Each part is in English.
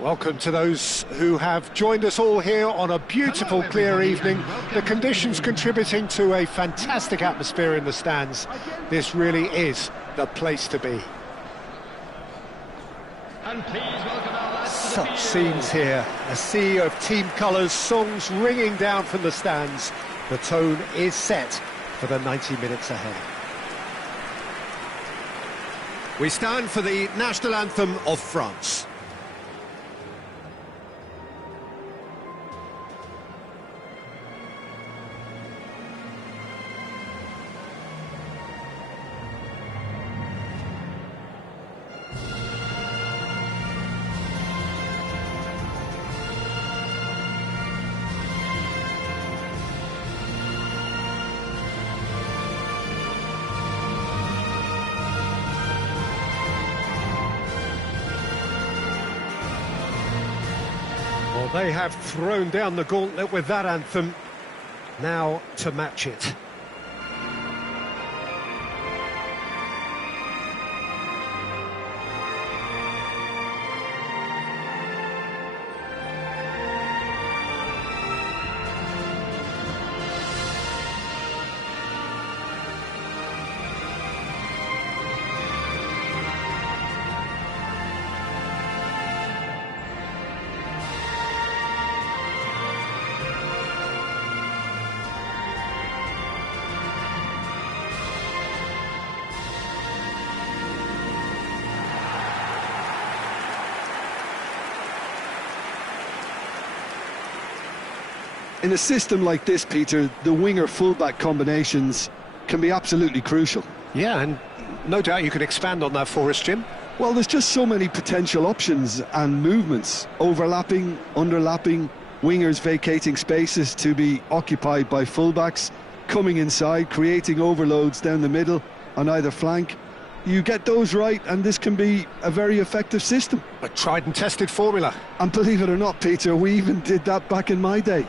Welcome to those who have joined us all here on a beautiful, clear evening. The conditions contributing to a fantastic atmosphere in the stands. This really is the place to be. And please welcome our lads to the Such field. scenes here, a sea of team colours, songs ringing down from the stands. The tone is set for the 90 minutes ahead. We stand for the national anthem of France. Well, they have thrown down the gauntlet with that anthem. Now to match it. In a system like this, Peter, the winger-fullback combinations can be absolutely crucial. Yeah, and no doubt you could expand on that for us, Jim. Well, there's just so many potential options and movements. Overlapping, underlapping, wingers vacating spaces to be occupied by fullbacks, coming inside, creating overloads down the middle on either flank. You get those right and this can be a very effective system. A tried and tested formula. And believe it or not, Peter, we even did that back in my day.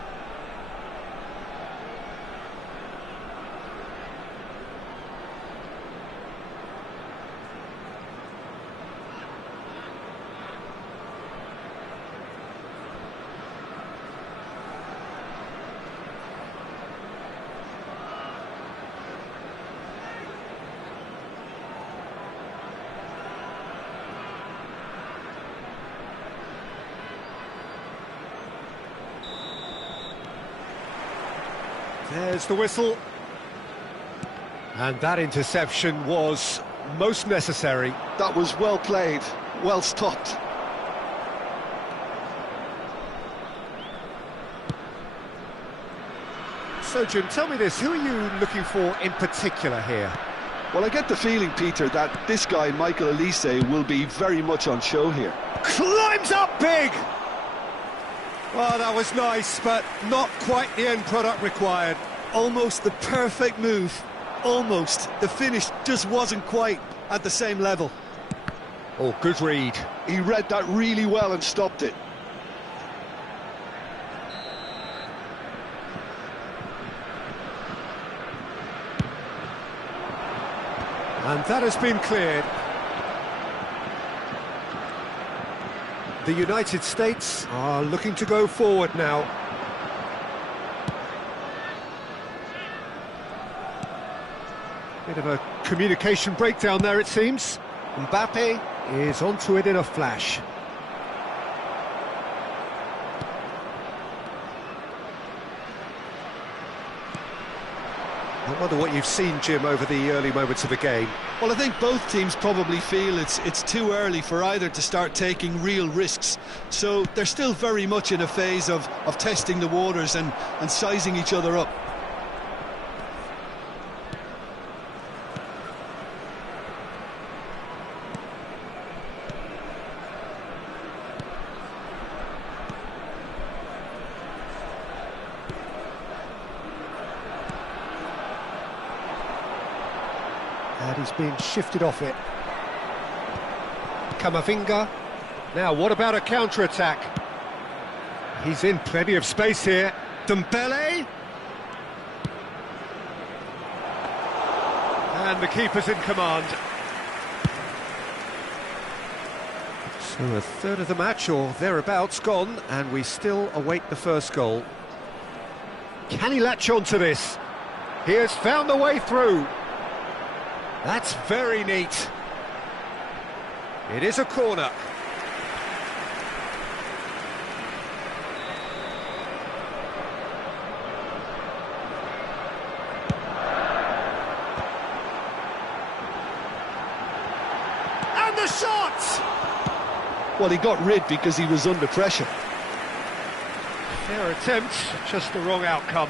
There's the whistle. And that interception was most necessary. That was well played, well stopped. So, Jim, tell me this, who are you looking for in particular here? Well, I get the feeling, Peter, that this guy, Michael Elise, will be very much on show here. Climbs up big! Oh, that was nice, but not quite the end product required. Almost the perfect move. Almost. The finish just wasn't quite at the same level. Oh, good read. He read that really well and stopped it. And that has been cleared. The United States are looking to go forward now. Bit of a communication breakdown there, it seems. Mbappe is onto it in a flash. I wonder what you've seen, Jim, over the early moments of the game. Well, I think both teams probably feel it's too early for either to start taking real risks. So they're still very much in a phase of testing the waters and sizing each other up. And he's being shifted off it. Camavinga. Now, what about a counter-attack? He's in plenty of space here. Dembele. And the keeper's in command. So a third of the match or thereabouts gone, and we still await the first goal. Can he latch on to this? He has found the way through. That's very neat. It is a corner. And the shot! Well, he got rid because he was under pressure. Fair attempt, just the wrong outcome.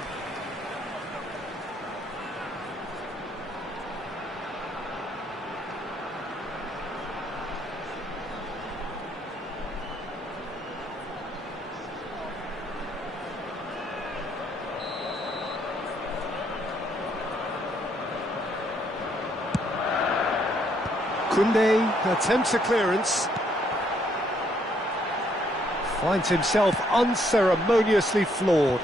Koundé attempts a clearance. Finds himself unceremoniously floored.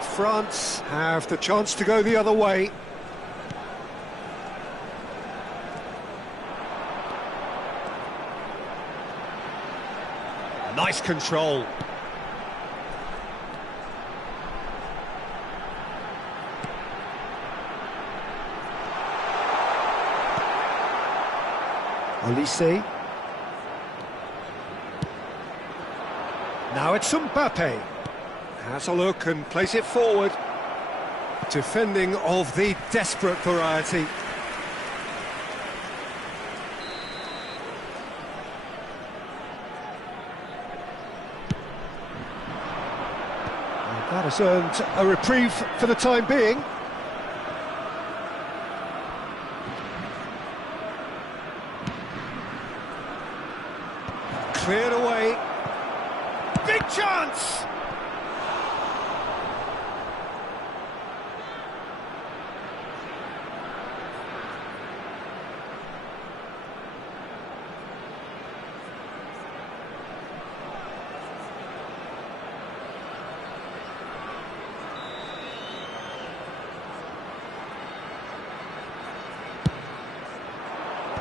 France have the chance to go the other way. Nice control. Olise. Now it's Mbappe. Has a look and plays it forward. Defending of the desperate variety. And that has earned a reprieve for the time being. Cleared away. Big chance!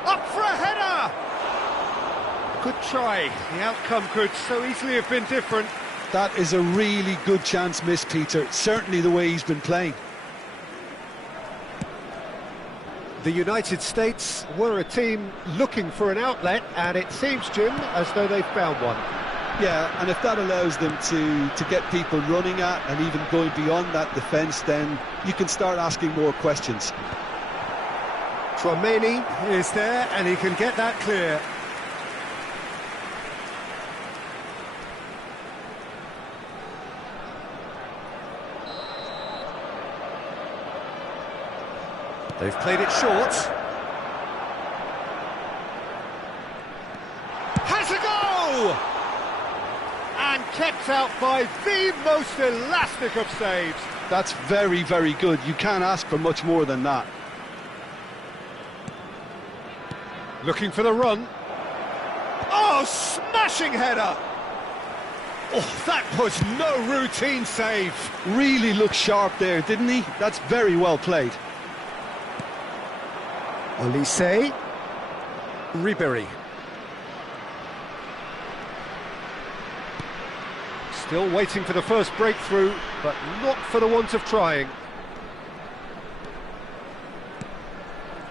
Up for a header! Good try. The outcome could so easily have been different. That is a really good chance missed, Peter. Certainly the way he's been playing. The United States were a team looking for an outlet, and it seems, Jim, as though they've found one. Yeah, and if that allows them to get people running at and even going beyond that defence, then you can start asking more questions. Tchouameni is there, and he can get that clear. They've played it short. Has a go! And kept out by the most elastic of saves. That's very, very good. You can't ask for much more than that. Looking for the run. Oh, smashing header! Oh, that was no routine save. Really looked sharp there, didn't he? That's very well played. Olise. Ribéry. Still waiting for the first breakthrough, but not for the want of trying.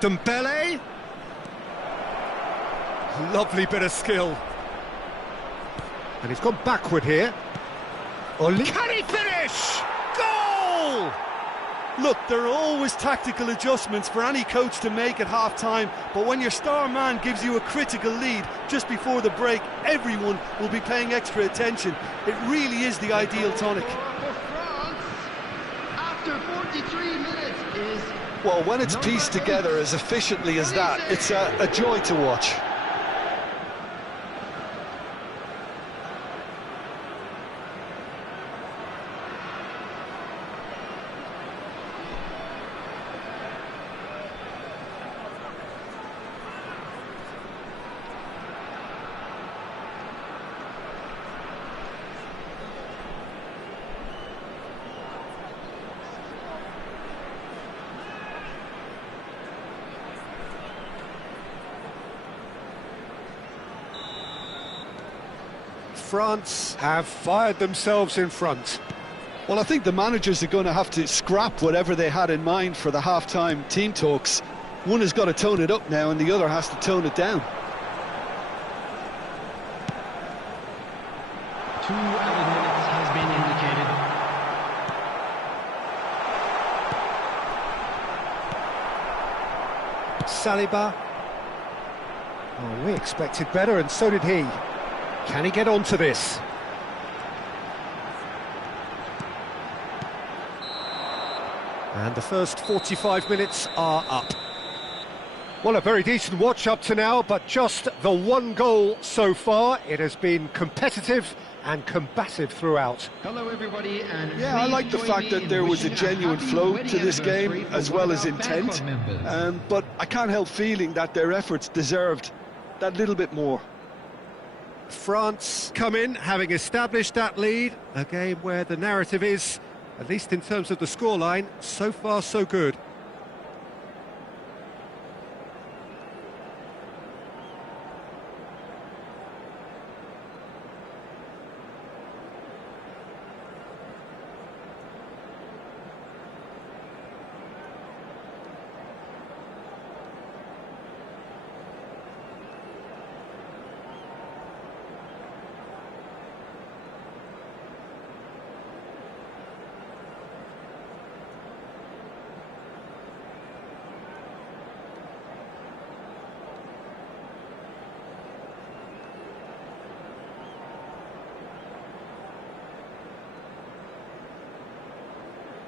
Dembele. Lovely bit of skill. And he's gone backward here. Can he finish? Goal! Look, there are always tactical adjustments for any coach to make at half-time, but when your star man gives you a critical lead just before the break, everyone will be paying extra attention. It really is the ideal tonic. For France, after 43 minutes is... Well, when it's pieced together as efficiently as that, it's a joy to watch. France have fired themselves in front. Well, I think the managers are going to have to scrap whatever they had in mind for the half-time team talks. One has got to tone it up now and the other has to tone it down. 2 added minutes has been indicated. Saliba. Oh, we expected better, and so did he. Can he get onto this? And the first 45 minutes are up. Well, a very decent watch up to now, but just the one goal so far. It has been competitive and combative throughout. Hello, everybody, and Yeah, I like the fact that there was a genuine flow to this game, as well as intent. But I can't help feeling that their efforts deserved that little bit more. France come in, having established that lead. A game where the narrative is, at least in terms of the scoreline, so far so good.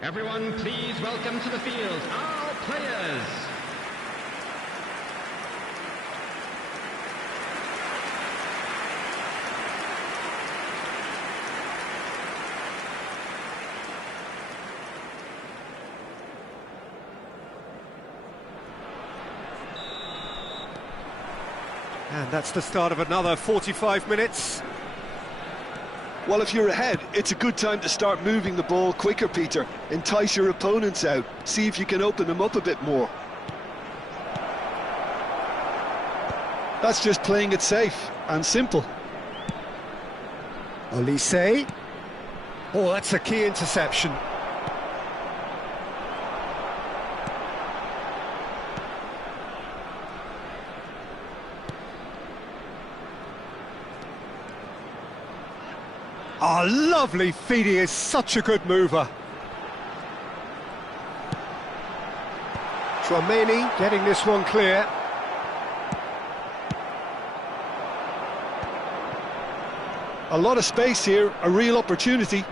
Everyone, please welcome to the field our players. And that's the start of another 45 minutes. Well, if you're ahead, it's a good time to start moving the ball quicker, Peter. Entice your opponents out. See if you can open them up a bit more. That's just playing it safe and simple. Olise. Oh, that's a key interception. Oh, lovely feed. He is such a good mover. Tchouaméni getting this one clear. A lot of space here, a real opportunity.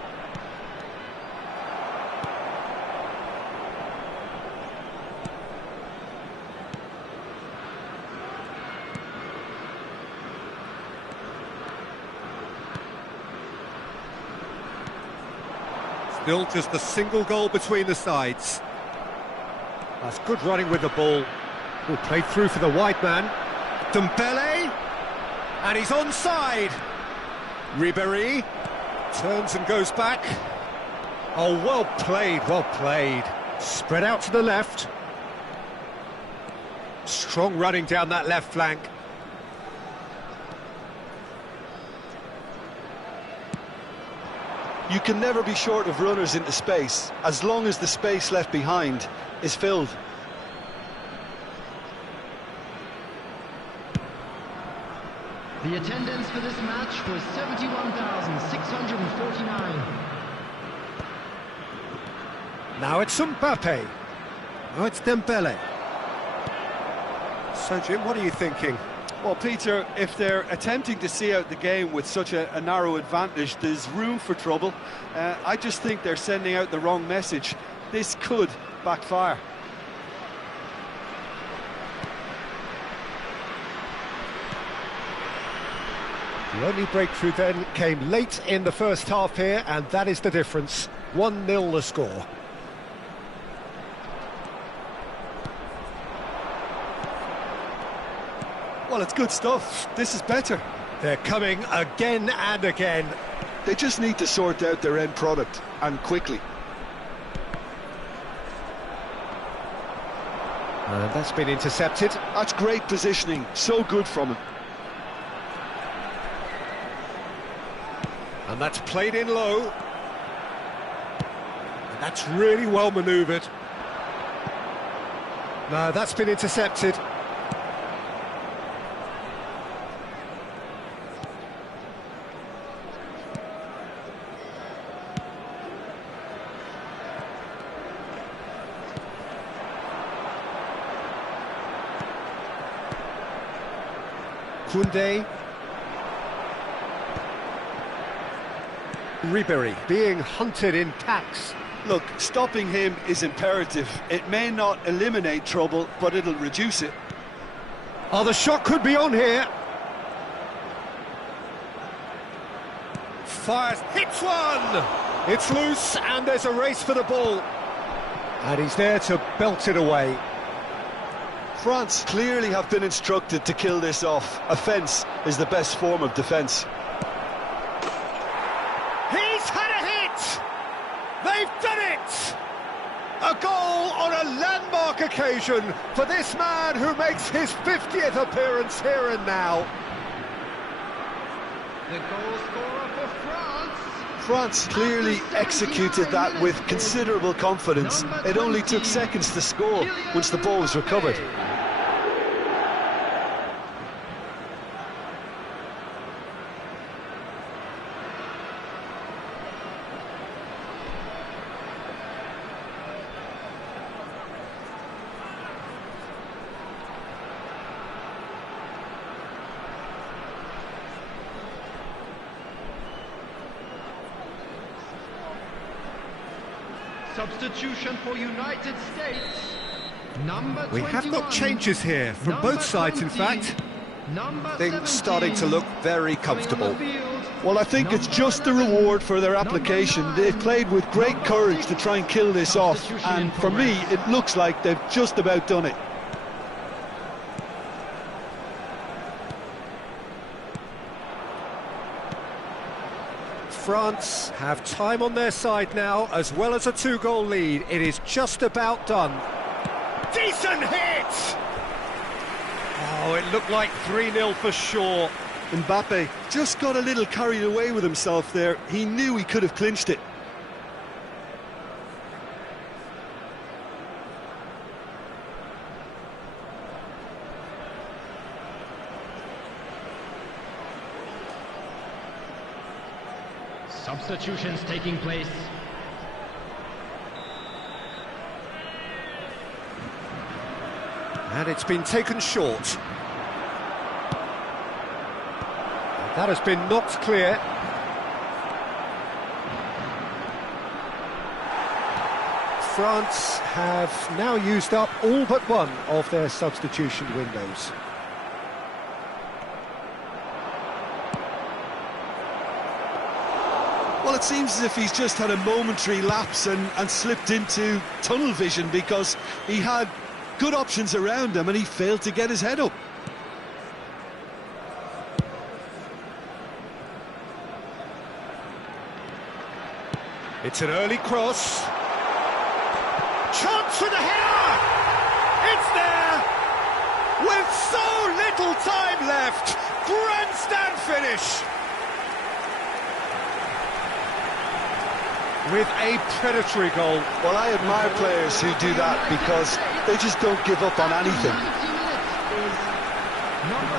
Still just a single goal between the sides. That's good running with the ball. Oh, played through for the wide man. Dembele. And he's onside. Ribéry turns and goes back. Oh, well played, well played. Spread out to the left. Strong running down that left flank. You can never be short of runners into space, as long as the space left behind is filled. The attendance for this match was 71,649. Now it's Mbappe. Now it's Dembele. So, Jim, what are you thinking? Well, Peter, if they're attempting to see out the game with such a narrow advantage, there's room for trouble. I just think they're sending out the wrong message. This could backfire. The only breakthrough then came late in the first half here, and that is the difference. 1-0 the score. Well, it's good stuff. This is better. They're coming again and again. They just need to sort out their end product, and quickly. And that's been intercepted. That's great positioning. So good from him. And that's played in low. And that's really well manoeuvred. No, that's been intercepted. Koundé. Ribéry being hunted in packs. Look, stopping him is imperative. It may not eliminate trouble, but it'll reduce it. Oh, the shot could be on here. Fires, hits one! It's loose, and there's a race for the ball. And he's there to belt it away. France clearly have been instructed to kill this off. Offence is the best form of defence. He's had a hit! They've done it! A goal on a landmark occasion for this man who makes his 50th appearance here and now. The goal scorer for France. France clearly executed that with considerable confidence. It only took seconds to score once the ball was recovered. Substitution for United States. Number 21. We have got changes here from Number both sides, in 20. fact. Number Things 17. starting to look very comfortable. Well, I think it's just the reward for their application. They've played with great courage to try and kill this off, and for me, it looks like they've just about done it. France have time on their side now, as well as a two-goal lead. It is just about done. Decent hit! Oh, it looked like 3-0 for sure. Mbappe just got a little carried away with himself there. He knew he could have clinched it. Substitutions taking place. And it's been taken short. That has been knocked clear. France have now used up all but one of their substitution windows. Well, it seems as if he's just had a momentary lapse and slipped into tunnel vision, because he had good options around him and he failed to get his head up. It's an early cross. Chance for the header! It's there! With so little time left! Grandstand finish! With a predatory goal. Well, I admire players who do that because they just don't give up on anything.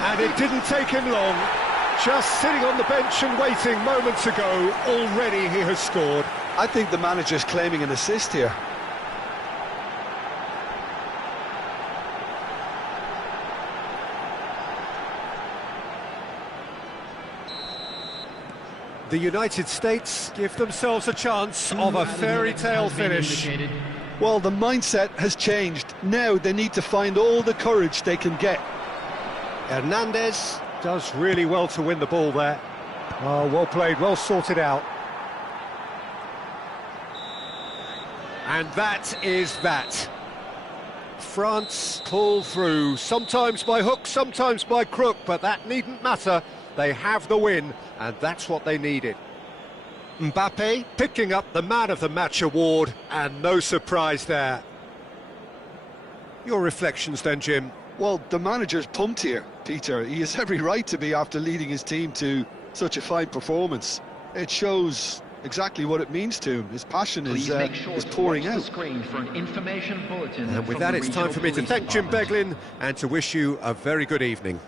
And it didn't take him long. Just sitting on the bench and waiting moments ago, already he has scored. I think the manager's claiming an assist here. The United States give themselves a chance of a fairy tale finish. Well, the mindset has changed. Now they need to find all the courage they can get. Hernandez does really well to win the ball there. Oh, well played, well sorted out. And that is that. France pull through, sometimes by hook, sometimes by crook, but that needn't matter. They have the win, and that's what they needed. Mbappe picking up the Man of the Match award, and no surprise there. Your reflections then, Jim? Well, the manager's pumped here, Peter. He has every right to be after leading his team to such a fine performance. It shows exactly what it means to him. His passion is pouring out. And with that, it's time for me to thank Jim Beglin and to wish you a very good evening.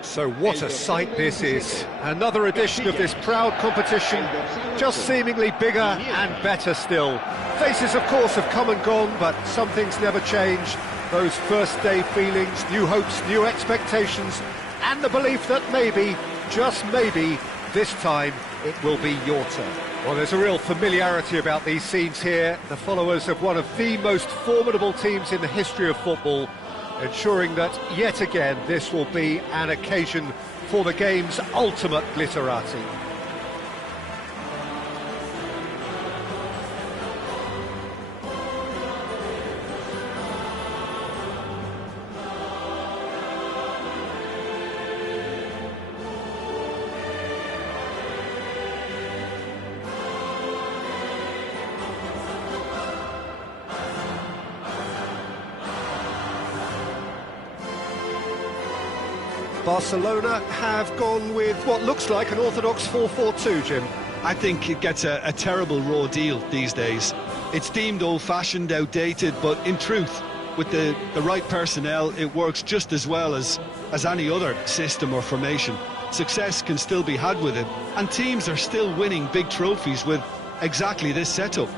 So what a sight this is. Another edition of this proud competition, just seemingly bigger and better still. Faces, of course, have come and gone, but some things never change. Those first day feelings, new hopes, new expectations, and the belief that maybe, just maybe, this time it will be your turn. Well, there's a real familiarity about these scenes here. The followers of one of the most formidable teams in the history of football, ensuring that, yet again, this will be an occasion for the game's ultimate glitterati. Barcelona have gone with what looks like an orthodox 4-4-2, Jim. I think it gets a terrible raw deal these days. It's deemed old-fashioned, outdated, but in truth, with the right personnel, it works just as well as any other system or formation. Success can still be had with it, and teams are still winning big trophies with exactly this setup.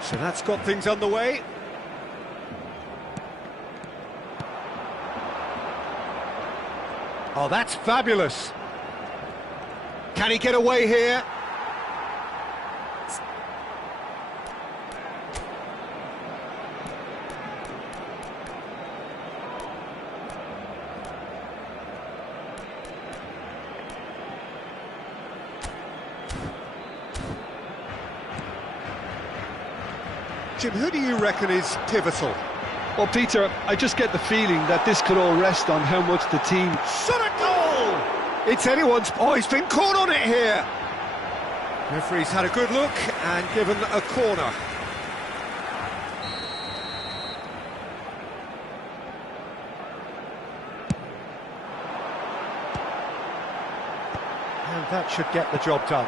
So that's got things underway. Oh, that's fabulous. Can he get away here? Jim, who do you reckon is pivotal? Well, Peter, I just get the feeling that this could all rest on how much the team... Shot a goal! It's anyone's... Oh, he's been caught on it here! Referee's had a good look and given a corner. And that should get the job done.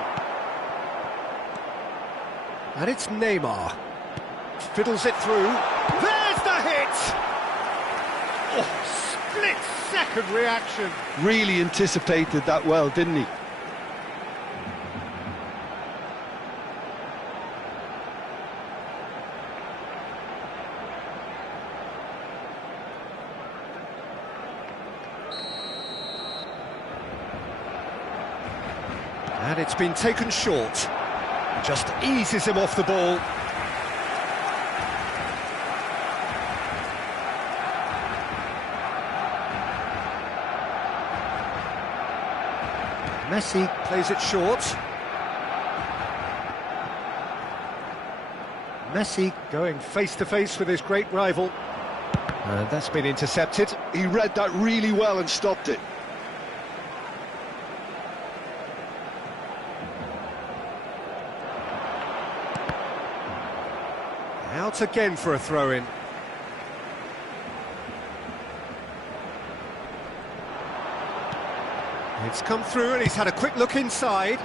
And it's Neymar. Fiddles it through. There's the hit! Oh, split-second reaction. Really anticipated that well, didn't he? And it's been taken short. Just eases him off the ball. Messi plays it short. Messi going face-to-face with his great rival. And that's been intercepted. He read that really well and stopped it. Out again for a throw-in. It's come through and he's had a quick look inside.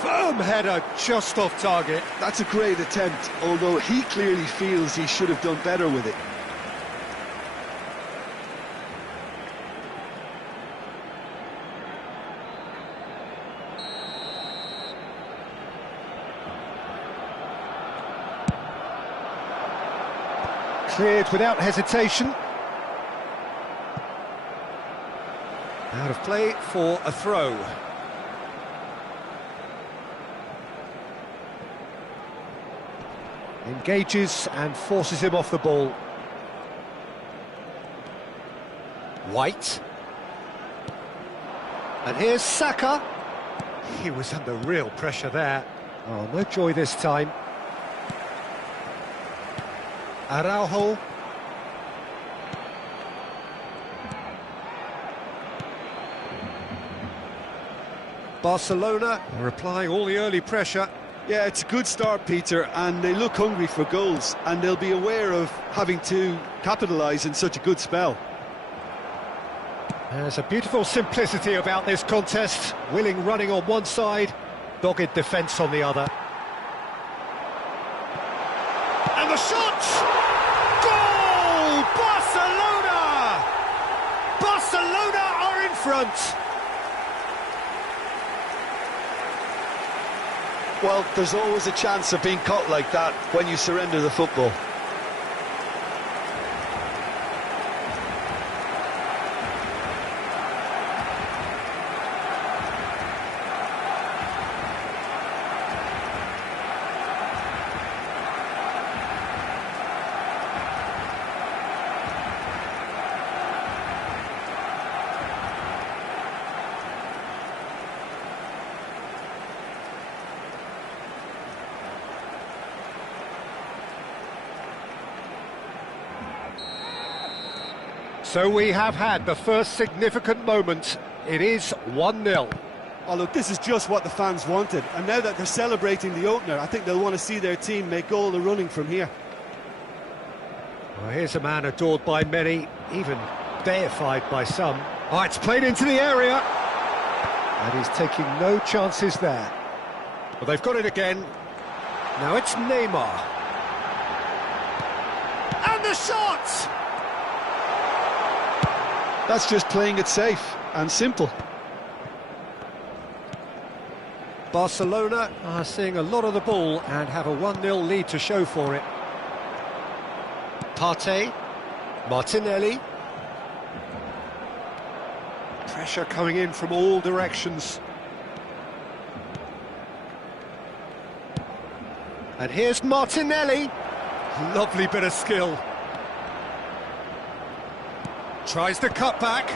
Firm header just off target. That's a great attempt, although he clearly feels he should have done better with it. Cleared without hesitation. Out of play for a throw. Engages and forces him off the ball. White. And here's Saka. He was under real pressure there. Oh, no joy this time. Araujo. Barcelona are applying all the early pressure. Yeah, it's a good start, Peter, and they look hungry for goals, and they'll be aware of having to capitalise in such a good spell. There's a beautiful simplicity about this contest. Willing running on one side, dogged defence on the other. And the shot! Goal! Barcelona! Barcelona are in front! Well, there's always a chance of being caught like that when you surrender the football. So we have had the first significant moment. It is 1-0. Oh, look, this is just what the fans wanted. And now that they're celebrating the opener, I think they'll want to see their team make all the running from here. Well, here's a man adored by many, even deified by some. Oh, it's played into the area. And he's taking no chances there. Well, they've got it again. Now it's Neymar. And the shot! That's just playing it safe and simple. Barcelona are seeing a lot of the ball and have a 1-0 lead to show for it. Partey, Martinelli. Pressure coming in from all directions. And here's Martinelli. Lovely bit of skill. Tries the cut back.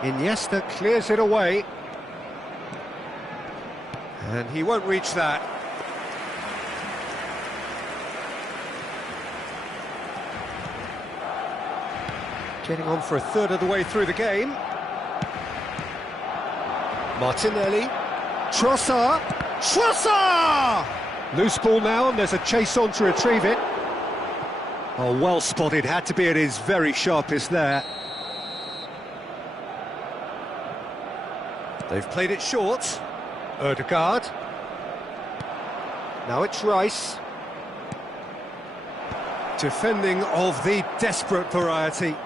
Iniesta clears it away. And he won't reach that. Getting on for a third of the way through the game. Martinelli. Trossard. Trossard! Loose ball now, and there's a chase on to retrieve it. Oh, well spotted, had to be at his very sharpest there. They've played it short. Ødegaard. Now it's Rice. Defending of the desperate variety.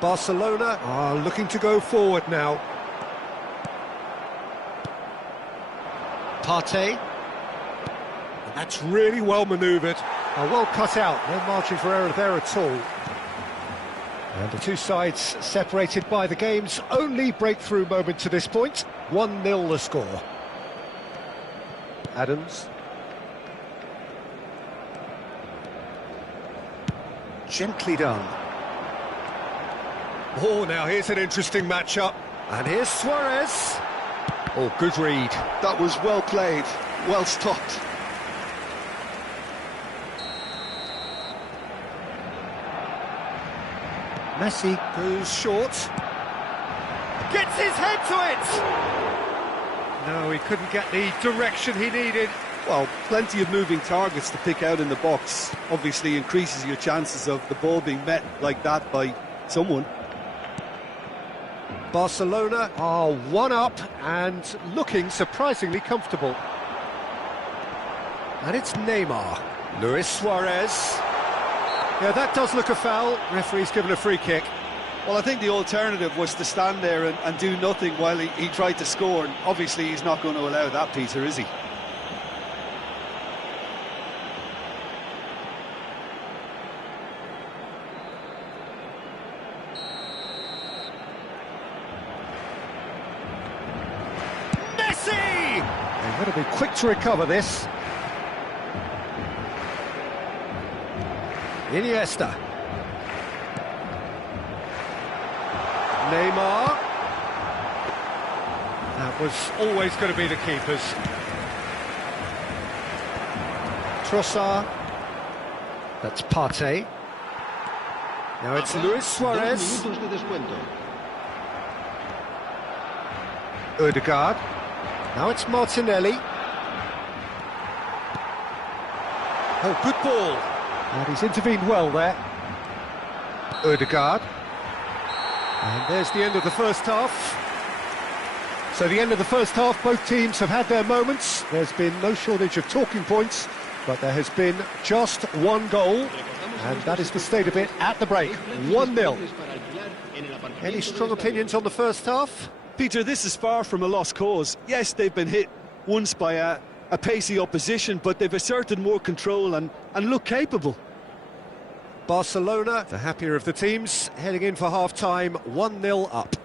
Barcelona are looking to go forward now. Partey. And that's really well manoeuvred. Well cut out, no margin for error there at all. And the two sides separated by the game's only breakthrough moment to this point. 1-0 the score. Adams. Gently done. Oh, now here's an interesting matchup. And here's Suarez. Oh, good read. That was well played, well stopped. Messi goes short. Gets his head to it! No, he couldn't get the direction he needed. Well, plenty of moving targets to pick out in the box. Obviously increases your chances of the ball being met like that by someone. Barcelona are one up and looking surprisingly comfortable. And it's Neymar. Luis Suarez. Yeah, that does look a foul. Referee's given a free kick. Well, I think the alternative was to stand there and do nothing while he tried to score. And obviously he's not going to allow that, Peter, is he? Messi! They've got to be quick to recover this. Iniesta. Neymar. That was always going to be the keepers. Trossard. That's Partey. Now it's Luis Suarez. Ødegaard. Now it's Martinelli. Oh, good ball. And he's intervened well there. Ødegaard. And there's the end of the first half. So the end of the first half, both teams have had their moments. There's been no shortage of talking points, but there has been just one goal, and that is the state of it at the break. 1-0. Any strong opinions on the first half? Peter, this is far from a lost cause. Yes, they've been hit once by a pacey opposition, but they've asserted more control and look capable. Barcelona, the happier of the teams, heading in for half-time, 1-0 up.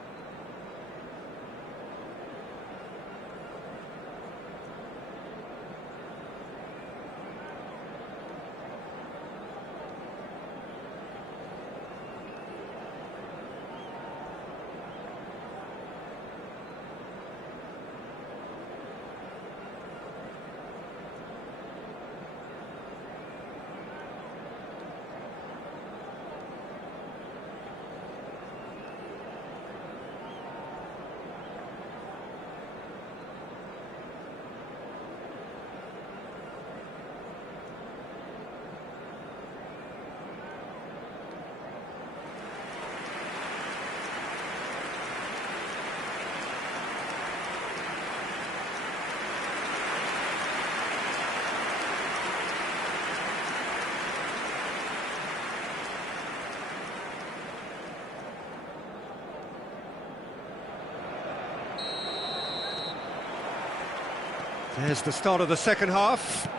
There's the start of the second half.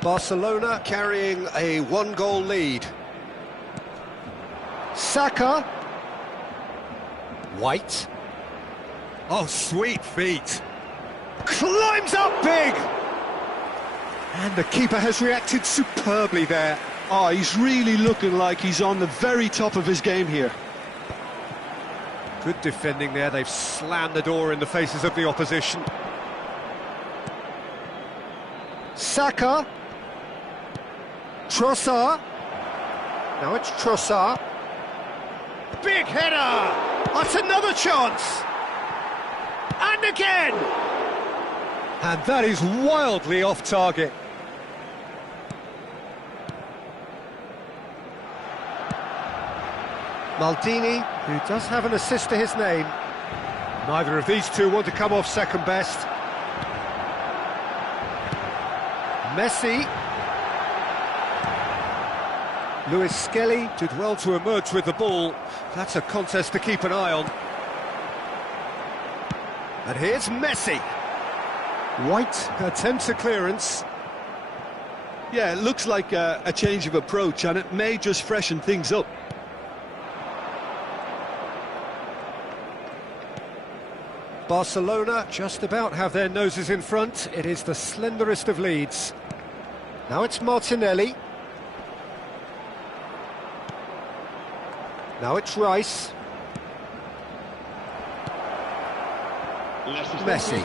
Barcelona carrying a one-goal lead. Saka. White. Oh, sweet feet. Climbs up big! And the keeper has reacted superbly there. Oh, he's really looking like he's on the very top of his game here. Good defending there. They've slammed the door in the faces of the opposition. Saka. Trossard. Now it's Trossard. Big header! That's another chance! And again! And that is wildly off target. Maldini, who does have an assist to his name. Neither of these two want to come off second best. Messi. Luis Skelly did well to emerge with the ball. That's a contest to keep an eye on. And here's Messi. White attempts a clearance. Yeah, it looks like a change of approach, and it may just freshen things up. Barcelona just about have their noses in front. It is the slenderest of leads. Now it's Martinelli. Now it's Rice. Messi.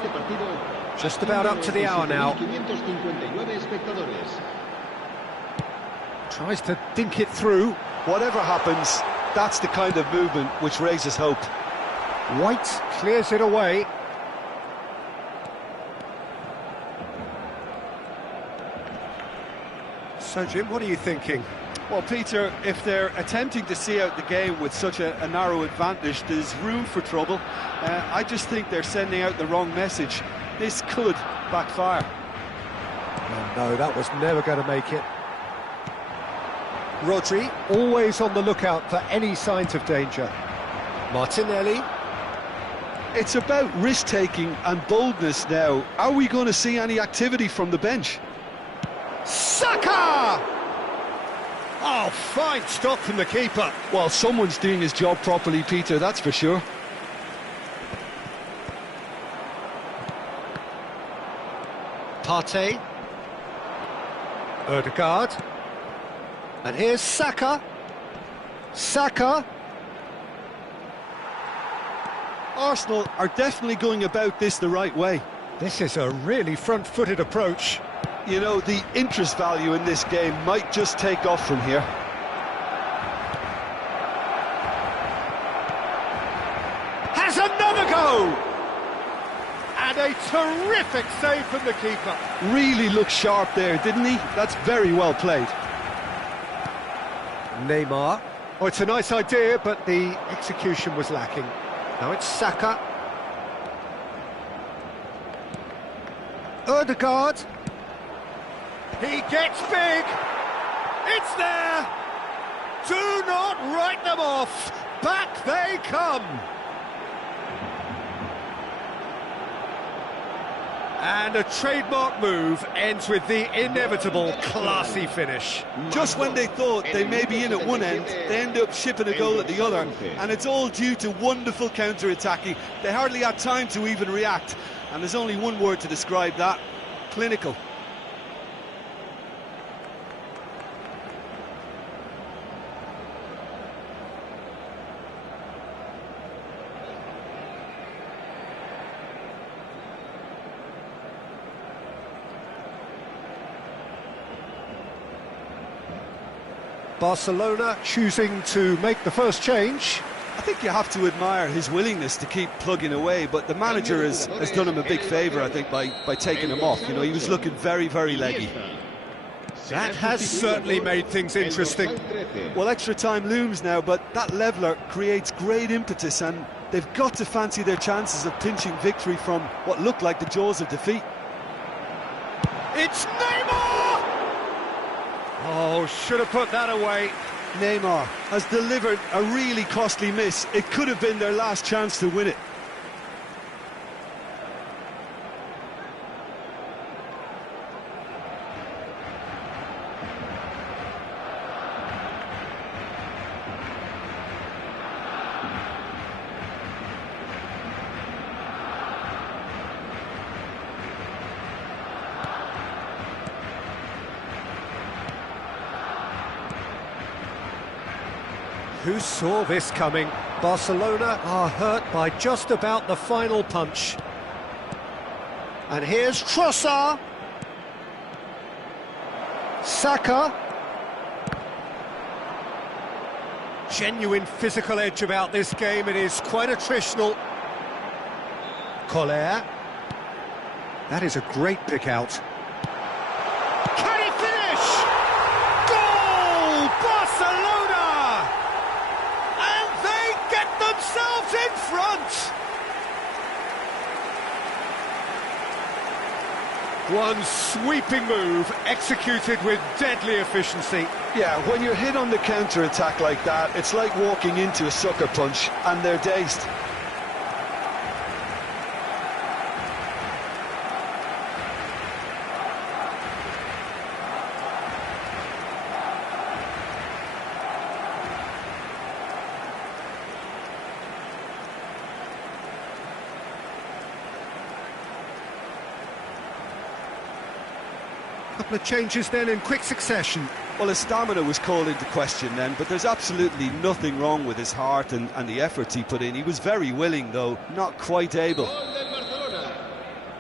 Just about up to the hour now. Tries to dink it through. Whatever happens, that's the kind of movement which raises hope. White clears it away. So, Jim, what are you thinking? Well, Peter, if they're attempting to see out the game with such a narrow advantage, there's room for trouble. I just think they're sending out the wrong message. This could backfire. Oh, no, that was never going to make it. Rodri, always on the lookout for any signs of danger. Martinelli. It's about risk-taking and boldness now. Are we going to see any activity from the bench? Saka! Oh, fine stop from the keeper. Well, someone's doing his job properly, Peter, that's for sure. Partey. Ødegaard. And here's Saka. Saka. Arsenal are definitely going about this the right way. This is a really front-footed approach. You know, the interest value in this game might just take off from here. Has another go! And a terrific save from the keeper. Really looked sharp there, didn't he? That's very well played. Neymar. Oh, it's a nice idea, but the execution was lacking. Now it's Saka. Ødegaard. He gets big. It's there. Do not write them off. Back they come. And a trademark move ends with the inevitable classy finish. Just when they thought they may be in at one end, they end up shipping a goal at the other, and it's all due to wonderful counter-attacking. They hardly had time to even react, and there's only one word to describe that: clinical. Barcelona choosing to make the first change. I think you have to admire his willingness to keep plugging away, but the manager has done him a big favour, I think, by taking him off. You know, he was looking very, very leggy. That has certainly made things interesting. Well, extra time looms now, but that leveller creates great impetus, and they've got to fancy their chances of pinching victory from what looked like the jaws of defeat. It's Neymar! Oh, should have put that away. Neymar has delivered a really costly miss. It could have been their last chance to win it. Who saw this coming? Barcelona are hurt by just about the final punch. And here's Trossard. Saka. Genuine physical edge about this game. It is quite attritional. Collier. That is a great pick out. Can he finish? Goal! Barcelona! And they get themselves in front! One sweeping move, executed with deadly efficiency. Yeah, when you're hit on the counter-attack like that, it's like walking into a sucker punch, and they're dazed. Couple of changes then in quick succession. Well, his stamina was called into question then, but there's absolutely nothing wrong with his heart and the efforts he put in. He was very willing, though, not quite able.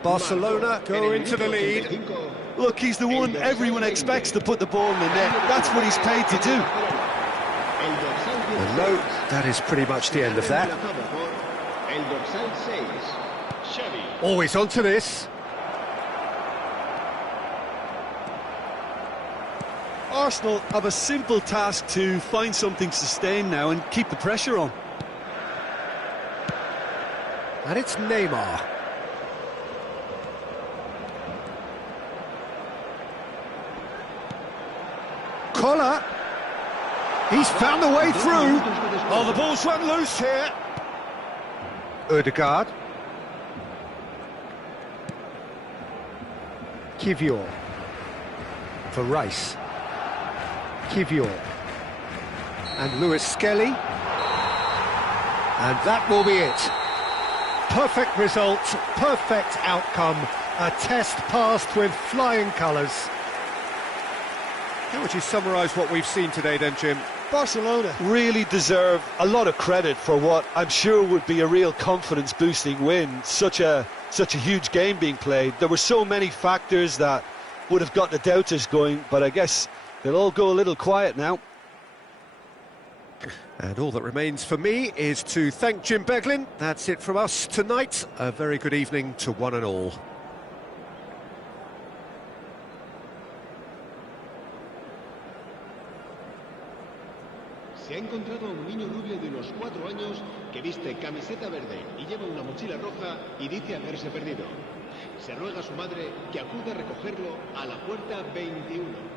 Barcelona go into the lead. Look, he's the one everyone expects to put the ball in the net. That's what he's paid to do. And no, that is pretty much the end of that. Always onto this. Arsenal have a simple task to find something sustained now and keep the pressure on. And it's Neymar. Collar. He's found a way through. Oh, the ball's run loose here. Ødegaard. Kivior. For Rice. Kivior. And Lewis Skelly. And that will be it. Perfect result, perfect outcome. A test passed with flying colours. How would you summarise what we've seen today then, Jim? Barcelona really deserve a lot of credit for what I'm sure would be a real confidence-boosting win. Such a huge game being played. There were so many factors that would have got the doubters going, but I guess they'll all go a little quiet now. And all that remains for me is to thank Jim Beglin. That's it from us tonight. A very good evening to one and all. Se ha encontrado a un niño rubio de unos 4 años que viste camiseta verde y lleva una mochila roja y dice haberse perdido. Se ruega a su madre que acuda a recogerlo a la puerta 21.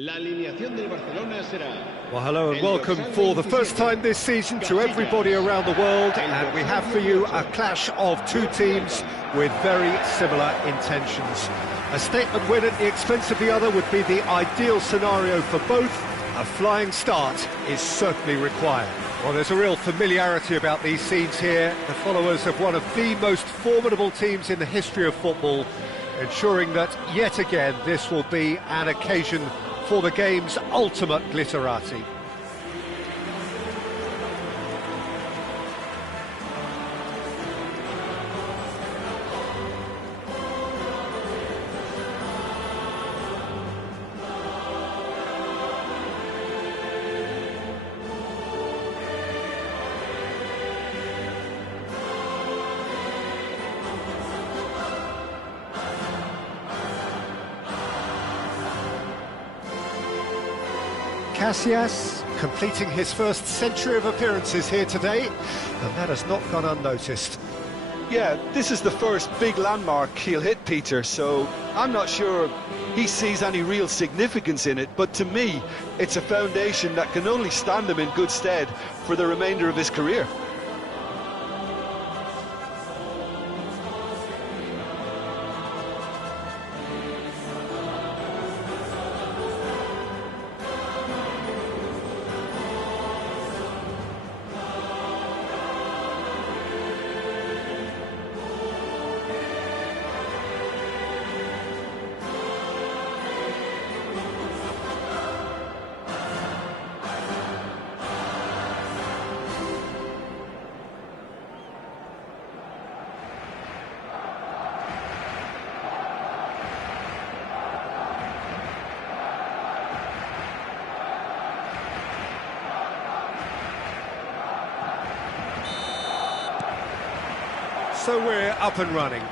La alineación del Barcelona será... Well, hello and welcome for the first time this season to everybody around the world, and we have for you a clash of two teams with very similar intentions. A statement win at the expense of the other would be the ideal scenario for both. A flying start is certainly required. Well, there's a real familiarity about these scenes here. The followers of one of the most formidable teams in the history of football, ensuring that yet again this will be an occasion for the game's ultimate glitterati. Casillas completing his first century of appearances here today, and that has not gone unnoticed. Yeah, this is the first big landmark he'll hit, Peter, so I'm not sure he sees any real significance in it, but to me, it's a foundation that can only stand him in good stead for the remainder of his career. So we're up and running.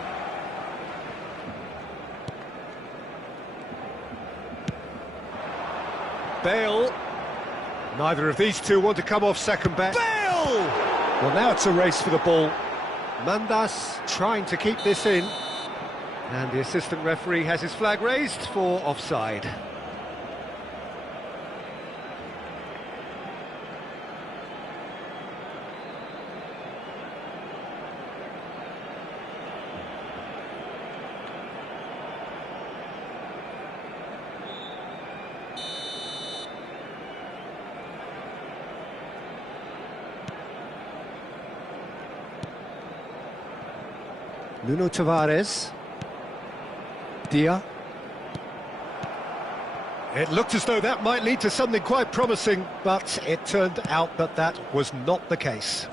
Bale. Neither of these two want to come off second best. Bale! Well, now it's a race for the ball. Mandas trying to keep this in. And the assistant referee has his flag raised for offside. Nuno Tavares. Dia. It looked as though that might lead to something quite promising, but it turned out that that was not the case.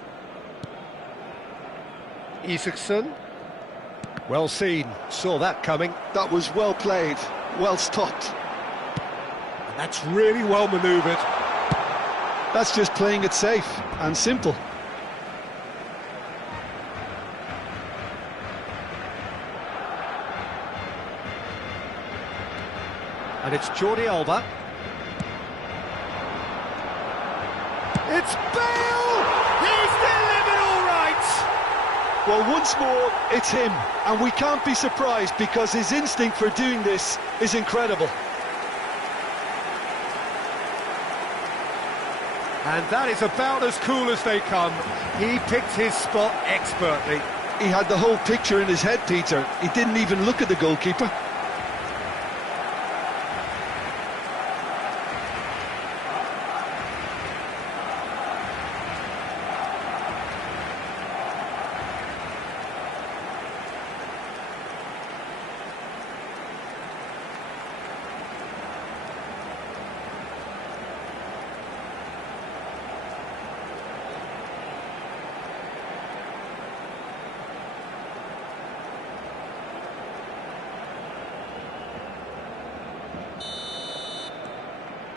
Isaacson. Well seen, saw that coming. That was well played, well stopped. And that's really well manoeuvred. That's just playing it safe and simple. And it's Jordi Alba. It's Bale! He's delivered all right! Well, once more, it's him. And we can't be surprised because his instinct for doing this is incredible. And that is about as cool as they come. He picked his spot expertly. He had the whole picture in his head, Peter. He didn't even look at the goalkeeper.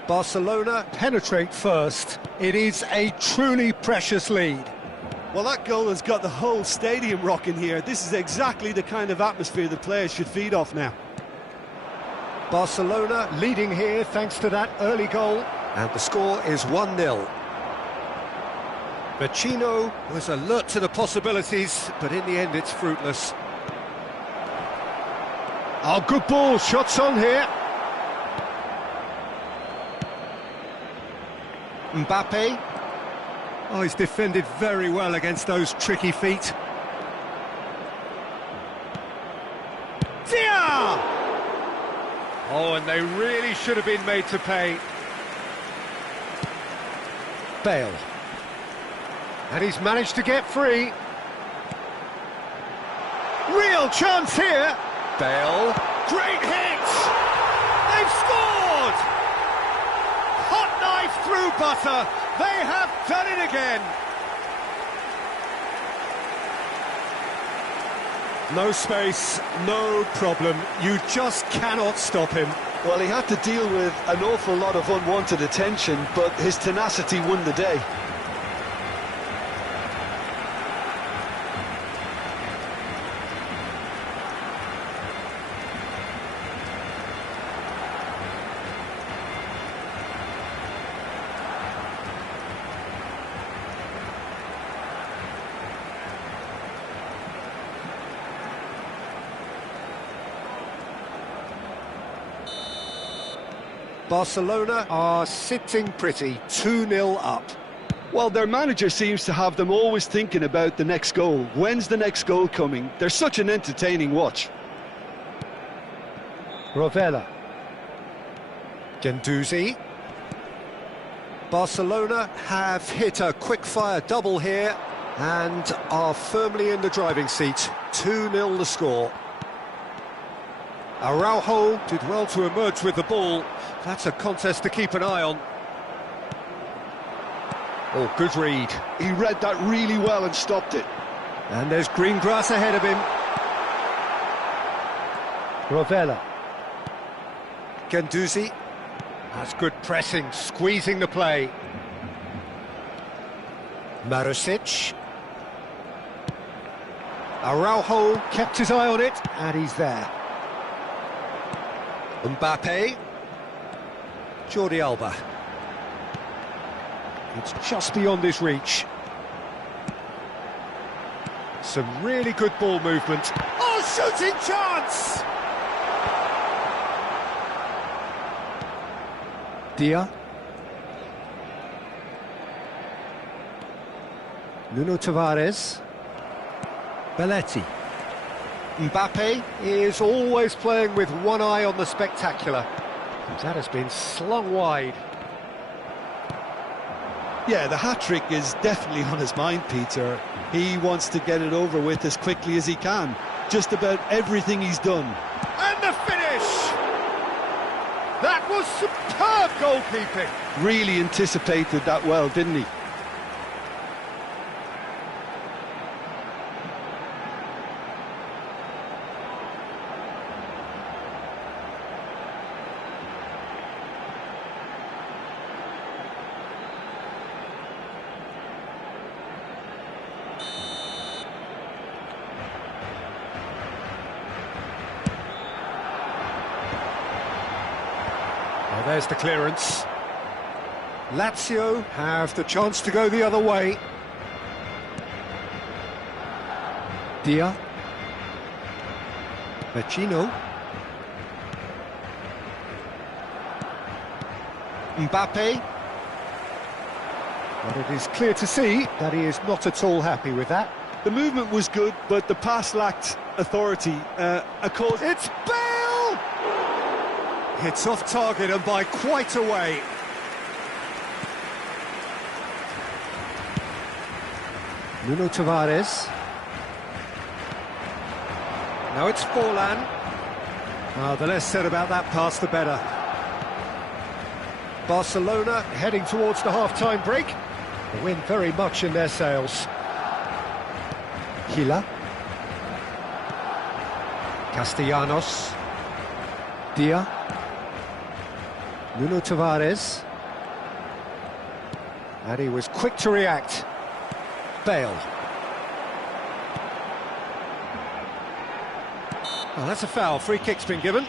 Barcelona penetrate first. It is a truly precious lead. Well, that goal has got the whole stadium rocking here. This is exactly the kind of atmosphere the players should feed off now. Barcelona leading here thanks to that early goal. And the score is 1-0. Vecino was alert to the possibilities, but in the end it's fruitless. Oh, good ball, shots on here. Mbappe. Oh, he's defended very well against those tricky feet. Dia! Oh, and they really should have been made to pay. Bale. And he's managed to get free. Real chance here. Bale. Great hit! They've scored! Hot knife through butter. They have done it again. No space, no problem. You just cannot stop him. Well, he had to deal with an awful lot of unwanted attention, but his tenacity won the day. Barcelona are sitting pretty, 2-0 up. Well, their manager seems to have them always thinking about the next goal. When's the next goal coming? They're such an entertaining watch. Rovella. Guendouzi. Barcelona have hit a quick-fire double here and are firmly in the driving seat. 2-0 the score. Araujo did well to emerge with the ball. That's a contest to keep an eye on. Oh, good read. He read that really well and stopped it. And there's green grass ahead of him. Rovella. Guendouzi. That's good pressing, squeezing the play. Marusic. Araujo kept his eye on it, and he's there. Mbappe. Jordi Alba. It's just beyond his reach. Some really good ball movement. Oh, shooting chance! Dia. Nuno Tavares. Belletti. Mbappe is always playing with one eye on the spectacular. That has been slung wide. Yeah, the hat-trick is definitely on his mind, Peter. He wants to get it over with as quickly as he can. Just about everything he's done. And the finish! That was superb goalkeeping. Really anticipated that well, didn't he? Well, there's the clearance. Lazio have the chance to go the other way. Dia. Vecino. Mbappe. But it is clear to see that he is not at all happy with that. The movement was good, but the pass lacked authority. It's Bale! It's off target and by quite a way. Nuno Tavares. Now it's Forlan. The less said about that pass, the better. Barcelona heading towards the half-time break. The wind very much in their sails. Gila. Castellanos. Dia. Nuno Tavares. And he was quick to react. Bale. Oh, that's a foul. Free kick's been given.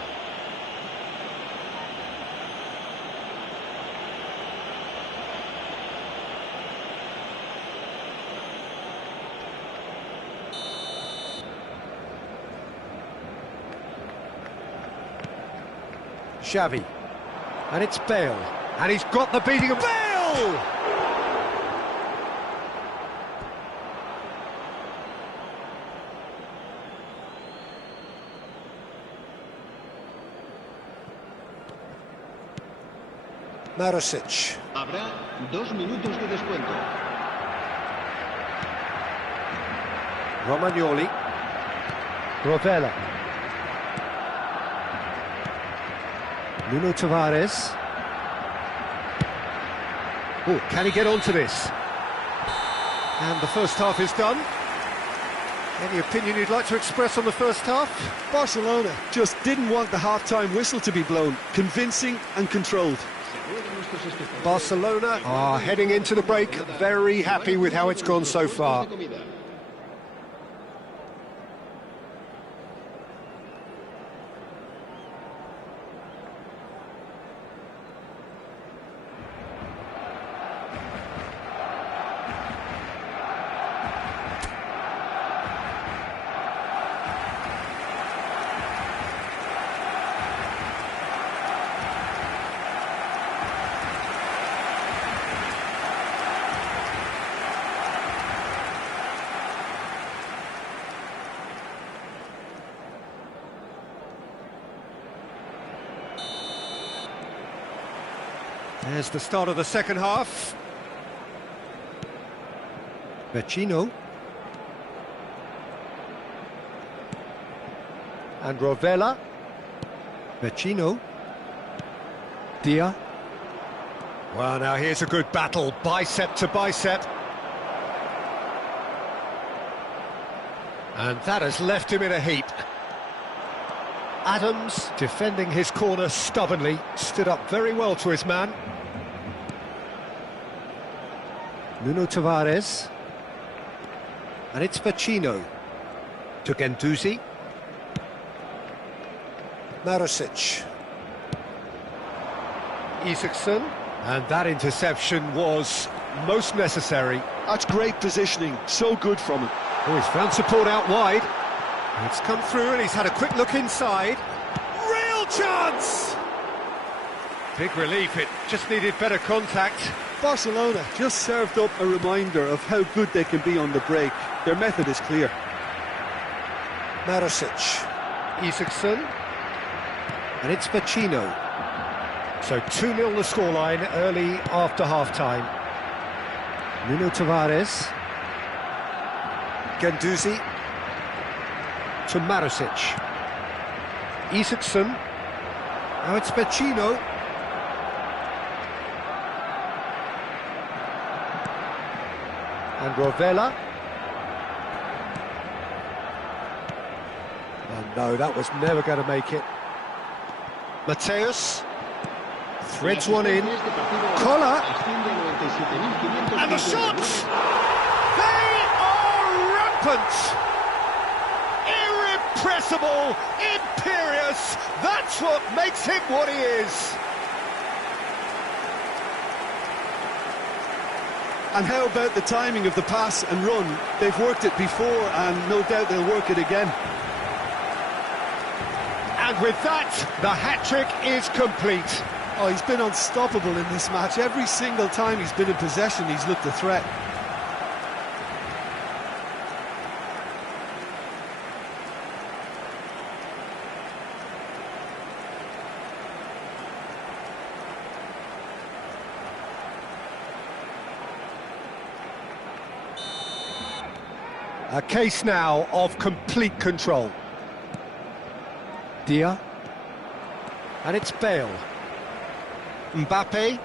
Xavi. And it's Bale. And he's got the beating of Bale! Marosic. Habrá 2 minutos de descuento. Romagnoli. Rovella. Nuno Tavares. Oh, can he get onto this? And the first half is done. Any opinion you'd like to express on the first half? Barcelona just didn't want the half-time whistle to be blown. Convincing and controlled. Barcelona are heading into the break very happy with how it's gone so far. There's the start of the second half. Vecino. And Rovella. Vecino. Dia. Well, now here's a good battle, bicep to bicep. And that has left him in a heap. Adams, defending his corner stubbornly, stood up very well to his man. Nuno Tavares. And it's Vecino. To Gendouzi. Marusic. Isaacson. And that interception was most necessary. That's great positioning, so good from him. Oh, he's found support out wide. It's come through and he's had a quick look inside. Real chance! Big relief, it just needed better contact. Barcelona just served up a reminder of how good they can be on the break. Their method is clear. Marusic. Isaacson. And it's Vecino. So 2-0 the scoreline early after half-time. Nuno Tavares. Gendouzi. To Marusic. Isaacson. Now it's Vecino. And Rovella. Oh no, that was never going to make it. Mateus threads one in. Collar. And the shots! They are rampant! Irrepressible, imperious, that's what makes him what he is. And how about the timing of the pass and run? They've worked it before and no doubt they'll work it again. And with that, the hat-trick is complete. Oh, he's been unstoppable in this match. Every single time he's been in possession, he's looked a threat. A case now of complete control. Dia. And it's Bale. Mbappe.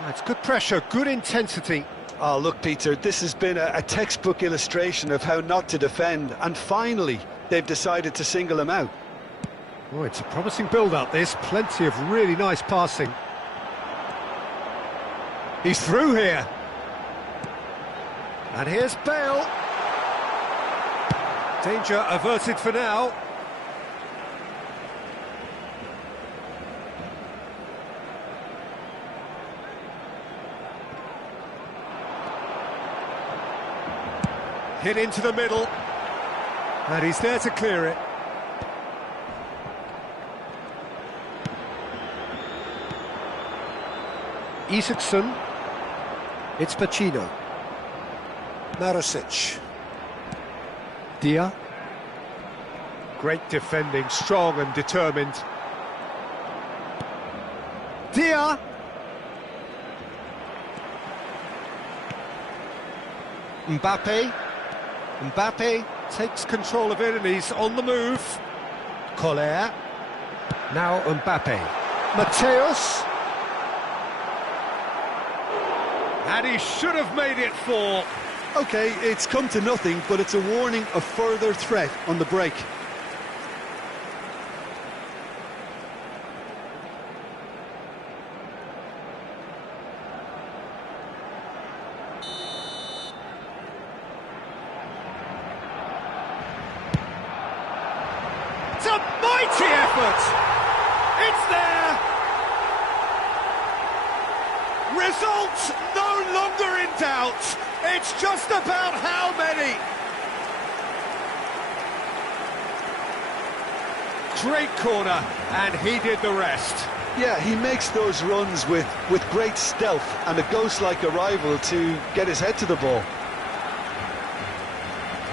That's good pressure, good intensity. Oh, look, Peter, this has been a textbook illustration of how not to defend, and finally they've decided to single him out. Oh, it's a promising build-up, this. Plenty of really nice passing. He's through here. And here's Bale. Danger averted for now. Hit into the middle. And he's there to clear it. Isaacson. It's Vecino. Marusic. Dia. Great defending, strong and determined. Dia. Mbappe. Mbappe takes control of it and he's on the move. Collar. Now Mbappe. Mateus. And he should have made it 4. Okay, it's come to nothing, but it's a warning of further threat on the break. It's a mighty effort! It's there! Results no longer in doubt. It's just about how many. Great corner, and he did the rest. Yeah, he makes those runs with great stealth and a ghost-like arrival to get his head to the ball.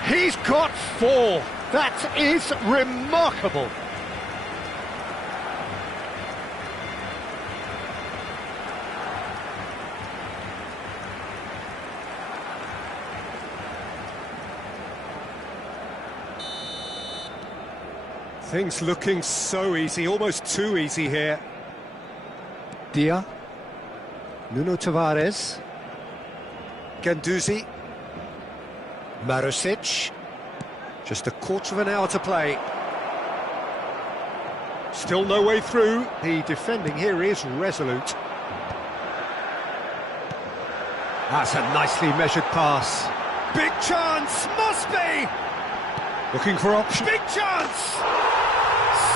He's got 4. That is remarkable. Things looking so easy, almost too easy here. Dia. Nuno Tavares. Gendouzi. Marusic. Just a quarter of an hour to play. Still no way through. The defending here is resolute. That's a nicely measured pass. Big chance, must be! Looking for option. Big chance!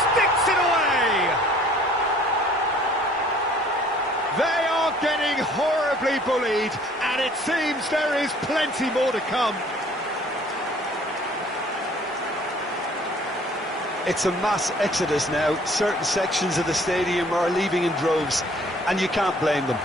Sticks it away! They are getting horribly bullied, and it seems there is plenty more to come. It's a mass exodus now. Certain sections of the stadium are leaving in droves, and you can't blame them.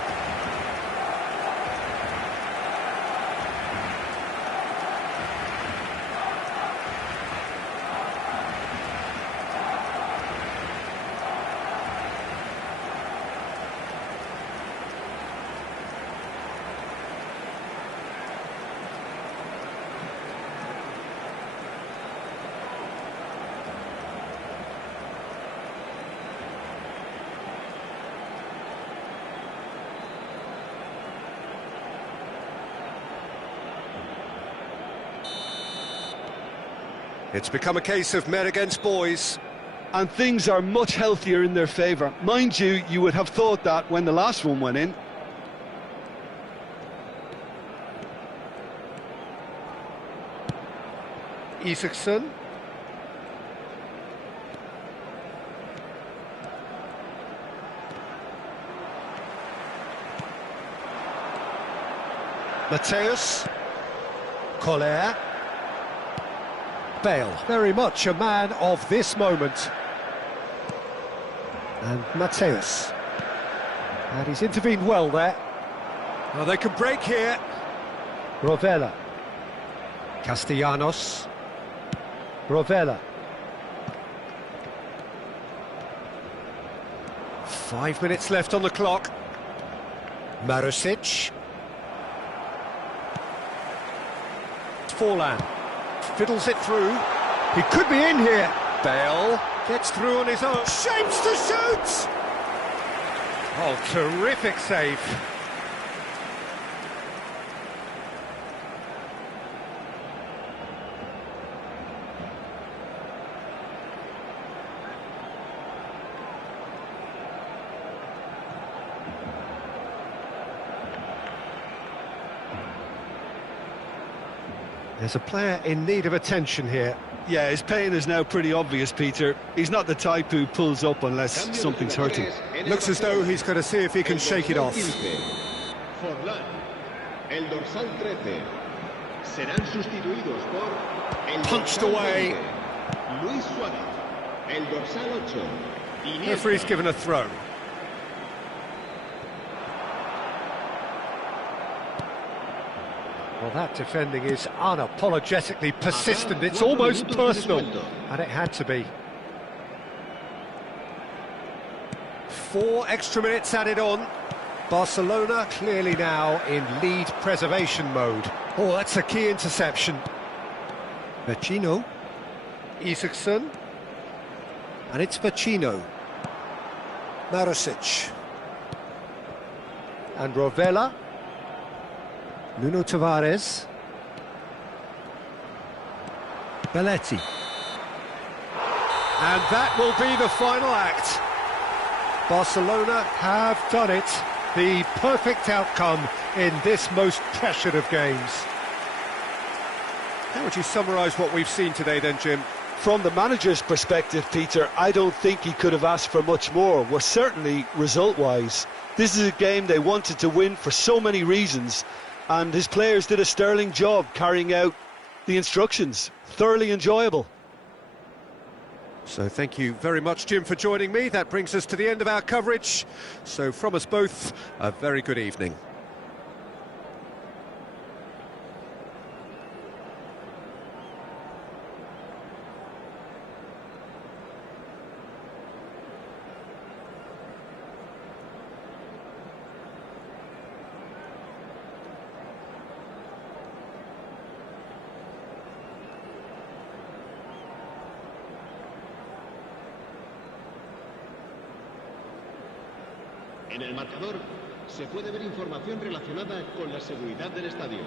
It's become a case of men against boys. And things are much healthier in their favour. Mind you, you would have thought that when the last one went in. Isaacson. Mateus. Collier. Bale, very much a man of this moment. And Mateus. And he's intervened well there. Oh, they can break here. Rovella. Castellanos. Rovella. 5 minutes left on the clock. Marusic. Forlan. Fiddles it through. He could be in here. Bale gets through on his own. Shapes to shoot! Oh, terrific save. There's a player in need of attention here. Yeah, his pain is now pretty obvious, Peter. He's not the type who pulls up unless something's hurting. Looks as though he's going to see if he can shake it off. Forlán, el dorsal 13. Serán sustituidos por el Punched dorsal away. 20, Luis Suárez, el dorsal 8. Iniesta. Referee's given a throw. Well, that defending is unapologetically persistent. It's almost personal. And it had to be. 4 extra minutes added on. Barcelona clearly now in lead preservation mode. Oh, that's a key interception. Vecino. Isaacson. And it's Vecino. Marusic. And Rovella. Nuno Tavares. Belletti. And that will be the final act. Barcelona have done it. The perfect outcome in this most pressured of games. How would you summarise what we've seen today then, Jim? From the manager's perspective, Peter, I don't think he could have asked for much more. Well, certainly result-wise. This is a game they wanted to win for so many reasons, and his players did a sterling job carrying out the instructions. Thoroughly enjoyable. So thank you very much, Jim, for joining me. That brings us to the end of our coverage. So from us both, a very good evening. En el marcador se puede ver información relacionada con la seguridad del estadio.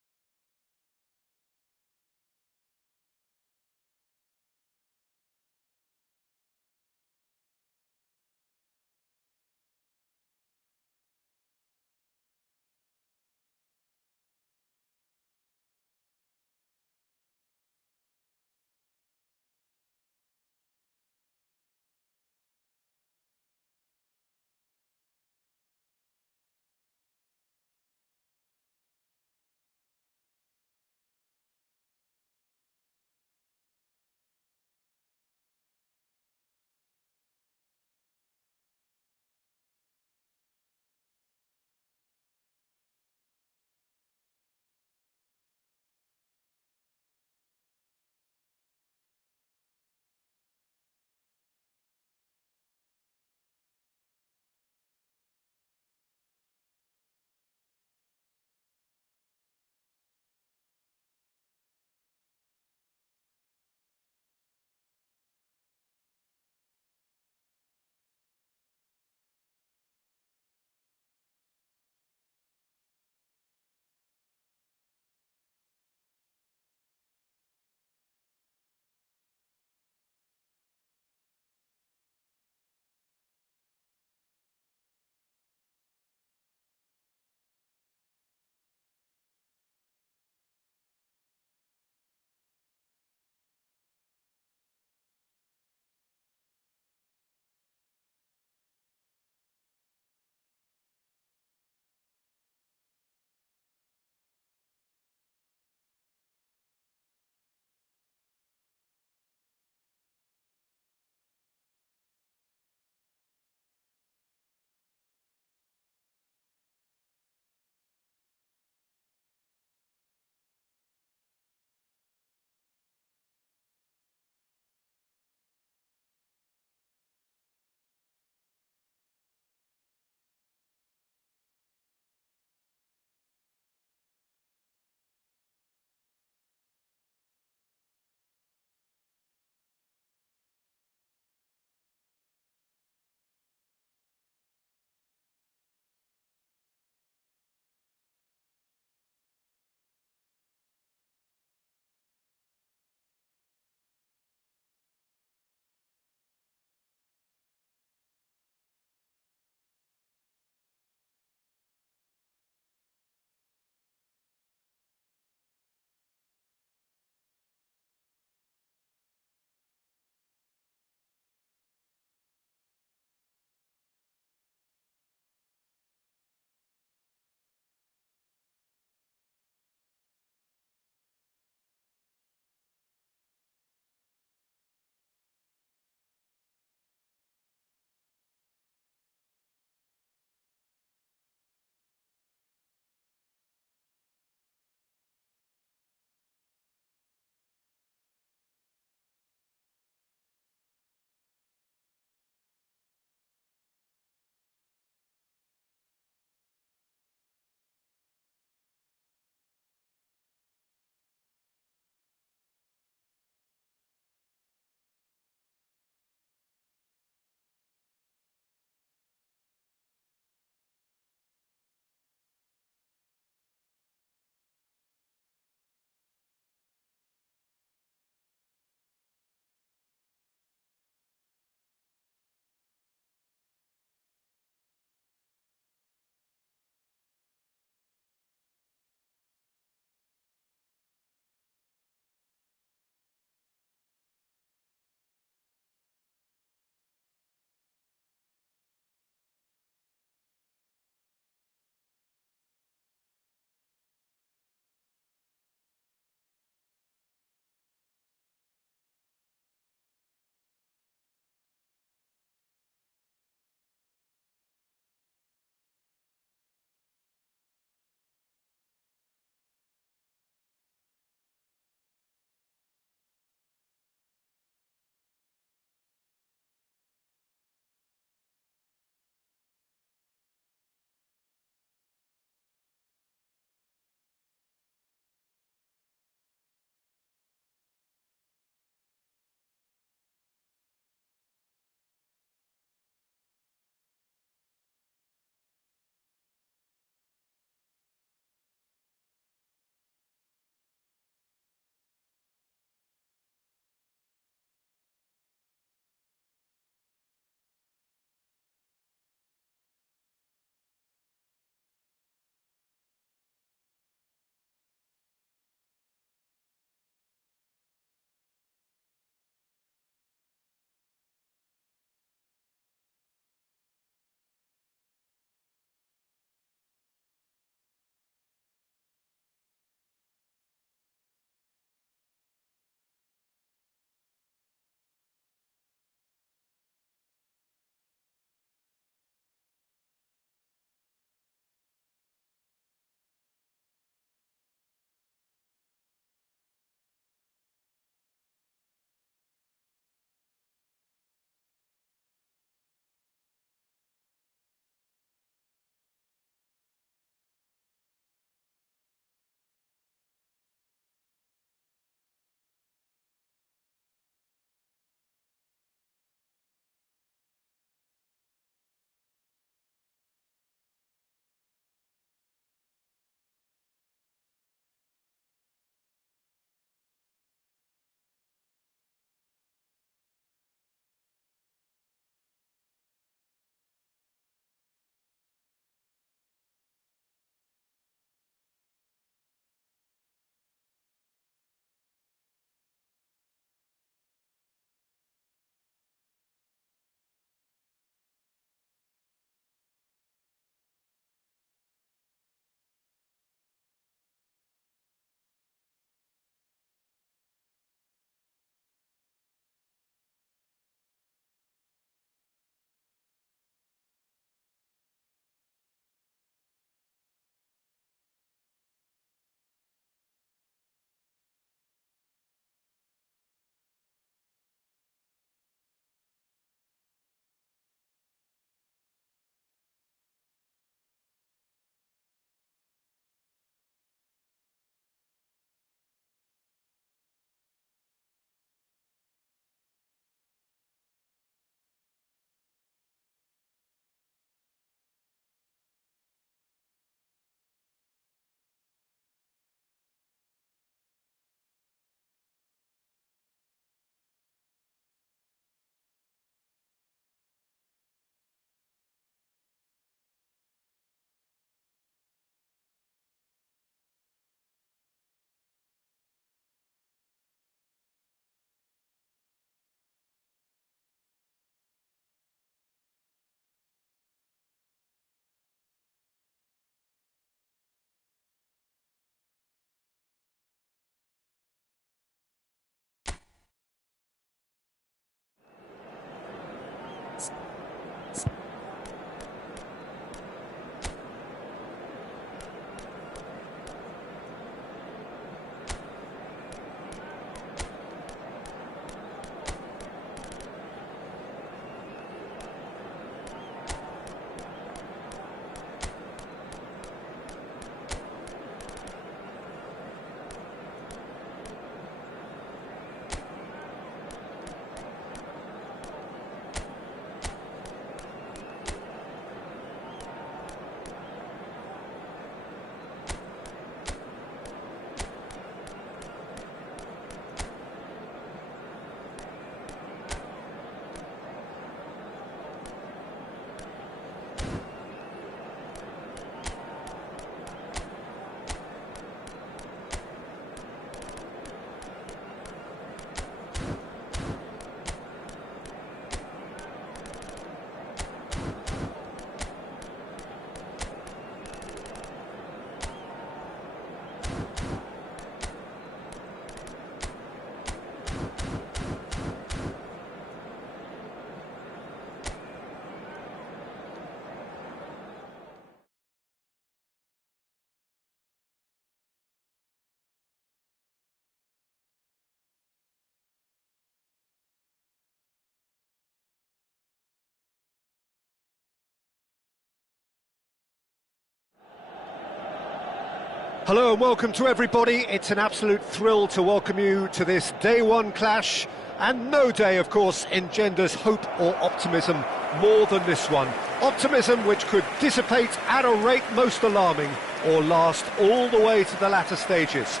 Hello and welcome to everybody. It's an absolute thrill to welcome you to this day one clash. And no day, of course, engenders hope or optimism more than this one. Optimism which could dissipate at a rate most alarming or last all the way to the latter stages.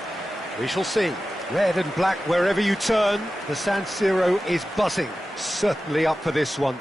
We shall see. Red and black wherever you turn, the San Siro is buzzing. Certainly up for this one.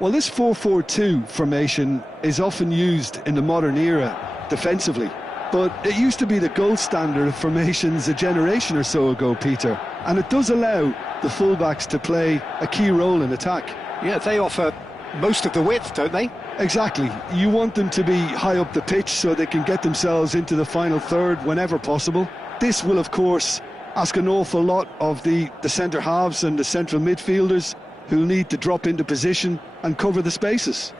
Well, this 4-4-2 formation is often used in the modern era defensively, but it used to be the gold standard of formations a generation or so ago, Peter, and it does allow the fullbacks to play a key role in attack. Yeah, they offer most of the width, don't they? Exactly. You want them to be high up the pitch so they can get themselves into the final third whenever possible. This will, of course, ask an awful lot of the centre halves and the central midfielders, who'll need to drop into position and cover the spaces.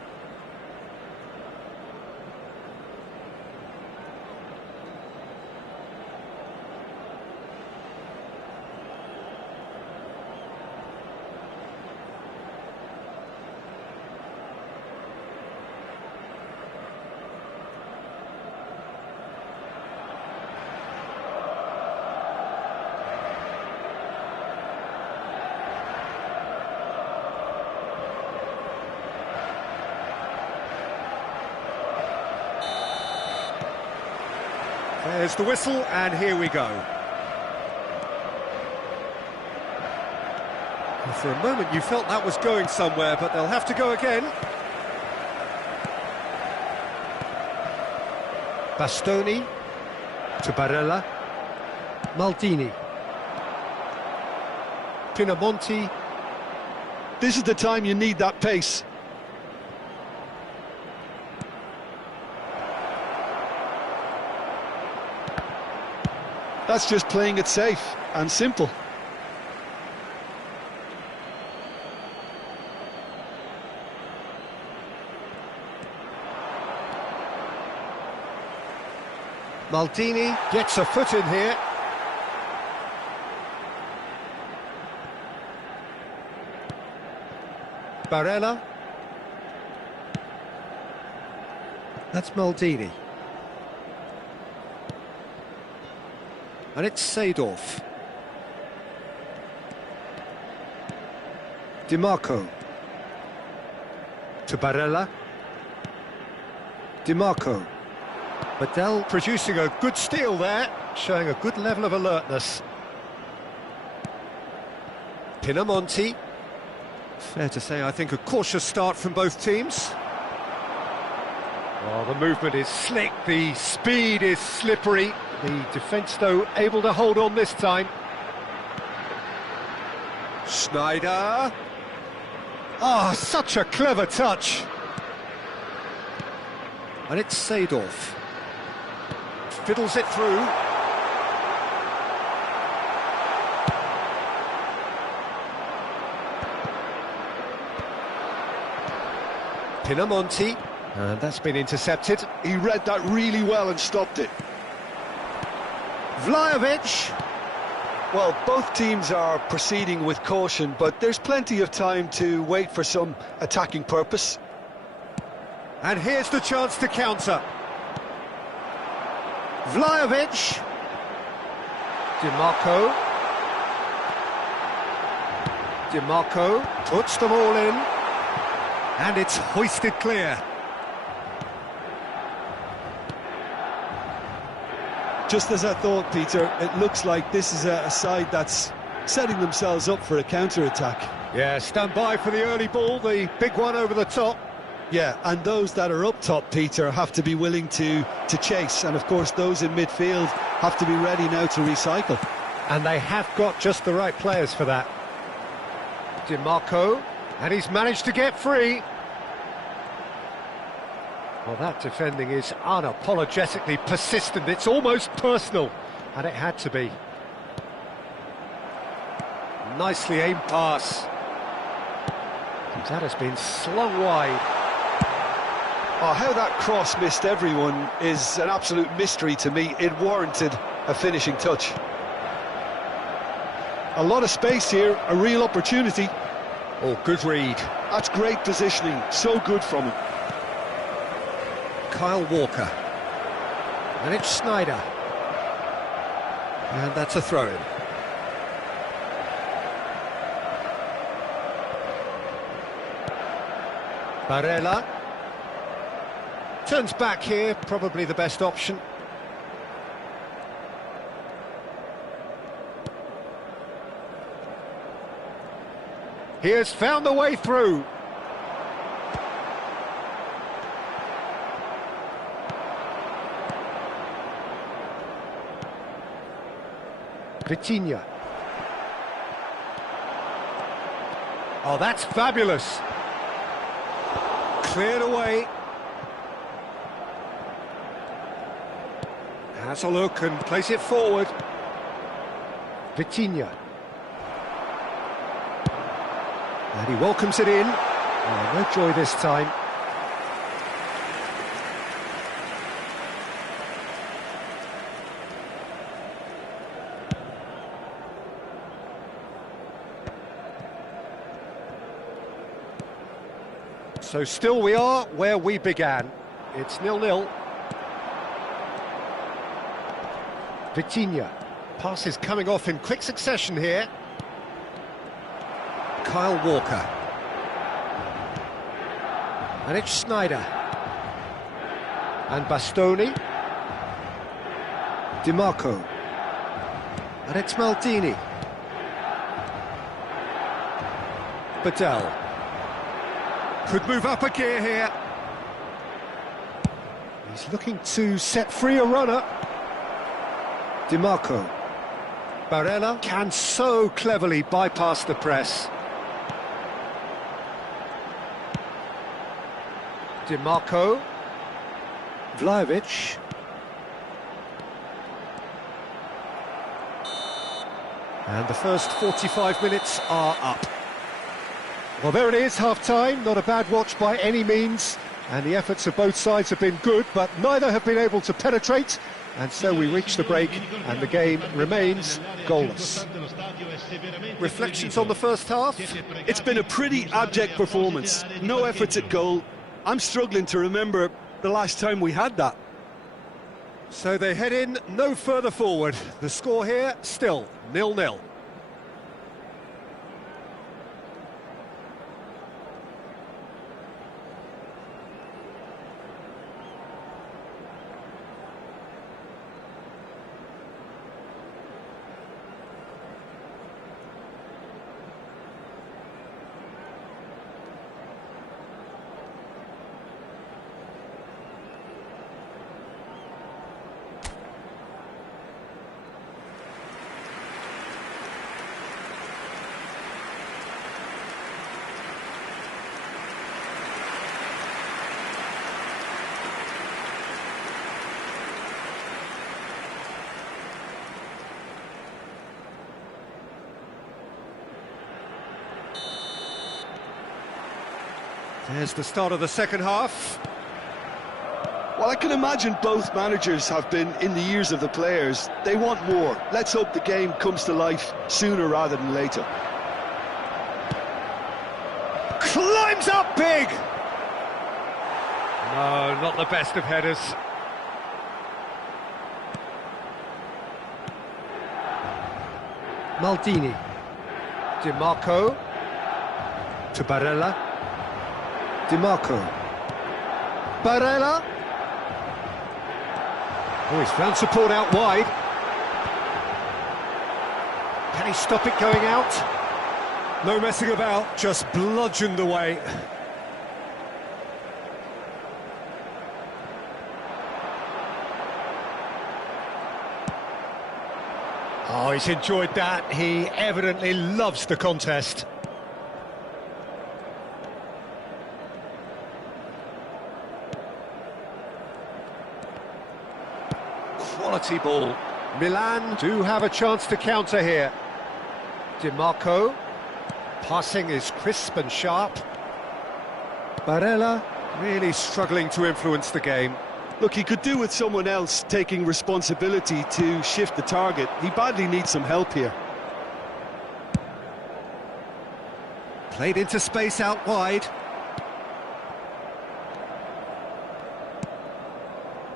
There's the whistle, and here we go. And for a moment you felt that was going somewhere, but they'll have to go again. Bastoni to Barella. Maldini. Pinamonti. This is the time you need that pace. That's just playing it safe and simple. Maldini gets a foot in here. Barella. That's Maldini. And it's Seedorf. DiMarco. To Barella. DiMarco. Badel producing a good steal there, showing a good level of alertness. Pinamonti. Fair to say, I think, a cautious start from both teams. Oh, the movement is slick, the speed is slippery. The defence, though, able to hold on this time. Schneider. Ah, such a clever touch. And it's Seedorf. Fiddles it through. Pinamonti. And that's been intercepted. He read that really well and stopped it. Vlahovic. Well, both teams are proceeding with caution, but there's plenty of time to wait for some attacking purpose. And here's the chance to counter. Vlahovic. DiMarco. DiMarco puts them all in. And it's hoisted clear. Just as I thought, Peter, it looks like this is a side that's setting themselves up for a counter-attack. Yeah, stand by for the early ball, the big one over the top. Yeah, and those that are up top, Peter, have to be willing to chase. And, of course, those in midfield have to be ready now to recycle. And they have got just the right players for that. DiMarco. And he's managed to get free. Well, that defending is unapologetically persistent. It's almost personal, and it had to be. Nicely aimed pass. That has been slung wide. Oh, how that cross missed everyone is an absolute mystery to me. It warranted a finishing touch. A lot of space here, a real opportunity. Oh, good read. That's great positioning, so good from him. Kyle Walker. And it's Snyder. And that's a throw-in. Barella. Turns back here, probably the best option. He has found the way through. Vitinha. Oh, that's fabulous. Cleared away. Has a look and plays it forward. Vitinha. And he welcomes it in. Oh, no joy this time. So still we are where we began. It's 0-0. Vitinha. Pass is coming off in quick succession here. Kyle Walker. And it's Snyder. And Bastoni. DiMarco. And it's Maldini. Badel. Could move up a gear here. He's looking to set free a runner. DiMarco. Barella can so cleverly bypass the press. DiMarco. Vlahovic. And the first 45 minutes are up. Well, there it is, half-time. Not a bad watch by any means. And the efforts of both sides have been good, but neither have been able to penetrate. And so we reach the break, and the game remains goalless. Reflections on the first half? It's been a pretty abject performance. No efforts at goal. I'm struggling to remember the last time we had that. So they head in no further forward. The score here, still 0-0. There's the start of the second half. Well, I can imagine both managers have been in the ears of the players. They want more. Let's hope the game comes to life sooner rather than later. Climbs up big! No, not the best of headers. Maldini. DiMarco. To Barella. DiMarco. Barella. Oh, he's found support out wide. Can he stop it going out? No messing about, just bludgeoned away. Oh, he's enjoyed that. He evidently loves the contest. quality ball. Milan do have a chance to counter here. Di Marco. Passing is crisp and sharp. Barella really struggling to influence the game. Look, he could do with someone else taking responsibility to shift the target. He badly needs some help here. Played into space out wide.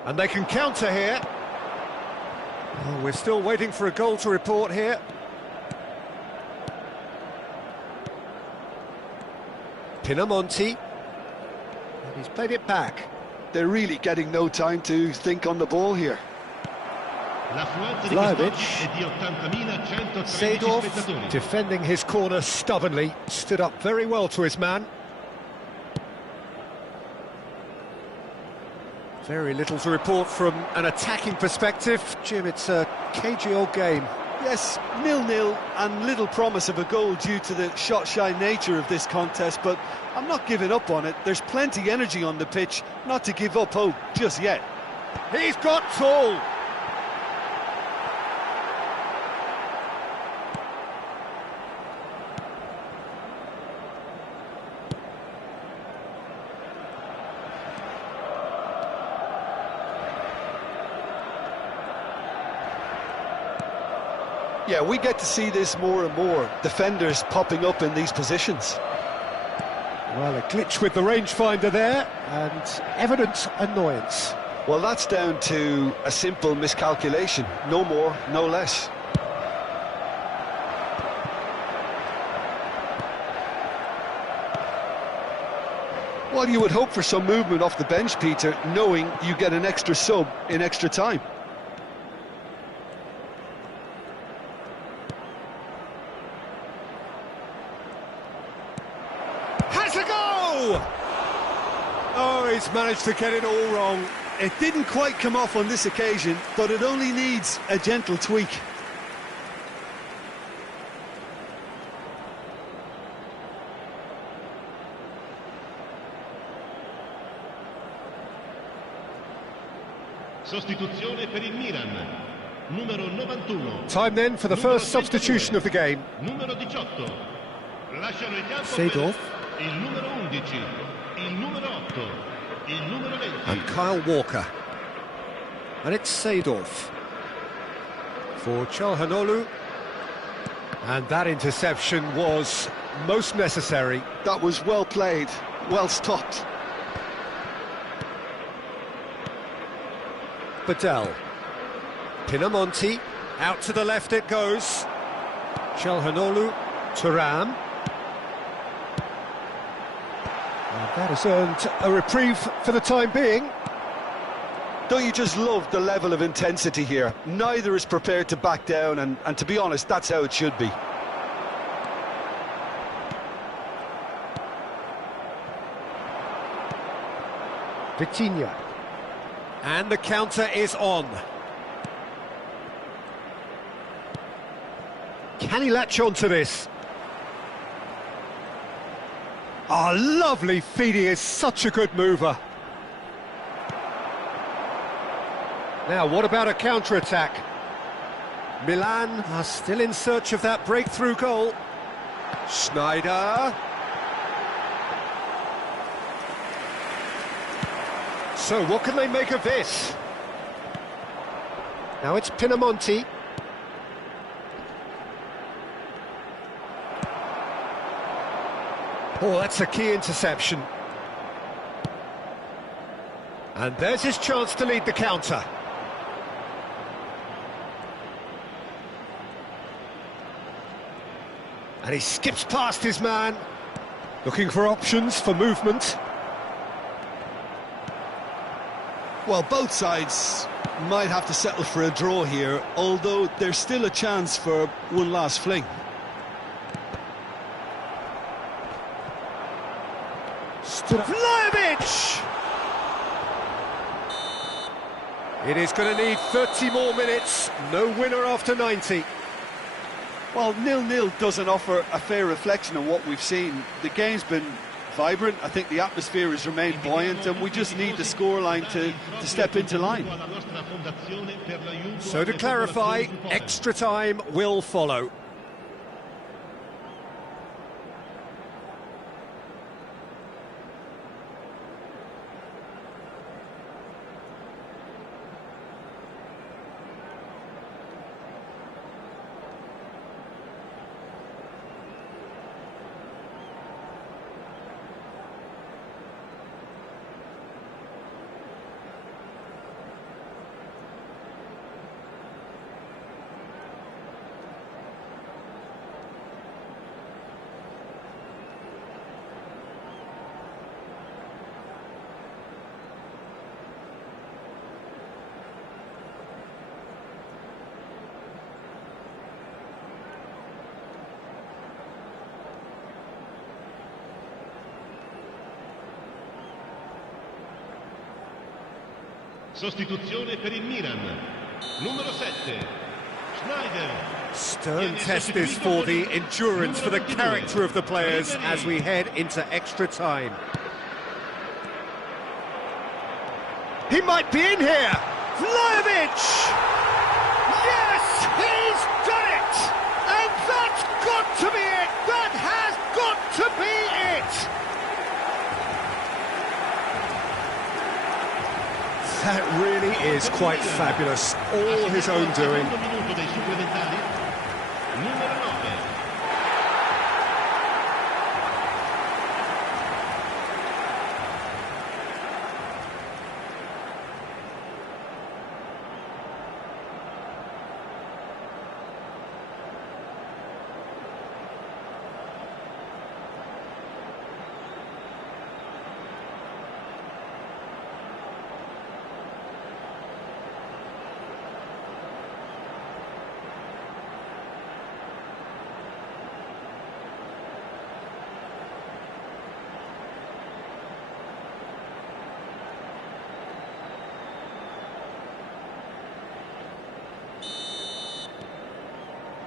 And they can counter here. Oh, we're still waiting for a goal to report here. Pinamonti. And he's played it back. They're really getting no time to think on the ball here. Vlahovic. Seedorf, defending his corner stubbornly, stood up very well to his man. Very little to report from an attacking perspective. Jim, it's a cagey old game. Yes, 0-0 and little promise of a goal due to the shot-shy nature of this contest, but I'm not giving up on it. There's plenty energy on the pitch, not to give up hope just yet. He's got tall. Yeah, we get to see this more and more. Defenders popping up in these positions. Well, a glitch with the rangefinder there, and evident annoyance. Well, that's down to a simple miscalculation. No more, no less. Well, you would hope for some movement off the bench, Peter, knowing you get an extra sub in extra time. Oh, he's managed to get it all wrong. It didn't quite come off on this occasion, but it only needs a gentle tweak. Sostituzione per il Milan. Numero 91. Time then for the first substitution of the game. Numero 18. Lasciano il campo Seedorf. per il numero 11, il numero 8, il numero 20. And Kyle Walker. And it's Seedorf for Çalhanoğlu. And that interception was most necessary. That was well played, well stopped. Badel. Pinamonti. Out to the left it goes. Çalhanoğlu. Thuram. And that has earned a reprieve for the time being. Don't you just love the level of intensity here? Neither is prepared to back down, and to be honest, that's how it should be. Vitinha. And the counter is on. Can he latch on to this? Oh, lovely feed. He is such a good mover. Now, what about a counter-attack? Milan are still in search of that breakthrough goal. Schneider. So, what can they make of this? Now it's Pinamonti. Oh, that's a key interception. And there's his chance to lead the counter. And he skips past his man, looking for options for movement. Well, both sides might have to settle for a draw here, although there's still a chance for one last fling. Vlahovic! It is going to need 30 more minutes. No winner after 90. Well, 0-0 doesn't offer a fair reflection on what we've seen. The game's been vibrant. I think the atmosphere has remained buoyant, and we just need the scoreline to step into line. So to clarify, extra time will follow. Sostituzione per il Milan. Numero 7. Schneider. Stern test this for the endurance, for the character of the players as we head into extra time. He might be in here! Vlahovic! Yes, he's done it! And that's got to be it! That has got to be it! That really is quite fabulous. All his own doing.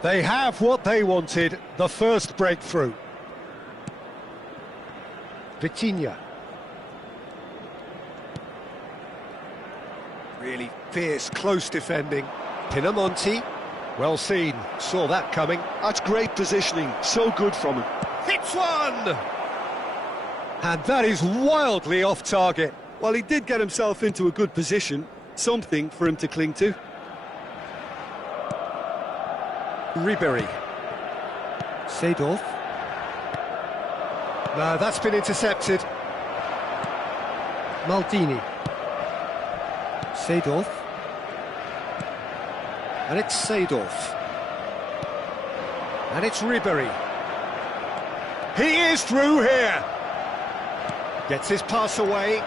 They have what they wanted, the first breakthrough. Vitinha. Really fierce, close defending. Pinamonti, well seen, saw that coming. That's great positioning, so good from him. Hits one! And that is wildly off target. Well, he did get himself into a good position, something for him to cling to. Ribery. Seedorf. No, that's been intercepted. Maldini. Seedorf. And it's Seedorf. And it's Ribery. He is through here. Gets his pass away.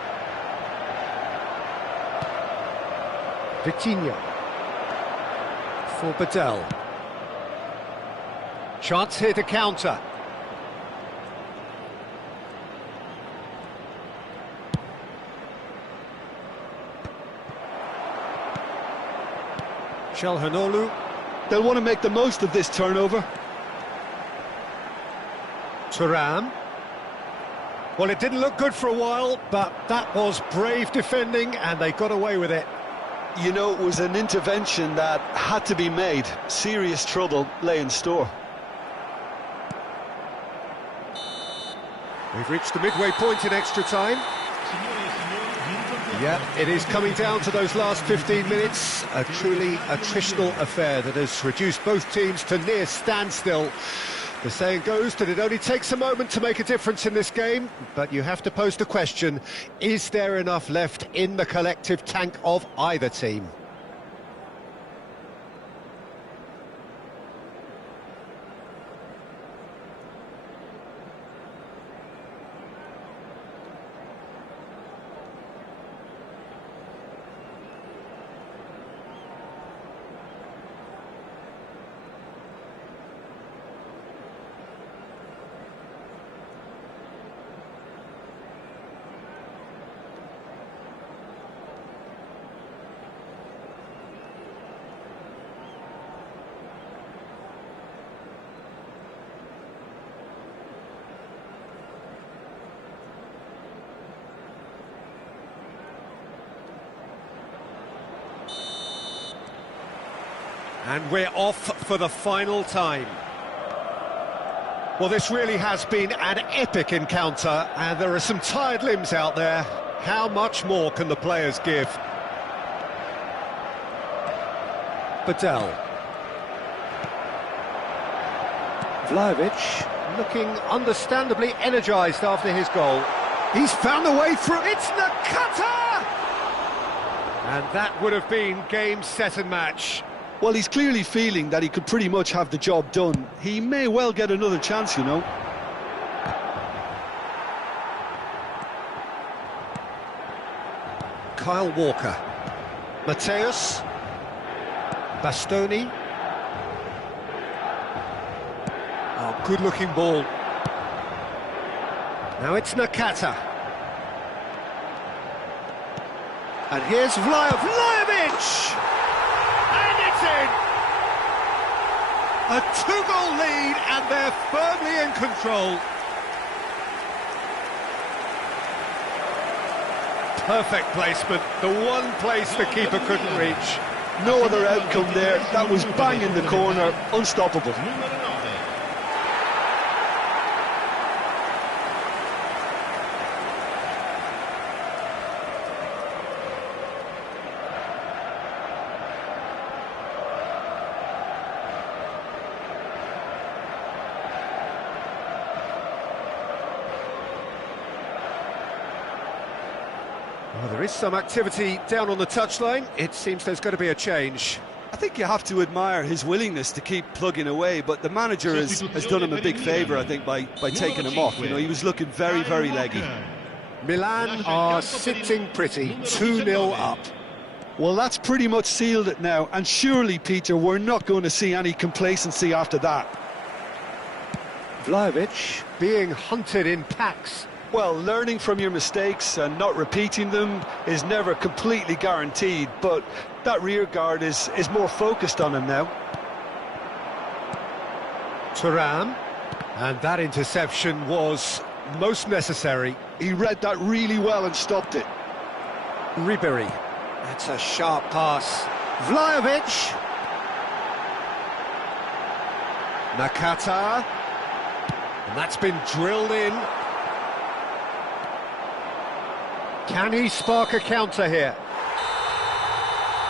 Vitinha. For Badel. Chance here to counter. Çalhanoğlu. They'll want to make the most of this turnover. Thuram. Well, it didn't look good for a while, but that was brave defending, and they got away with it. You know, it was an intervention that had to be made. Serious trouble lay in store. We've reached the midway point in extra time. Yeah, it is coming down to those last 15 minutes. A truly attritional affair that has reduced both teams to near standstill. The saying goes that it only takes a moment to make a difference in this game, but you have to pose the question, is there enough left in the collective tank of either team? And we're off for the final time. Well, this really has been an epic encounter, and there are some tired limbs out there. How much more can the players give? Badel. Vlahovic looking understandably energised after his goal. He's found a way through. It's Nakata! And that would have been game, set and match. Well, he's clearly feeling that he could pretty much have the job done. He may well get another chance, you know. Kyle Walker. Mateus. Bastoni. Oh, good-looking ball. Now it's Nakata. And here's Vlahovic! And it's in! A two-goal lead, and they're firmly in control. Perfect placement, the one place the keeper couldn't reach. No other outcome there. That was bang in the corner, unstoppable. Well, there is some activity down on the touchline. It seems there's going to be a change. I think you have to admire his willingness to keep plugging away, but the manager has done him a big favour, I think, by taking him off. You know, he was looking very, very leggy. Milan are sitting pretty, 2-0 up. Well, that's pretty much sealed it now, and surely, Peter, we're not going to see any complacency after that. Vlahovic being hunted in packs. Well, learning from your mistakes and not repeating them is never completely guaranteed, but that rear guard is more focused on him now. Thuram, and that interception was most necessary. He read that really well and stopped it. Ribéry, that's a sharp pass. Vlahovic. Nakata, and that's been drilled in. Can he spark a counter here?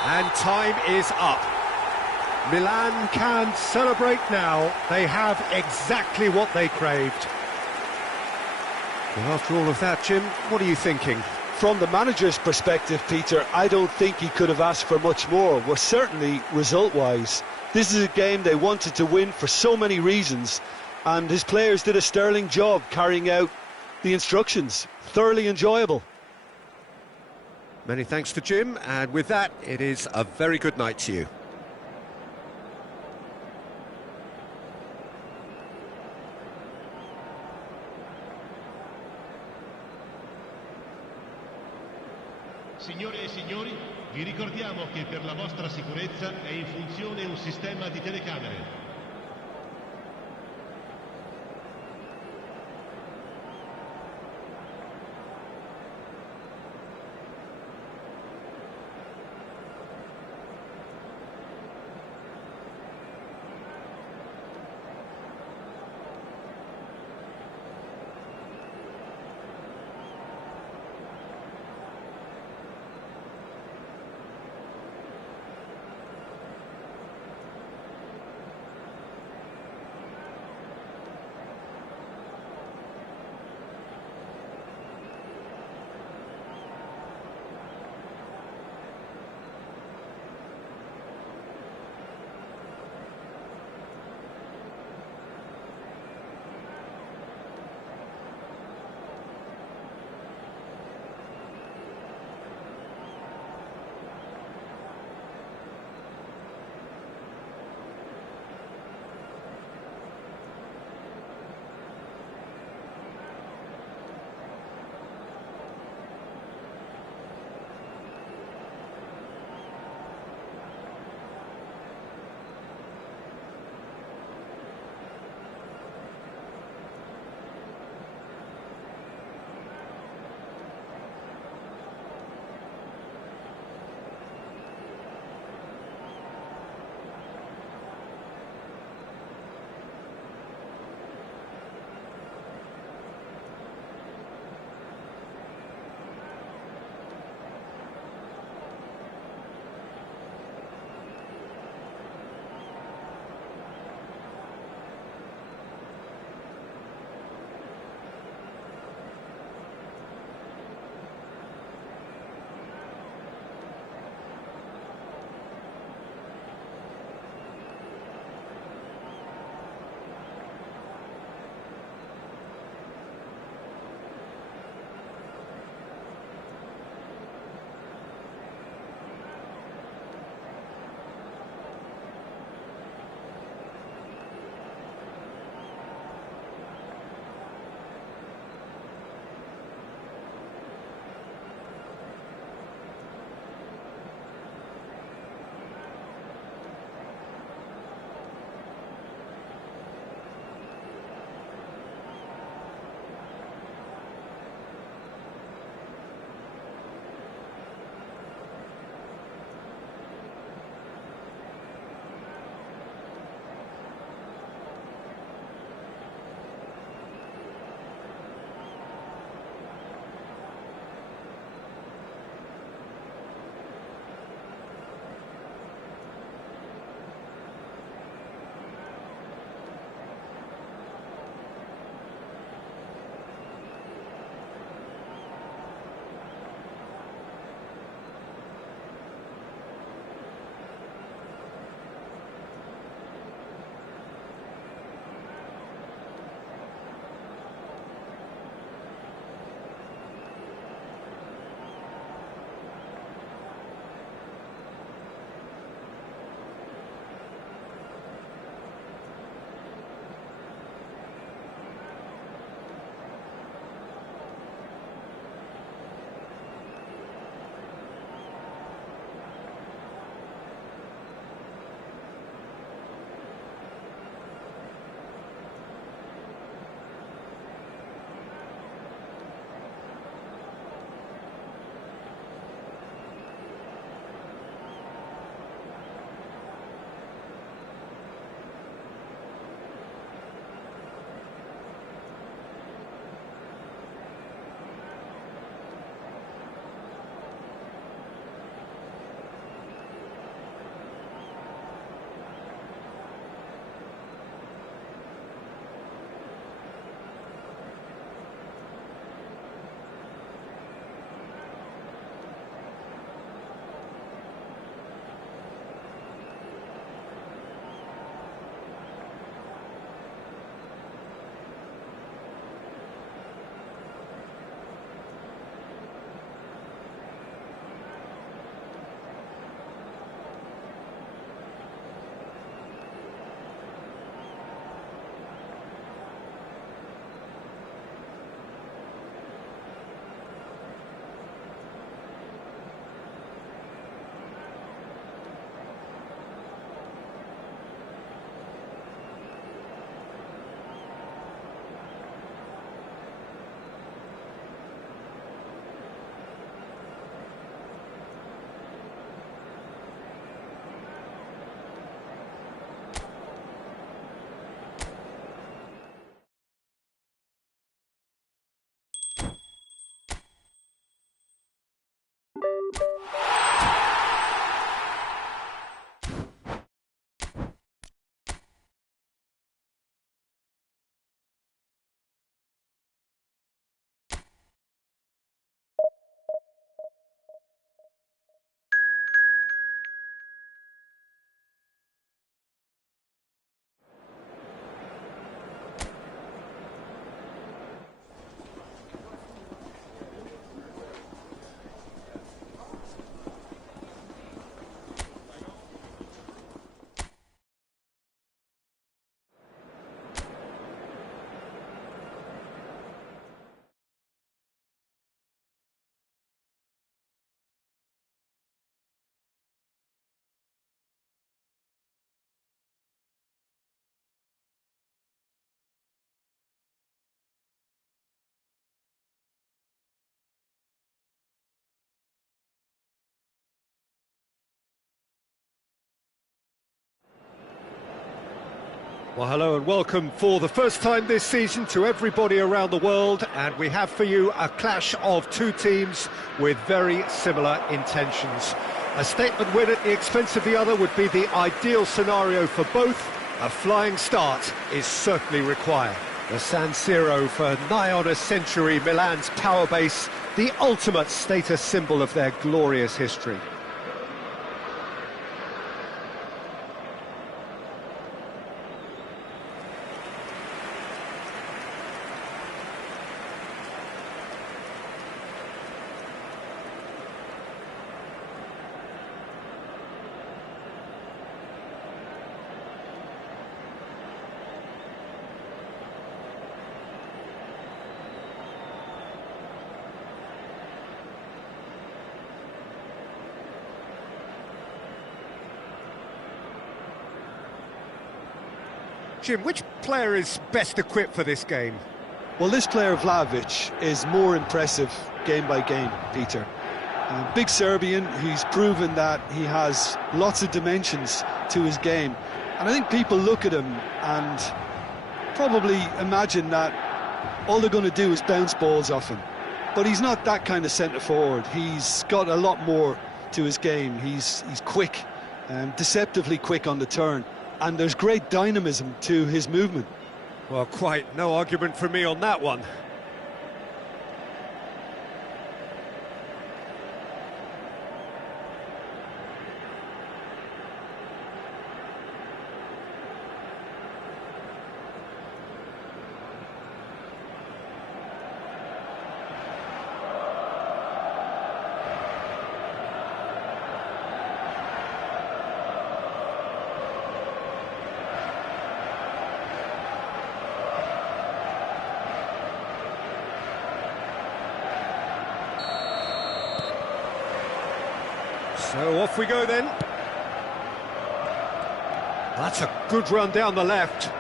And time is up. Milan can celebrate now. They have exactly what they craved. Well, after all of that, Jim, what are you thinking? From the manager's perspective, Peter, I don't think he could have asked for much more. Well, certainly result-wise. This is a game they wanted to win for so many reasons, and his players did a sterling job carrying out the instructions. Thoroughly enjoyable. Many thanks to Jim, and with that, it is a very good night to you. Signore e signori, vi ricordiamo che per la vostra sicurezza è in funzione un sistema di telecamere. Well, hello and welcome for the first time this season to everybody around the world, and we have for you a clash of two teams with very similar intentions. A statement win at the expense of the other would be the ideal scenario for both. A flying start is certainly required. The San Siro, for nigh on a century, Milan's power base, the ultimate status symbol of their glorious history. Jim, which player is best equipped for this game? Well, this player, Vlahovic, is more impressive game by game, Peter. Big Serbian, he's proven that he has lots of dimensions to his game. And I think people look at him and probably imagine that all they're going to do is bounce balls off him. But he's not that kind of centre-forward. He's got a lot more to his game. He's quick, deceptively quick on the turn. And there's great dynamism to his movement. Well, quite no argument from me on that one. So off we go then. That's a good run down the left.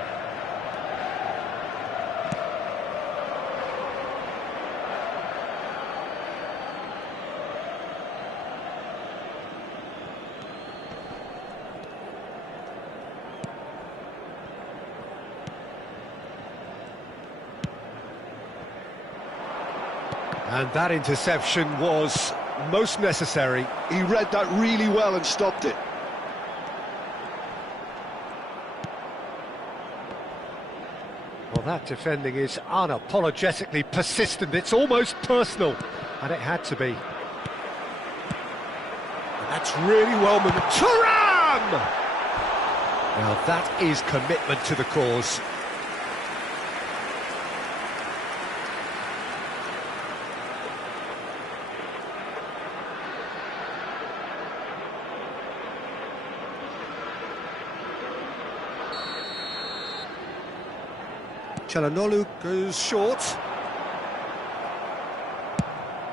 And that interception was most necessary. He read that really well and stopped it. Well, that defending is unapologetically persistent. It's almost personal, and it had to be. And that's really well maneuvered. Thuram! Now that is commitment to the cause. Çalhanoğlu goes short.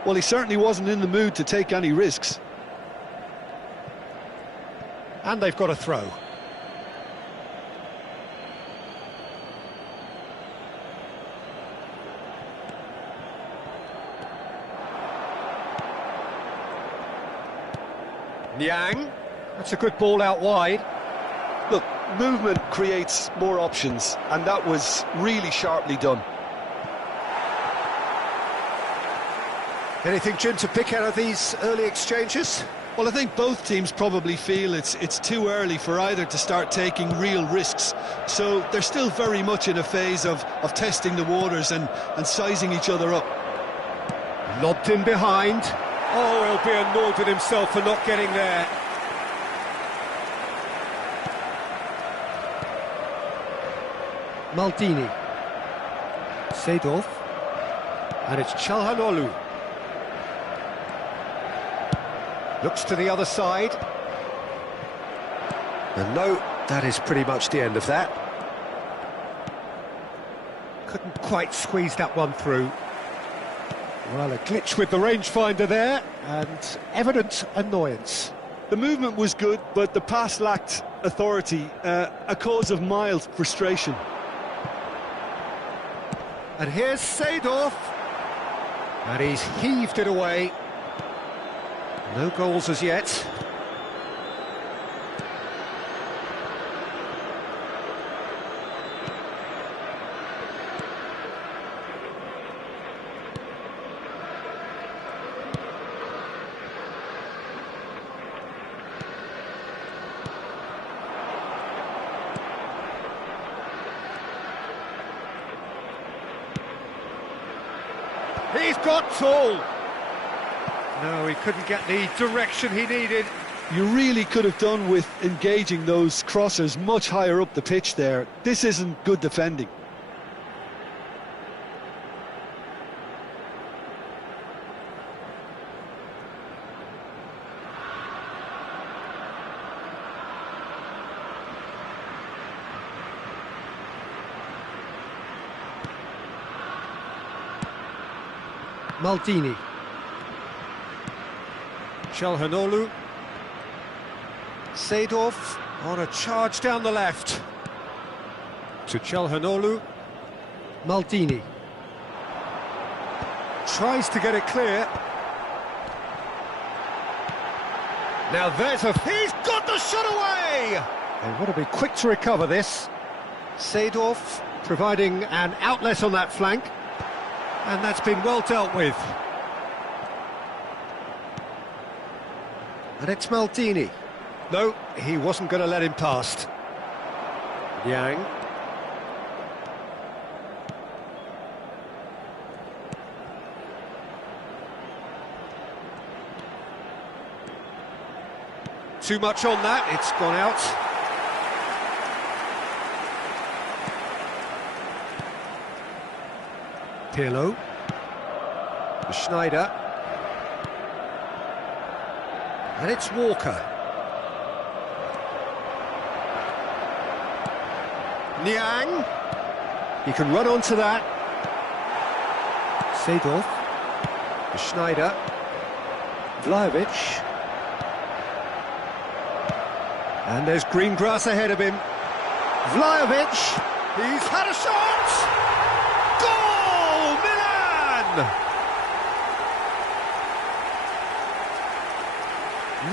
Well, he certainly wasn't in the mood to take any risks. And they've got a throw. Niang. That's a good ball out wide. Look, movement creates more options, and that was really sharply done. Anything, Jim, to pick out of these early exchanges? Well, I think both teams probably feel it's too early for either to start taking real risks. So they're still very much in a phase of testing the waters and sizing each other up. Lobbed in behind. Oh, he'll be annoyed with himself for not getting there. Maldini. Seedorf. And it's Çalhanoğlu. Looks to the other side. And no, that is pretty much the end of that. Couldn't quite squeeze that one through. Well, a glitch with the rangefinder there, and evident annoyance. The movement was good, but the pass lacked authority, a cause of mild frustration. And here's Seedorf. And he's heaved it away. No goals as yet. got tall. No, he couldn't get the direction he needed. You really could have done with engaging those crossers much higher up the pitch there. This isn't good defending. Maldini. Çalhanoğlu. Seedorf on a charge down the left. To Çalhanoğlu. Maldini. Tries to get it clear. Now there's a... He's got the shot away! They want to be quick to recover this. Seedorf providing an outlet on that flank. And that's been well dealt with. And it's Maldini. No, he wasn't going to let him past. Yang. Too much on that, it's gone out. Pirlo. Schneider. And it's Walker. Niang. He can run onto that. Seedorf. Schneider. Vlahovic. And there's green grass ahead of him. Vlahovic. He's had a shot! Goal! Milan!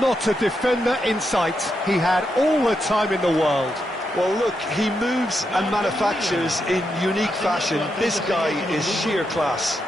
Not a defender in sight. He had all the time in the world. Well, look, he moves and manufactures in unique fashion. This guy is sheer class.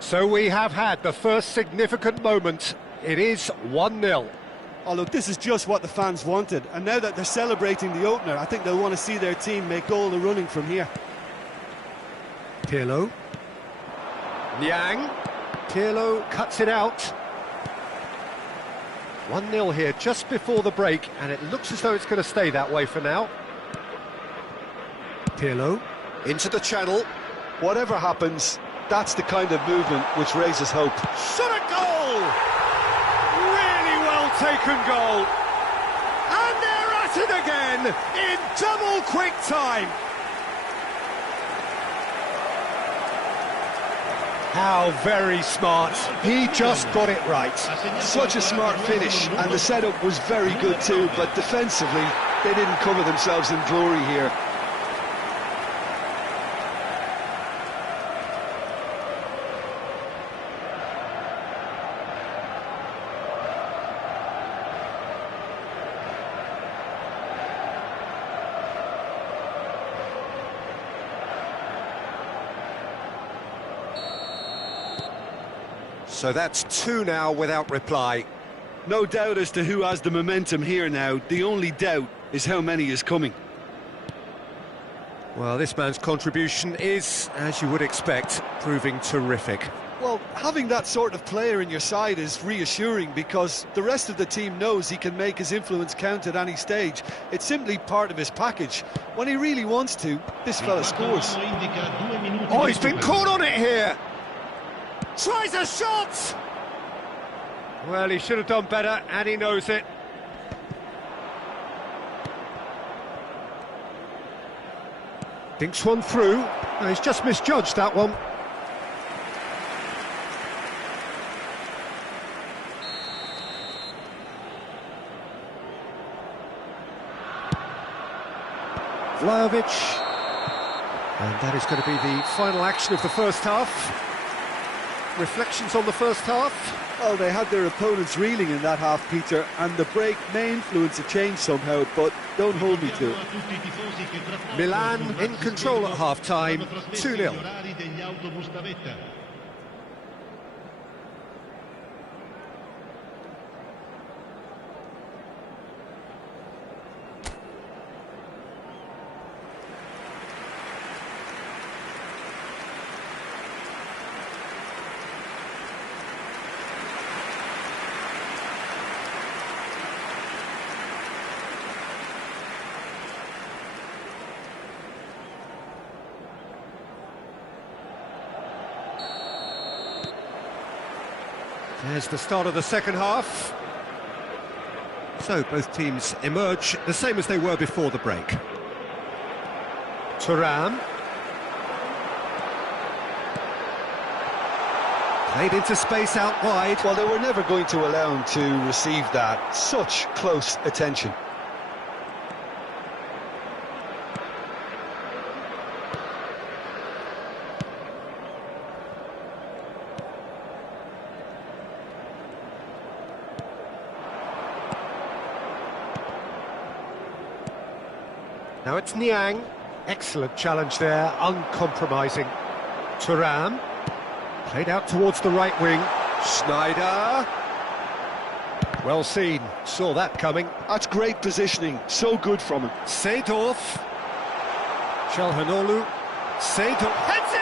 So we have had the first significant moment. It is 1-0. Oh, look, this is just what the fans wanted. And now that they're celebrating the opener, I think they'll want to see their team make all the running from here. Pirlo. Niang. Pirlo cuts it out. 1-0 here just before the break, and it looks as though it's going to stay that way for now. Pirlo. Into the channel. Whatever happens, that's the kind of movement which raises hope. Shot a goal! Really well taken goal. And they're at it again in double quick time. How very smart. He just got it right. Such a smart finish, and the setup was very good too, but defensively, they didn't cover themselves in glory here. So that's 2 now without reply. No doubt as to who has the momentum here now. The only doubt is how many is coming. Well, this man's contribution is, as you would expect, proving terrific. Well, having that sort of player in your side is reassuring because the rest of the team knows he can make his influence count at any stage. It's simply part of his package. When he really wants to, this fella scores. Oh, he's been caught on it here! Tries a shot! Well, he should have done better, and he knows it. Thinks one through. No, he's just misjudged that one. Vlahovic. And that is going to be the final action of the first half. reflections on the first half? Well, they had their opponents reeling in that half, Peter, and the break may influence a change somehow, but don't hold me to it. Milan in control at half-time, 2-0. There's the start of the second half. So both teams emerge the same as they were before the break. Thuram. Played into space out wide. Well, they were never going to allow him to receive that. Such close attention. Now it's Niang. Excellent challenge there, uncompromising. Thuram. Played out towards the right wing. Schneider. Well seen, saw that coming. That's great positioning, so good from him. Seedorf. Çalhanoğlu. Seedorf heads it!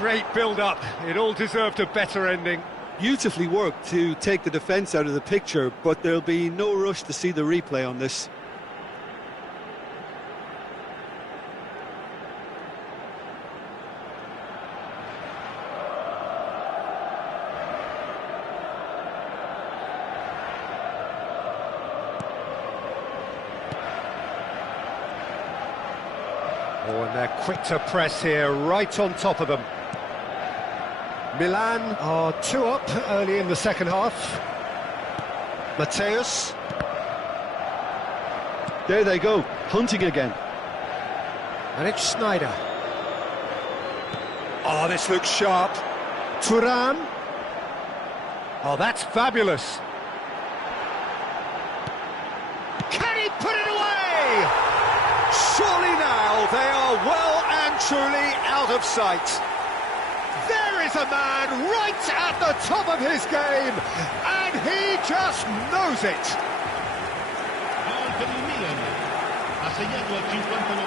Great build-up, it all deserved a better ending. Beautifully worked to take the defence out of the picture, but there'll be no rush to see the replay on this. Oh, and they're quick to press here, right on top of them. Milan are 2 up early in the second half. Mateus. There they go, hunting again. And it's Schneider. Oh, this looks sharp. Thuram. Oh, that's fabulous. Can he put it away? Surely now they are well and truly out of sight. There is a man right at the top of his game, and he just knows it.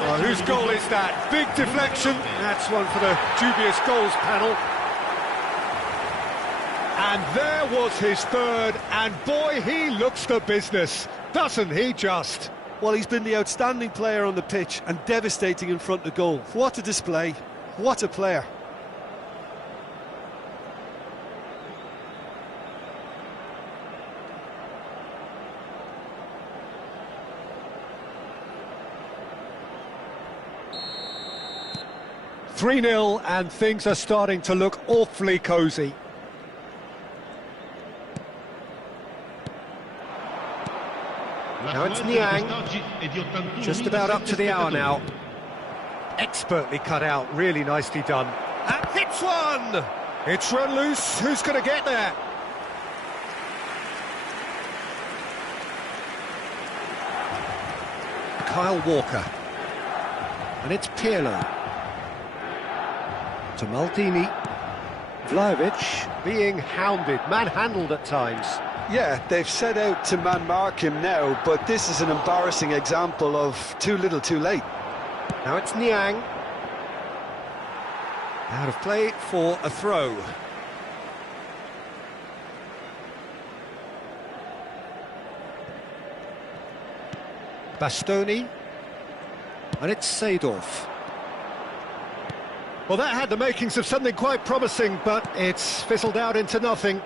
Oh, whose goal is that? Big deflection. That's one for the dubious goals panel. And there was his third, and boy, he looks the business, doesn't he just? Well, he's been the outstanding player on the pitch and devastating in front of goal. What a display, what a player. (3-0) and things are starting to look awfully cosy. Now it's Niang, just about up to the hour now. Expertly cut out, really nicely done. And hits one! It's run loose, who's going to get there? Kyle Walker. And it's Pirlo. To Maldini. Vlahovic being hounded, manhandled at times. Yeah, they've set out to man-mark him now, but this is an embarrassing example of too little too late. Now it's Niang. Out of play for a throw. Bastoni. And it's Seedorf. Well, that had the makings of something quite promising, but it's fizzled out into nothing.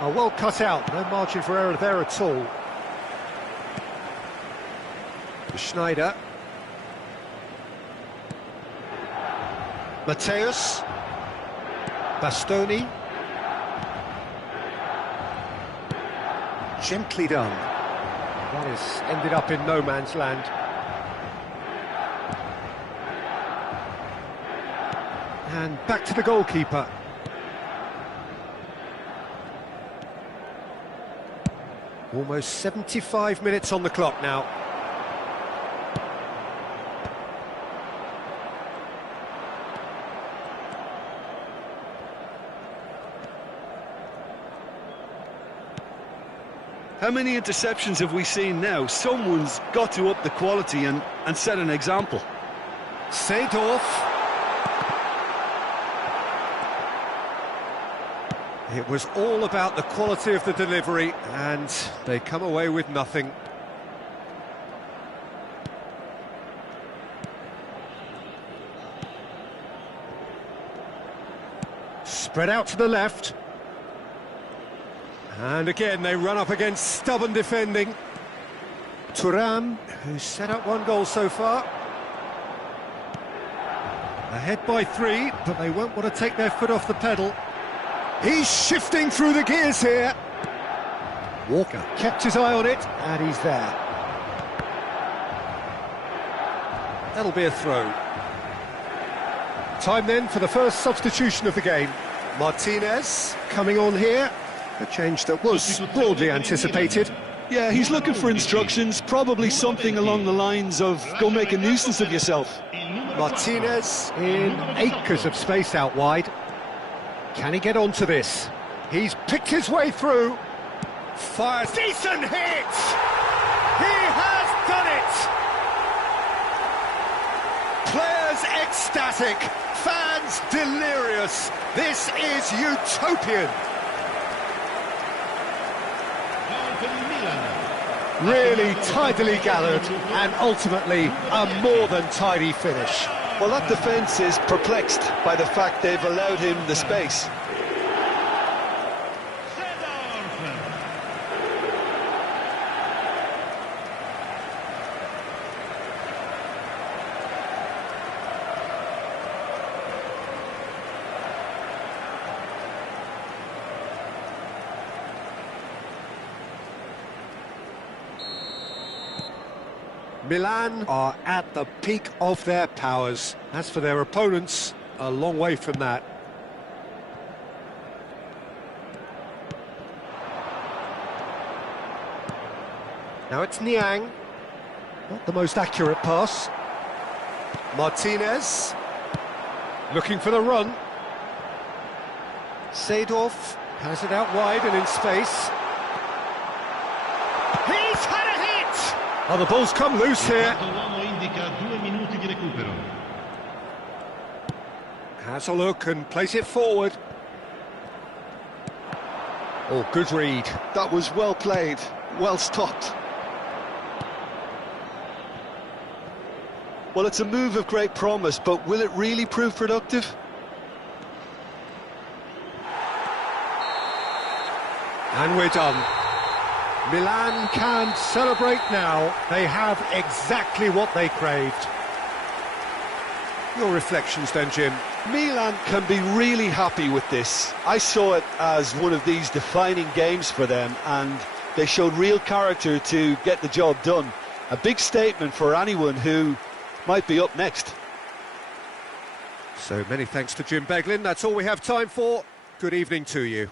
Oh, well cut out, no margin for error there at all. Schneider. Mateus. Gently done. That has ended up in no man's land. And back to the goalkeeper. Almost 75 minutes on the clock now. How many interceptions have we seen now? Someone's got to up the quality and set an example. Seedorf. It was all about the quality of the delivery, and they come away with nothing. Spread out to the left. And again, they run up against stubborn defending. Thuram, who's set up one goal so far. Ahead by 3, but they won't want to take their foot off the pedal. He's shifting through the gears here. Walker kept his eye on it, and he's there. That'll be a throw. Time then for the first substitution of the game. Martinez coming on here. A change that was broadly anticipated. Yeah, he's looking for instructions, probably something along the lines of go make a nuisance of yourself. Martinez in acres of space out wide. Can he get onto this? He's picked his way through. Fires. Decent hit! He has done it! Players ecstatic. Fans delirious. This is utopian. Really tidily gathered and ultimately a more than tidy finish. Well, that defence is perplexed by the fact they've allowed him the space. Milan are at the peak of their powers. As for their opponents, a long way from that. Now it's Niang. Not the most accurate pass. Martinez. Looking for the run. Seedorf has it out wide and in space. He's had a hit! Oh, the ball's come loose here. Has a look and plays it forward. Oh, good read. That was well played, well stopped. Well, it's a move of great promise, but will it really prove productive? And we're done. Milan can celebrate now. They have exactly what they craved. Your reflections then, Jim? Milan can be really happy with this. I saw it as one of these defining games for them, and they showed real character to get the job done. A big statement for anyone who might be up next. So many thanks to Jim Beglin. That's all we have time for. Good evening to you.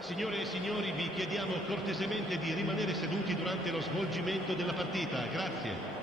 Signore e signori, vi chiediamo cortesemente di rimanere seduti durante lo svolgimento della partita. Grazie.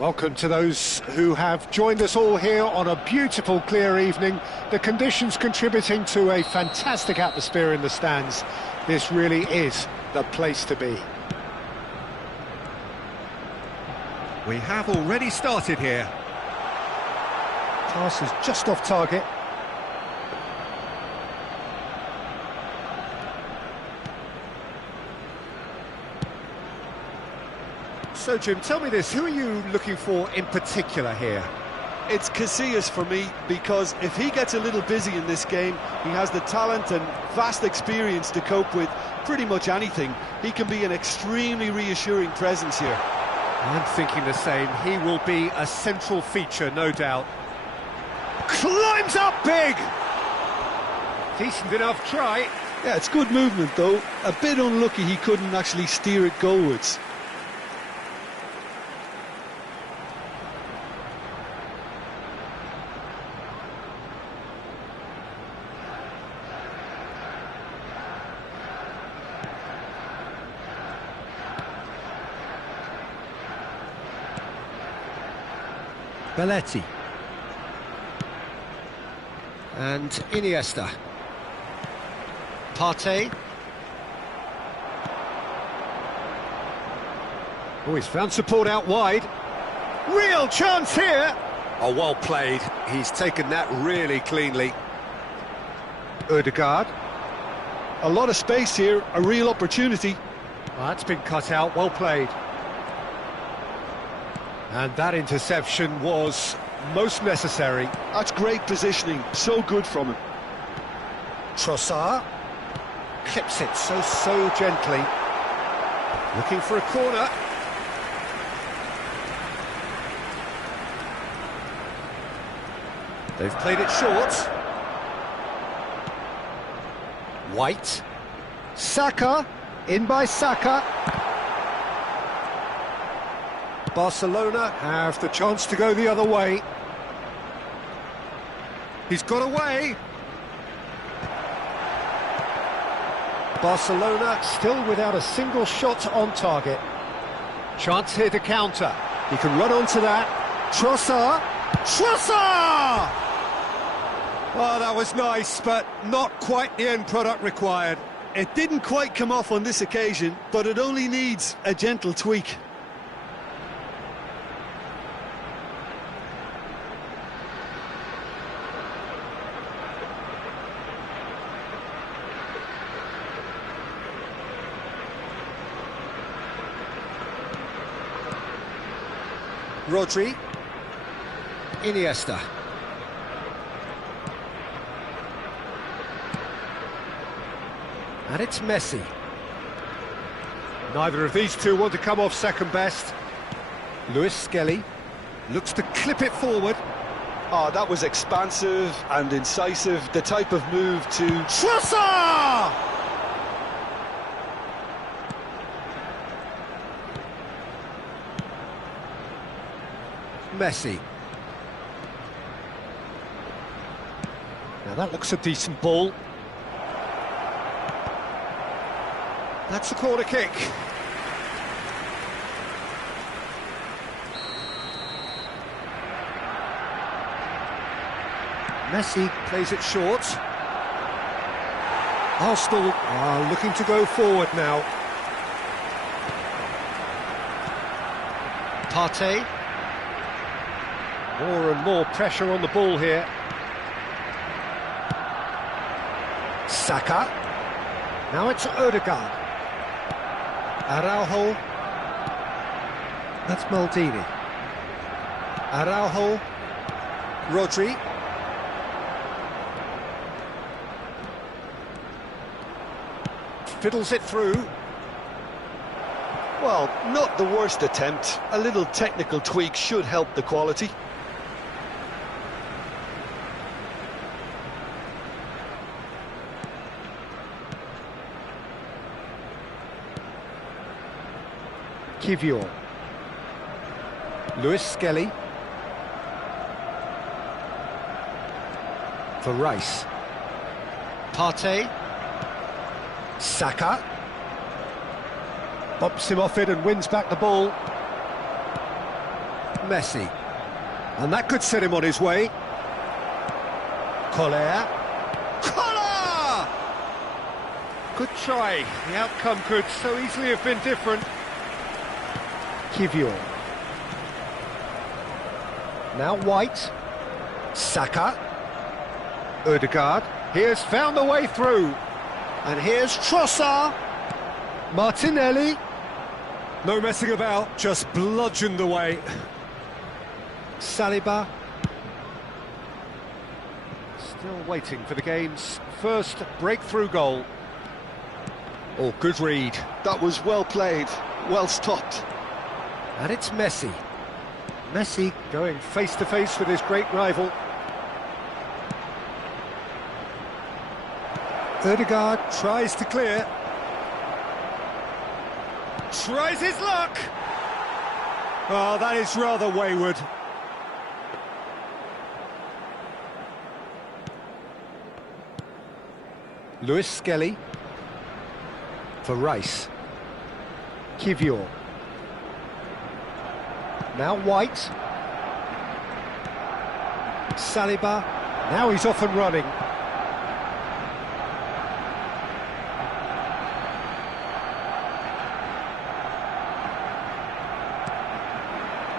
Welcome to those who have joined us all here on a beautiful, clear evening. The conditions contributing to a fantastic atmosphere in the stands. This really is the place to be. We have already started here. Pass is just off target. So, Jim, tell me this, who are you looking for in particular here? It's Casillas for me, because if he gets a little busy in this game, he has the talent and vast experience to cope with pretty much anything. He can be an extremely reassuring presence here. I'm thinking the same. He will be a central feature, no doubt. Climbs up big! Decent enough try. Yeah, it's good movement, though. A bit unlucky he couldn't actually steer it goalwards. Belletti. And Iniesta. Partey. Oh, he's found support out wide. Real chance here! Oh, well played. He's taken that really cleanly. Ødegaard. A lot of space here, a real opportunity. Oh, that's been cut out, well played. And that interception was most necessary. That's great positioning, so good from him. Trossard clips it so gently. Looking for a corner. They've played it short. White. Saka. In by Saka. Barcelona have the chance to go the other way. He's got away. Barcelona still without a single shot on target. Chance here to counter. He can run onto that. Trossard. Trossard! Oh, that was nice, but not quite the end product required. It didn't quite come off on this occasion, but it only needs a gentle tweak. Rodri. Iniesta. And it's Messi. Neither of these two want to come off second best. Luis Skelly looks to clip it forward. Oh, that was expansive and incisive, the type of move to... Trossard! Messi. Now that looks a decent ball. That's a corner kick. Messi plays it short. Arsenal are looking to go forward now. Partey. More and more pressure on the ball here. Saka. Now it's Ødegaard. Araujo. That's Maldini. Araujo. Rodri. Fiddles it through. Well, not the worst attempt. A little technical tweak should help the quality. Kivior. Luis Skelly. For Rice. Partey. Saka. Bumps him off it and wins back the ball. Messi. And that could set him on his way. Collier. Collar! Good try. The outcome could so easily have been different. Kivior. Now White. Saka. Odegaard. He has found a way through. And here's Trossard. Martinelli. No messing about, just bludgeoned away. Saliba. Still waiting for the game's first breakthrough goal. Oh, good read. That was well played, well stopped. And it's Messi. Messi going face-to-face with his great rival. Odegaard tries to clear. Tries his luck! Oh, that is rather wayward. Lewis Skelly. For Rice. Kivior. Now White. Saliba. Now he's off and running.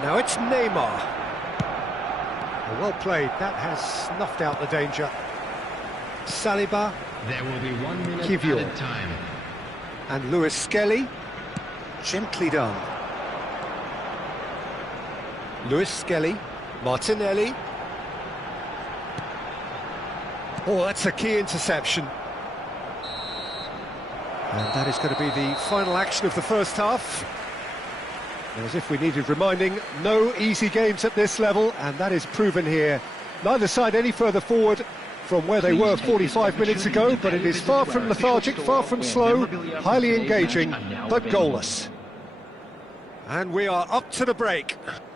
Now it's Neymar. Well played, that has snuffed out the danger. Saliba. There will be 1 minute Kivior. added time. And Lewis Skelly. Gently done. Lewis Skelly. Martinelli. Oh, that's a key interception. And that is going to be the final action of the first half. As if we needed reminding, no easy games at this level, and that is proven here. Neither side any further forward from where they were 45 minutes ago, but it is far from lethargic, far from slow, highly engaging, but goalless. And we are up to the break.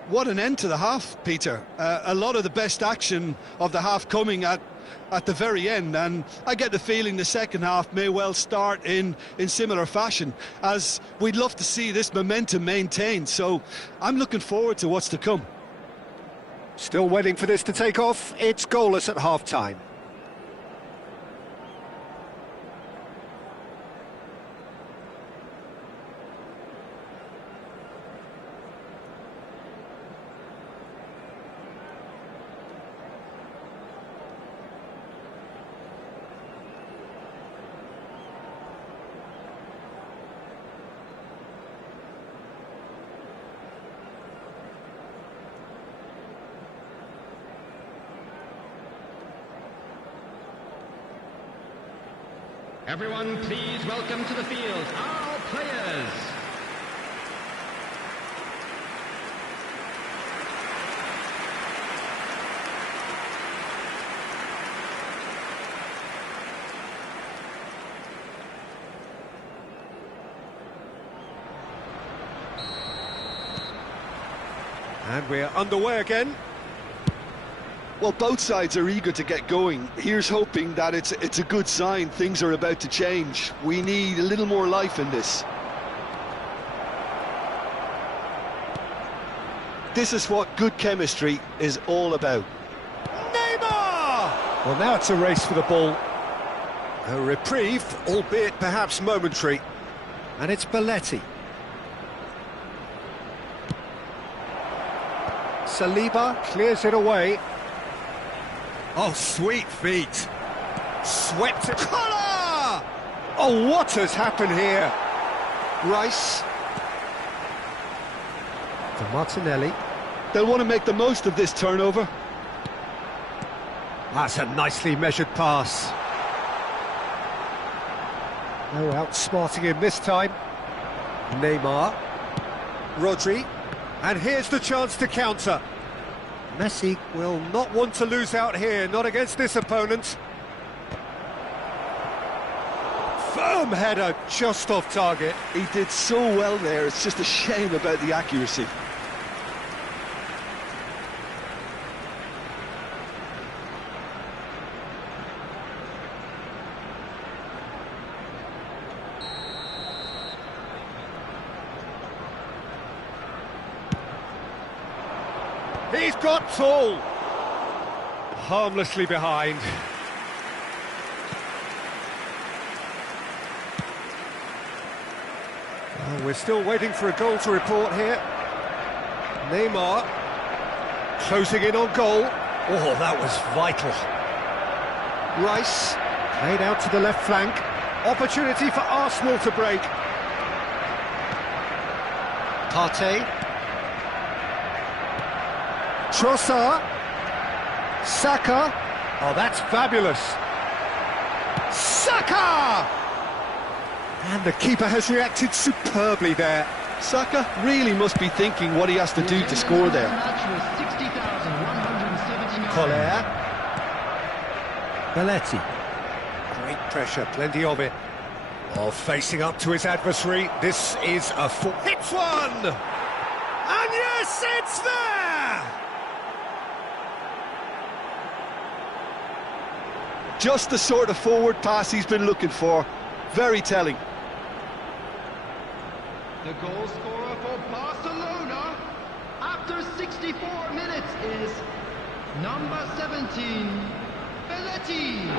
What an end to the half, Peter. A lot of the best action of the half coming at the very end, and I get the feeling the second half may well start in similar fashion, as we'd love to see this momentum maintained, so I'm looking forward to what's to come. Still waiting for this to take off. It's goalless at half-time. Everyone, please welcome to the field our players. And we're underway again. Well, both sides are eager to get going. Here's hoping that it's a good sign. Things are about to change. We need a little more life in this. This is what good chemistry is all about. Neymar! Well, now it's a race for the ball. A reprieve, albeit perhaps momentary. And it's Belletti. Saliba clears it away. Oh, sweet feet. Swept it. Collar! Oh, what has happened here? Rice. To Martinelli. They'll want to make the most of this turnover. That's a nicely measured pass. No outsmarting him this time. Neymar. Rodri. And here's the chance to counter. Messi will not want to lose out here, not against this opponent. Firm header, just off target. He did so well there, it's just a shame about the accuracy. He's got tall. Harmlessly behind. Well, we're still waiting for a goal to report here. Neymar closing in on goal. Oh, that was vital. Rice played out to the left flank. Opportunity for Arsenal to break. Partey. Trossard. Saka. Oh, that's fabulous. Saka! And the keeper has reacted superbly there. Saka really must be thinking what he has to do to score there. Collier. Belletti. Great pressure, plenty of it. Oh, facing up to his adversary. This is a full... Hits one! And yes, it's there! Just the sort of forward pass he's been looking for. Very telling. The goal scorer for Barcelona after 64 minutes is number 17, Belletti.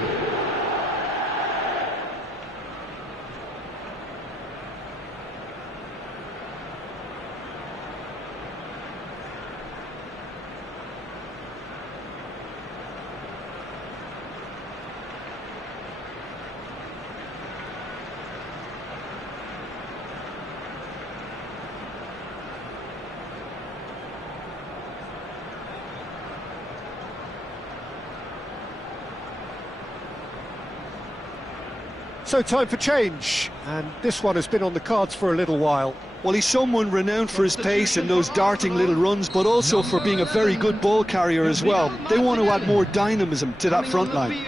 So time for change, and this one has been on the cards for a little while. Well, he's someone renowned for his pace and those darting little runs, but also for being a very good ball carrier as well. They want to add more dynamism to that front line.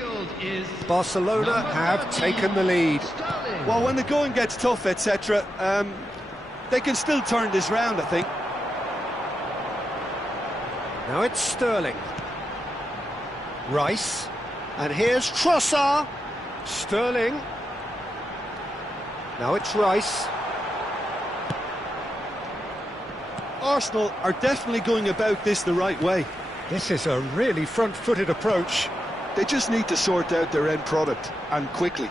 Barcelona have taken the lead. Well, when the going gets tough, etc., they can still turn this round, I think. Now it's Sterling. Rice. And here's Trossard. Sterling. Now it's Rice. Arsenal are definitely going about this the right way. This is a really front-footed approach. They just need to sort out their end product, and quickly.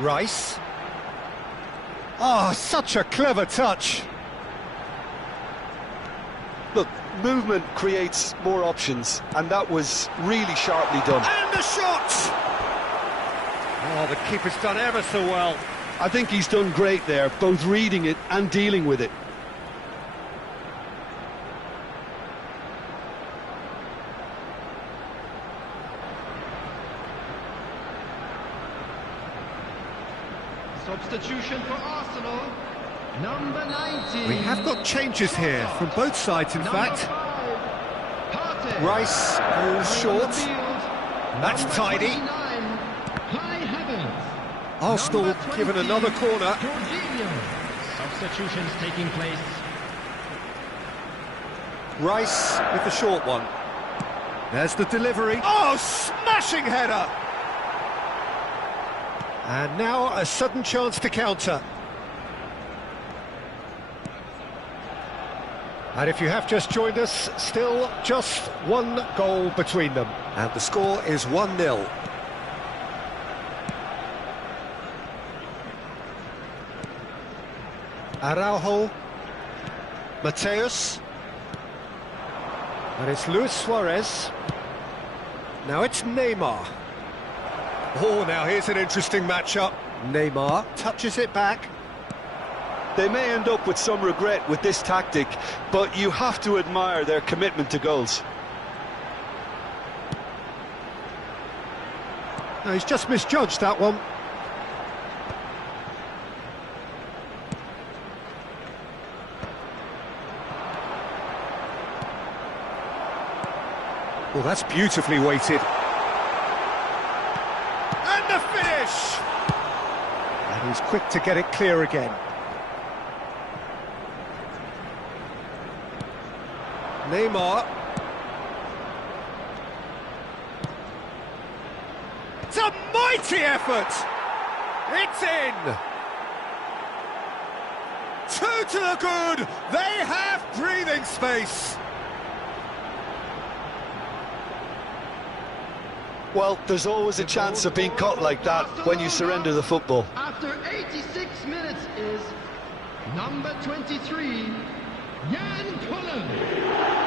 Rice. Oh, such a clever touch. Look, movement creates more options, and that was really sharply done. And the shot! Oh, the keeper's done ever so well. I think he's done great there, both reading it and dealing with it. Substitution for Arsenal, number 19. We have got changes here from both sides, in fact. Rice goes short. That's tidy. Arsenal given another corner. Substitutions taking place. Rice with the short one. There's the delivery. Oh, smashing header! And now a sudden chance to counter. And if you have just joined us, still just one goal between them. And the score is 1-0. Araujo. Mateus. And it's Luis Suarez. Now it's Neymar. Oh, now here's an interesting matchup. Neymar touches it back. They may end up with some regret with this tactic, but you have to admire their commitment to goals. No, he's just misjudged that one. Well, that's beautifully weighted. And the finish! And he's quick to get it clear again. Neymar. It's a mighty effort! It's in! Two to the good! They have breathing space! Well, there's always a chance of being caught like that when you surrender the football. After 86 minutes is number 23, Jan Cullen.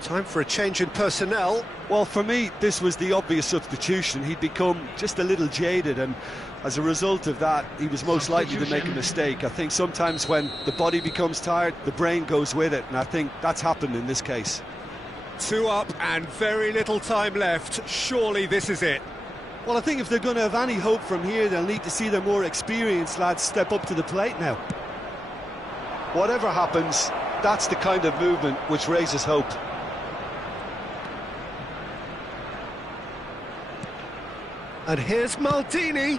Time for a change in personnel. Well, for me, this was the obvious substitution. He'd become just a little jaded, and as a result of that, he was most likely to make a mistake. I think sometimes when the body becomes tired, the brain goes with it, and I think that's happened in this case. 2 up and very little time left. Surely this is it. Well, I think if they're going to have any hope from here, they'll need to see their more experienced lads step up to the plate now. Whatever happens, that's the kind of movement which raises hope. And here's Maldini.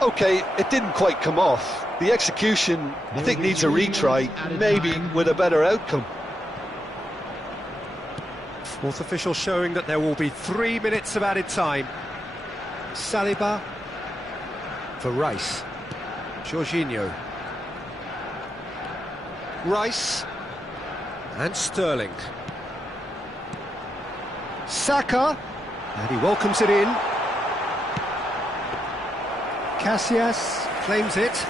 OK, it didn't quite come off. The execution, I think, needs a retry, maybe with a better outcome. Fourth official showing that there will be 3 minutes of added time. Saliba for Rice. Jorginho. Rice and Sterling. Saka, and he welcomes it in. Casillas claims it.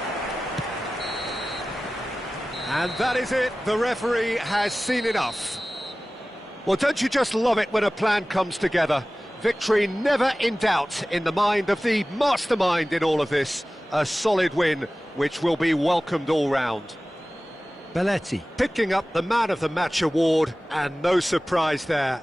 And that is it. The referee has seen enough. Well, don't you just love it when a plan comes together? Victory never in doubt in the mind of the mastermind in all of this. A solid win, which will be welcomed all round. Belletti picking up the Man of the Match award, and no surprise there.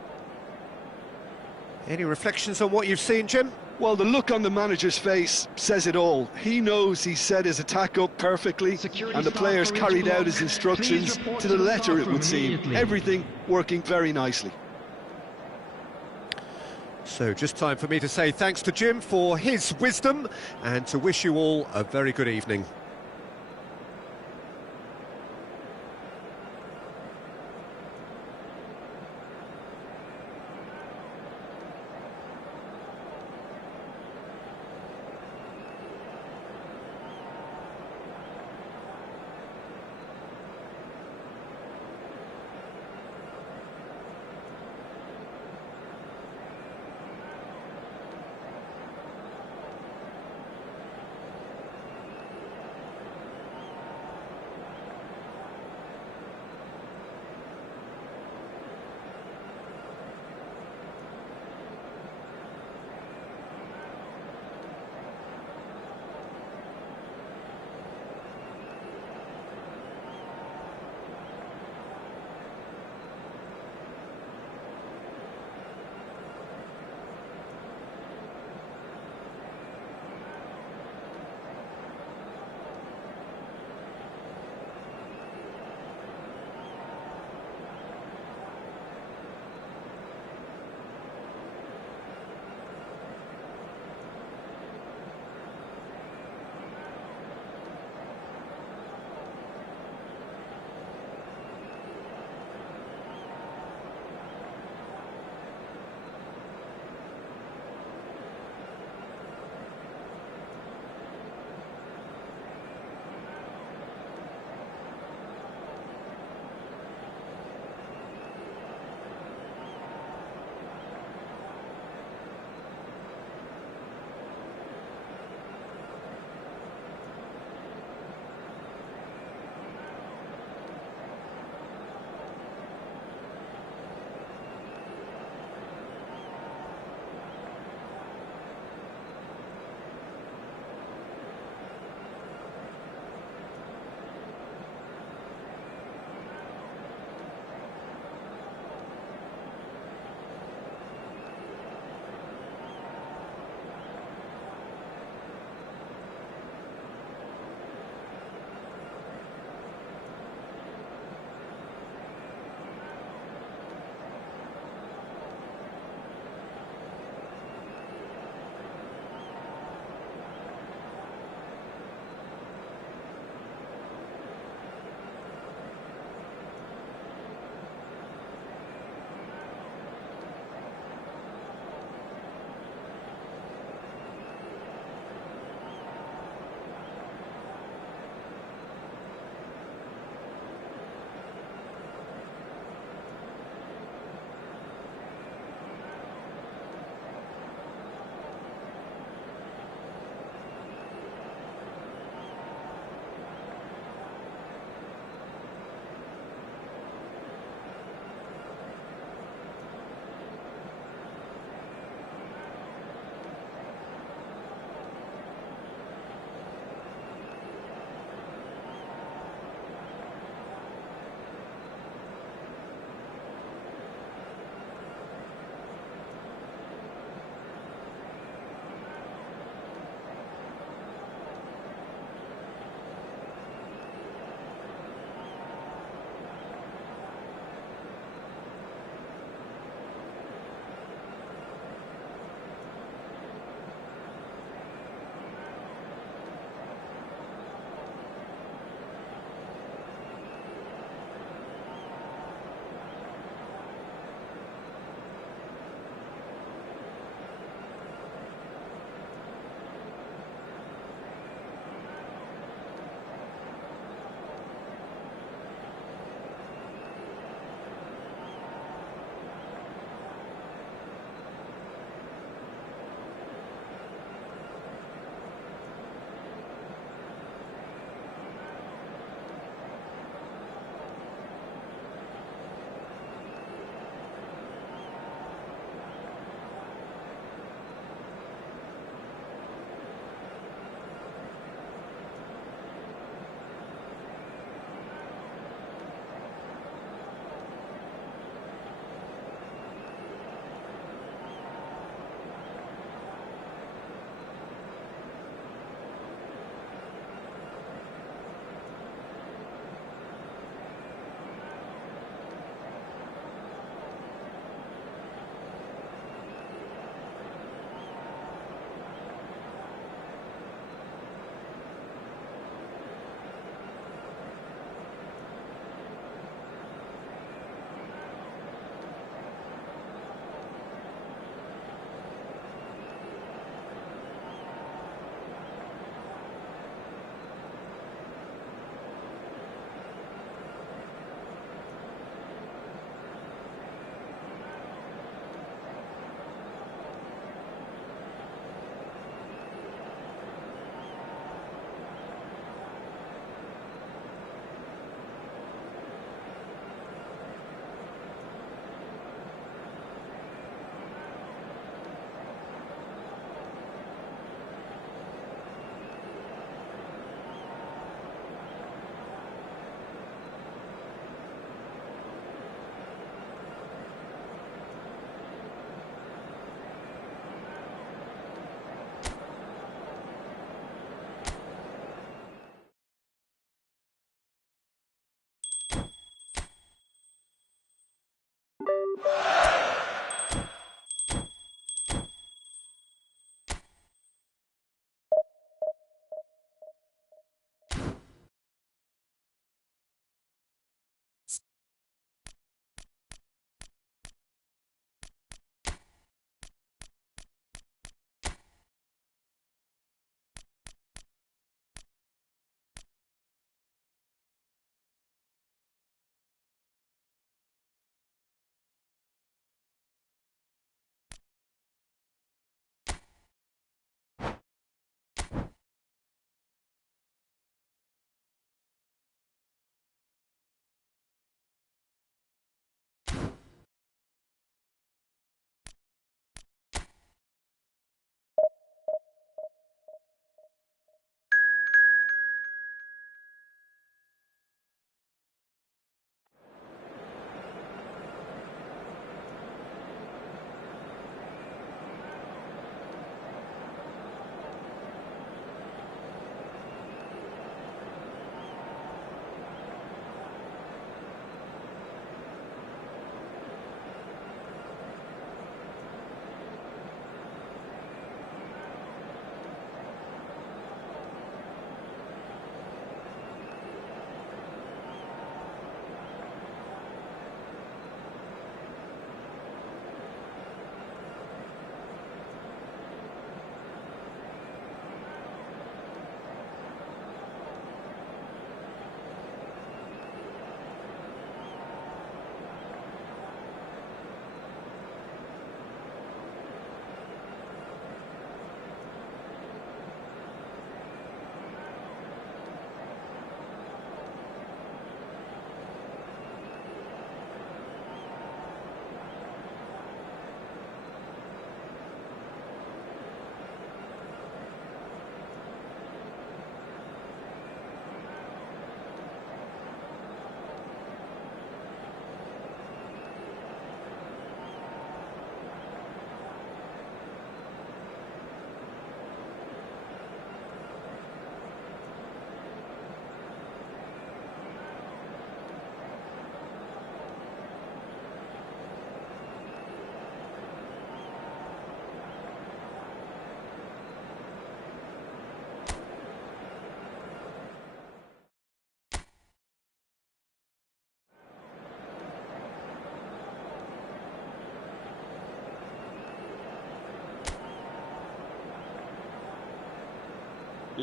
Any reflections on what you've seen, Jim? Well, the look on the manager's face says it all. He knows he set his attack up perfectly, and the players carried out his instructions to the letter, it would seem. Everything working very nicely. So just time for me to say thanks to Jim for his wisdom, and to wish you all a very good evening.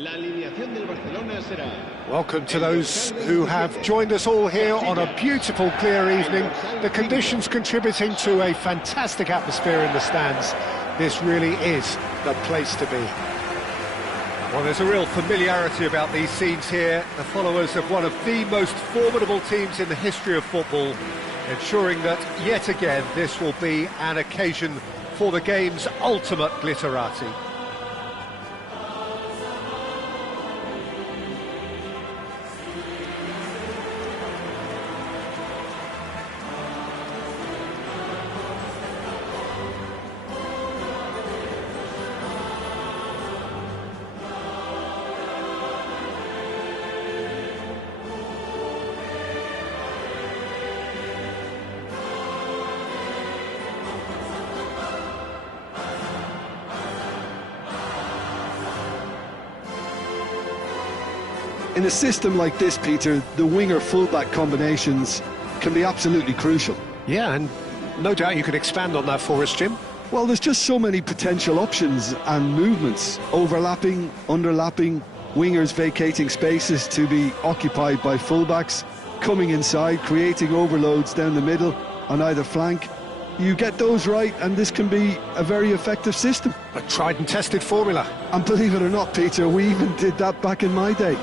La alineación del Barcelona será... Welcome to those who have joined us all here on a beautiful, clear evening. The conditions contributing to a fantastic atmosphere in the stands. This really is the place to be. Well, there's a real familiarity about these scenes here. The followers of one of the most formidable teams in the history of football, ensuring that, yet again, this will be an occasion for the game's ultimate glitterati. In a system like this, Peter, the winger-fullback combinations can be absolutely crucial. Yeah, and no doubt you could expand on that for us, Jim. Well, there's just so many potential options and movements, overlapping, underlapping, wingers vacating spaces to be occupied by fullbacks, coming inside, creating overloads down the middle on either flank. You get those right and this can be a very effective system. A tried and tested formula. And believe it or not, Peter, we even did that back in my day.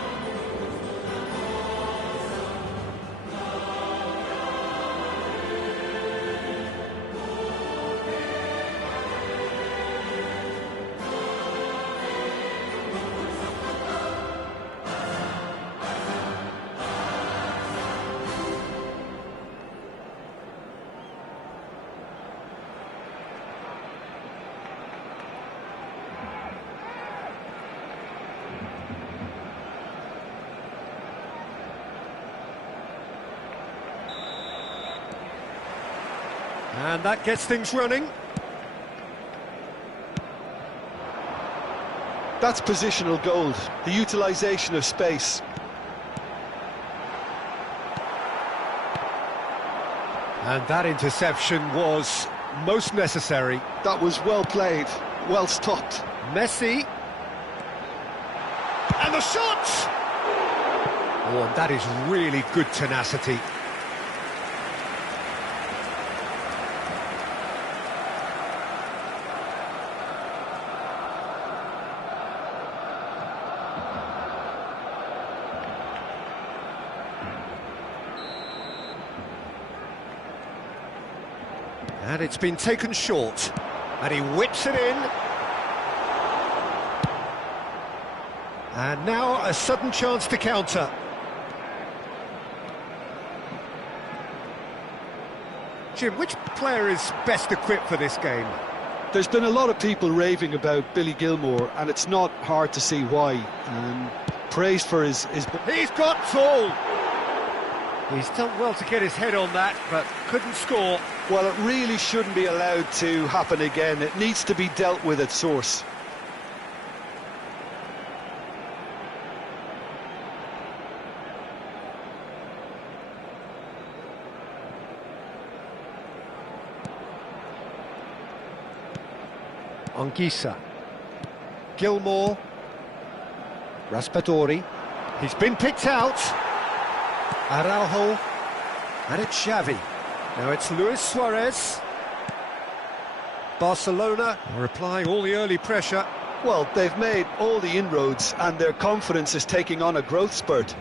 And that gets things running. That's positional gold, the utilisation of space. And that interception was most necessary. That was well played, well stopped. Messi. And the shot! Oh, and that is really good tenacity. And it's been taken short. And he whips it in. And now a sudden chance to counter. Jim, which player is best equipped for this game? There's been a lot of people raving about Billy Gilmour, and it's not hard to see why. Praised for his... He's got full! He's done well to get his head on that, but couldn't score. Well, it really shouldn't be allowed to happen again. It needs to be dealt with at source. Anguissa. Gilmour. Raspadori. He's been picked out. Araujo. And it's Xavi. Now it's Luis Suarez. Barcelona are applying all the early pressure. Well, they've made all the inroads and their confidence is taking on a growth spurt.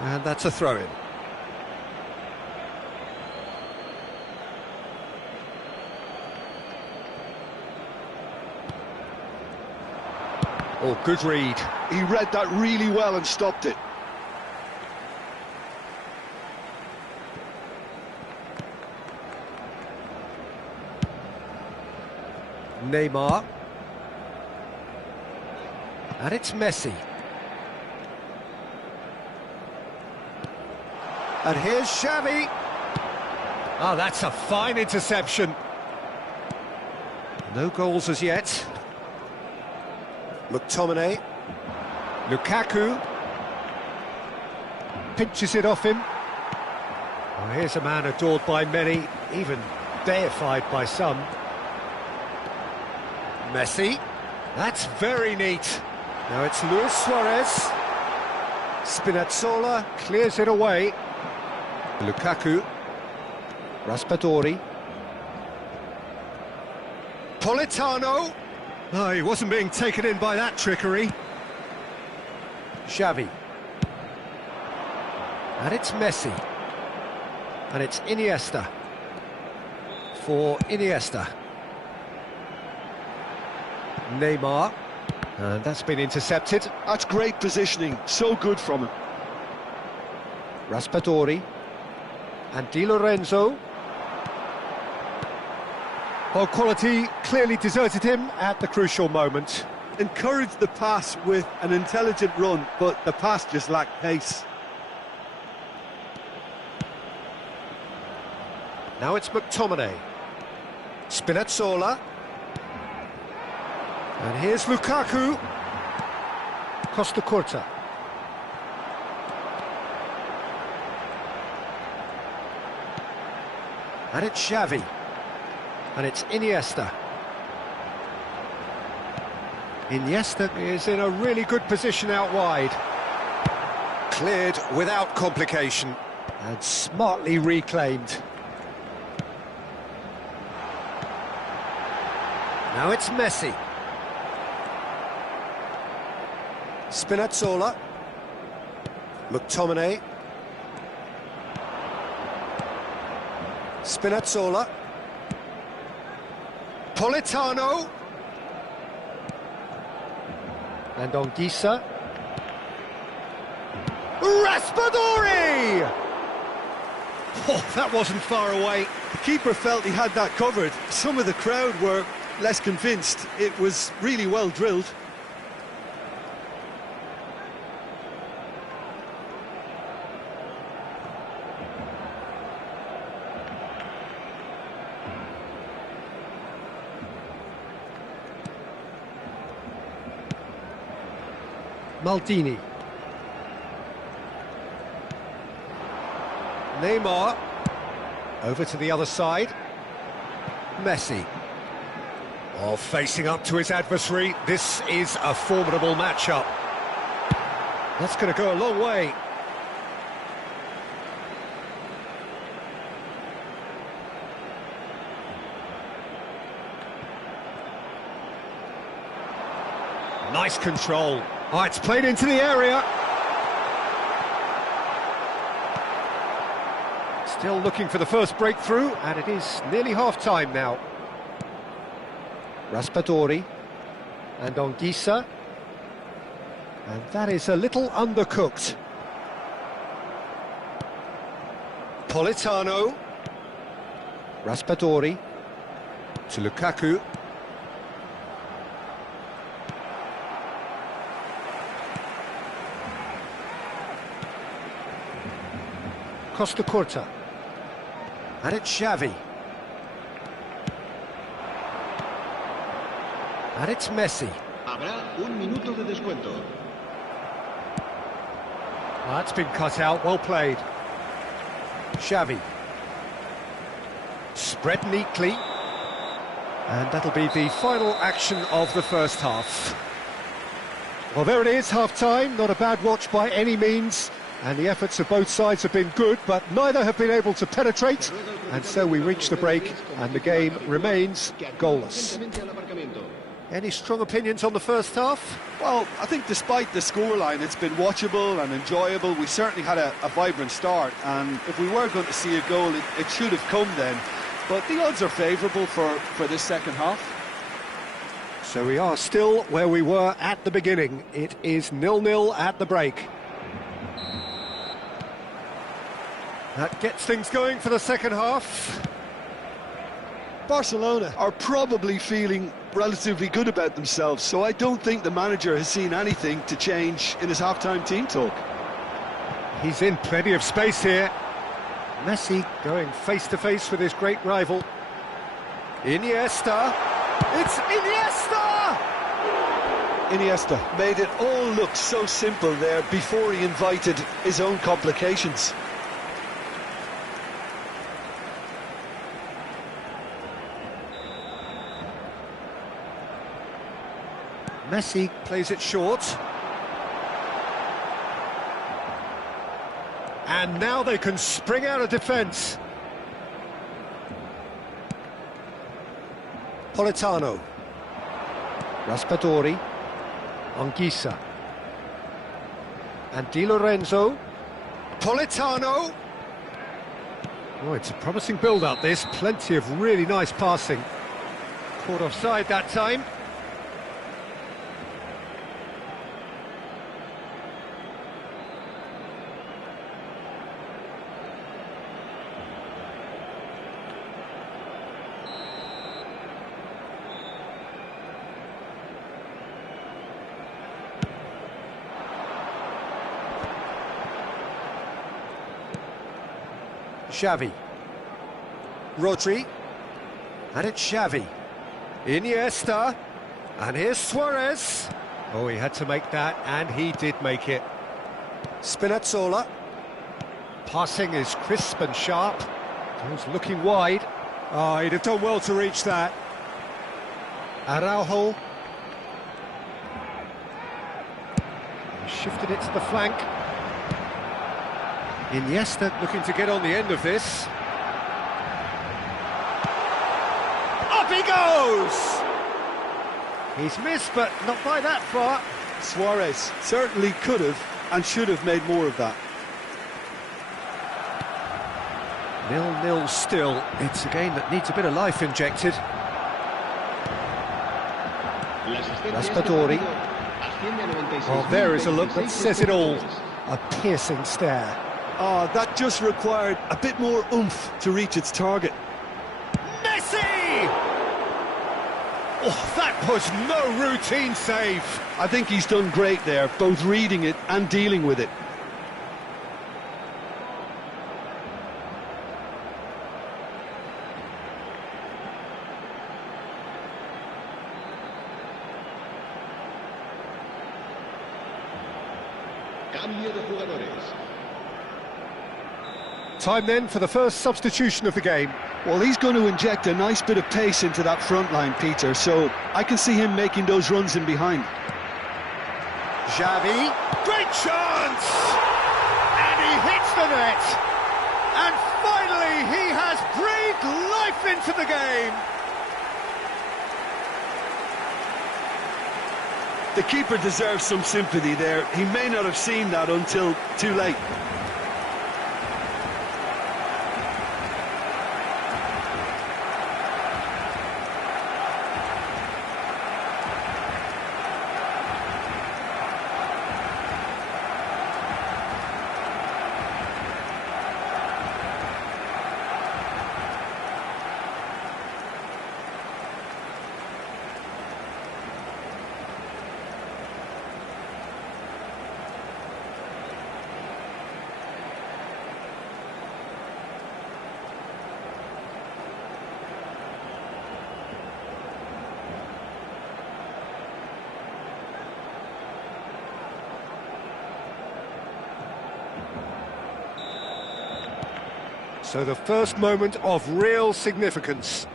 And that's a throw-in. Oh, good read. He read that really well and stopped it. Neymar. And it's Messi. And here's Xavi. Oh, that's a fine interception. No goals as yet. McTominay. Lukaku. Pinches it off him. Oh, here's a man adored by many, even deified by some. Messi. That's very neat. Now it's Luis Suarez. Spinazzola clears it away. Lukaku. Raspadori. Politano. Oh, he wasn't being taken in by that trickery. Xavi. And it's Messi. And it's Iniesta. For Iniesta. Neymar. And that's been intercepted. That's great positioning, so good from him. Raspadori. And Di Lorenzo. Well, quality clearly deserted him at the crucial moment. Encouraged the pass with an intelligent run, but the pass just lacked pace. Now it's McTominay. Spinazzola. And here's Lukaku. Costa Curta. And it's Xavi. And it's Iniesta. Iniesta is in a really good position out wide. Cleared without complication. And smartly reclaimed. Now it's Messi. Spinazzola. McTominay. Spinazzola. Politano. And Anguissa. Raspadori! Oh, that wasn't far away. The keeper felt he had that covered. Some of the crowd were less convinced. It was really well drilled. Maldini. Neymar. Over to the other side. Messi. Oh, facing up to his adversary. This is a formidable matchup. That's going to go a long way. Nice control. Oh, it's played into the area. Still looking for the first breakthrough, and it is nearly half-time now. Raspadori and Anguissa. And that is a little undercooked. Politano. Raspadori to Lukaku. Costa Curta. And it's Xavi. And it's Messi. Habrá un minuto de descuento. That's been cut out, well played. Xavi. Spread neatly. And that'll be the final action of the first half. Well, there it is, half-time. Not a bad watch by any means. And the efforts of both sides have been good, but neither have been able to penetrate. And so we reach the break, and the game remains goalless. Any strong opinions on the first half? Well, I think despite the scoreline, it's been watchable and enjoyable. We certainly had a vibrant start, and if we were going to see a goal, it should have come then. But the odds are favourable for this second half. So we are still where we were at the beginning. It is 0-0 at the break. That gets things going for the second half. Barcelona are probably feeling relatively good about themselves, so I don't think the manager has seen anything to change in his half-time team talk. He's in plenty of space here. Messi going face-to-face with his great rival. Iniesta. It's Iniesta! Iniesta made it all look so simple there before he invited his own complications. Messi plays it short. And now they can spring out of defence. Politano. Raspadori. Anguissa. And Di Lorenzo. Politano. Oh, it's a promising build-up, this. Plenty of really nice passing. Caught offside that time. Xavi. Rodri. And it's Xavi. Iniesta. And here's Suarez. Oh, he had to make that, and he did make it. Spinazzola. Passing is crisp and sharp. He's looking wide. Oh, he'd have done well to reach that. Araujo. He shifted it to the flank. Iniesta looking to get on the end of this. Up he goes! He's missed, but not by that far. Suarez certainly could have and should have made more of that. 0-0 still. It's a game that needs a bit of life injected. Raspadori. Oh, there is a look that says it all. A piercing stare. Oh, that just required a bit more oomph to reach its target. Messi! Oh, that was no routine save. I think he's done great there, both reading it and dealing with it. Cambio de jugadores. Time then for the first substitution of the game. Well, he's going to inject a nice bit of pace into that front line, Peter, so I can see him making those runs in behind. Xavi, great chance! And he hits the net! And finally he has breathed life into the game! The keeper deserves some sympathy there. He may not have seen that until too late. So the first moment of real significance.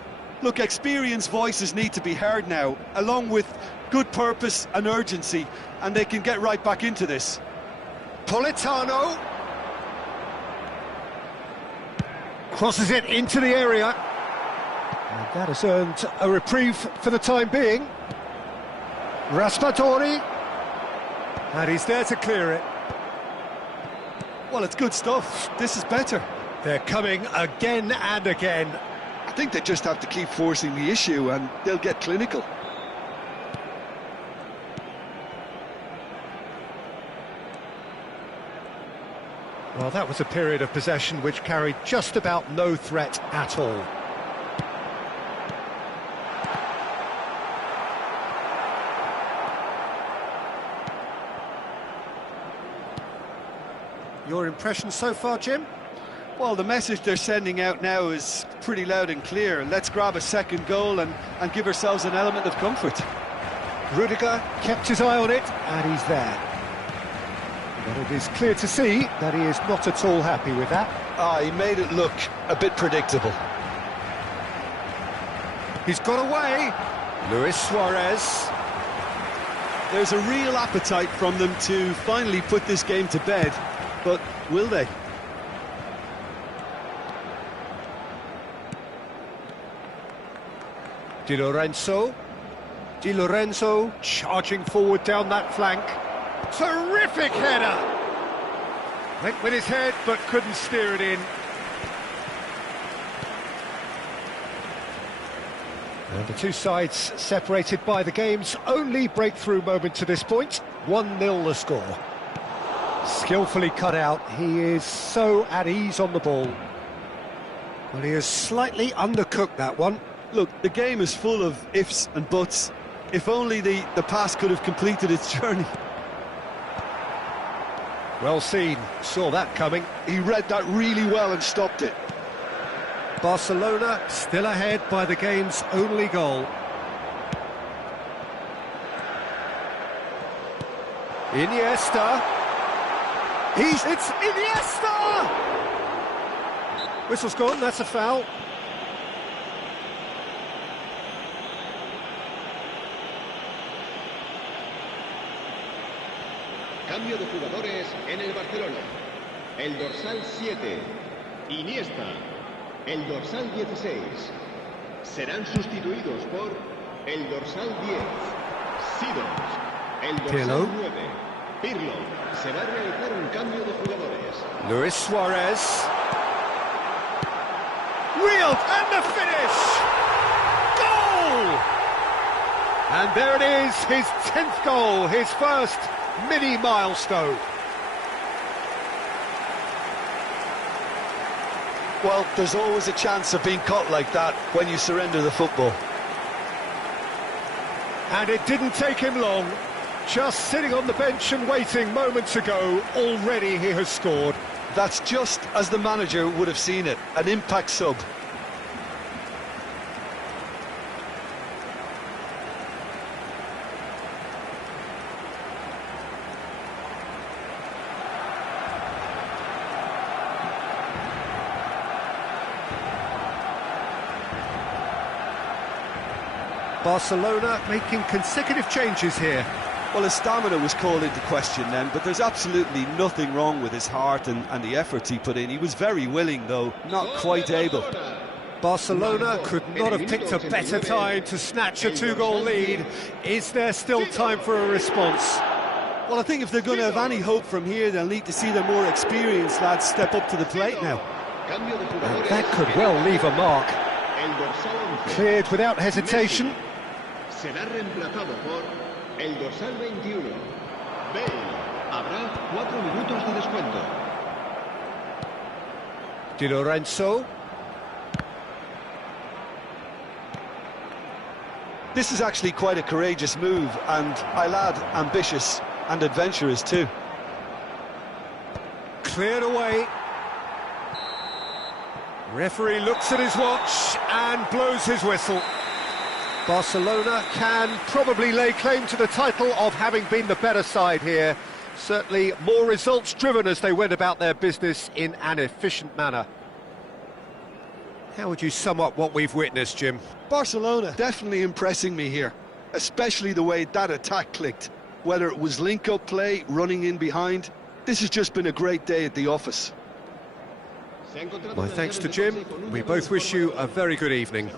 Look, experienced voices need to be heard now, along with good purpose and urgency, and they can get right back into this. Politano crosses it into the area, and that has earned a reprieve for the time being. Raspadori, and he's there to clear it. Well, it's good stuff. This is better. They're coming again and again. I think they just have to keep forcing the issue and they'll get clinical. Well, that was a period of possession which carried just about no threat at all. Your impression so far, Jim? Well, the message they're sending out now is pretty loud and clear. Let's grab a second goal and give ourselves an element of comfort. Rudiger kept his eye on it, and he's there. But it is clear to see that he is not at all happy with that. He made it look a bit predictable. He's got away. Luis Suarez. There's a real appetite from them to finally put this game to bed, but will they? Di Lorenzo charging forward down that flank. Terrific header! Went with his head but couldn't steer it in. And the two sides separated by the game's only breakthrough moment to this point. 1-0 the score. Skillfully cut out. He is so at ease on the ball. Well, he has slightly undercooked that one. Look, the game is full of ifs and buts. If only the pass could have completed its journey. Well seen, saw that coming. He read that really well and stopped it. Barcelona still ahead by the game's only goal. Iniesta. It's Iniesta! Whistle's gone, that's a foul. Cambio de jugadores en el Barcelona. El dorsal 7, Iniesta. El dorsal 16. Serán sustituidos por el dorsal 10, Sidons. El dorsal 9, Pirlo. Se va a realizar un cambio de jugadores. Luis Suarez. Reeled and the finish! Goal! And there it is, his 10th goal, his first mini milestone. Well, there's always a chance of being caught like that when you surrender the football. And it didn't take him long. Just sitting on the bench and waiting moments ago, already he has scored. That's just as the manager would have seen it, an impact sub. Barcelona making consecutive changes here. Well, his stamina was called into question then, but there's absolutely nothing wrong with his heart and the efforts he put in. He was very willing, though, not quite able. Barcelona could not have picked a better time to snatch a two-goal lead. Is there still time for a response? Well, I think if they're going to have any hope from here, they'll need to see their more experienced lads step up to the plate now. And that could well leave a mark. Cleared without hesitation. Será reemplazado por el dorsal 21. Bale. Habrá 4 minutos de descuento. Di Lorenzo. This is actually quite a courageous move, and I'll add ambitious and adventurous too. Cleared away. Referee looks at his watch and blows his whistle. Barcelona can probably lay claim to the title of having been the better side here. Certainly more results driven as they went about their business in an efficient manner. How would you sum up what we've witnessed, Jim? Barcelona definitely impressing me here, especially the way that attack clicked. Whether it was link-up play, running in behind, this has just been a great day at the office. My thanks to Jim. We both wish you a very good evening.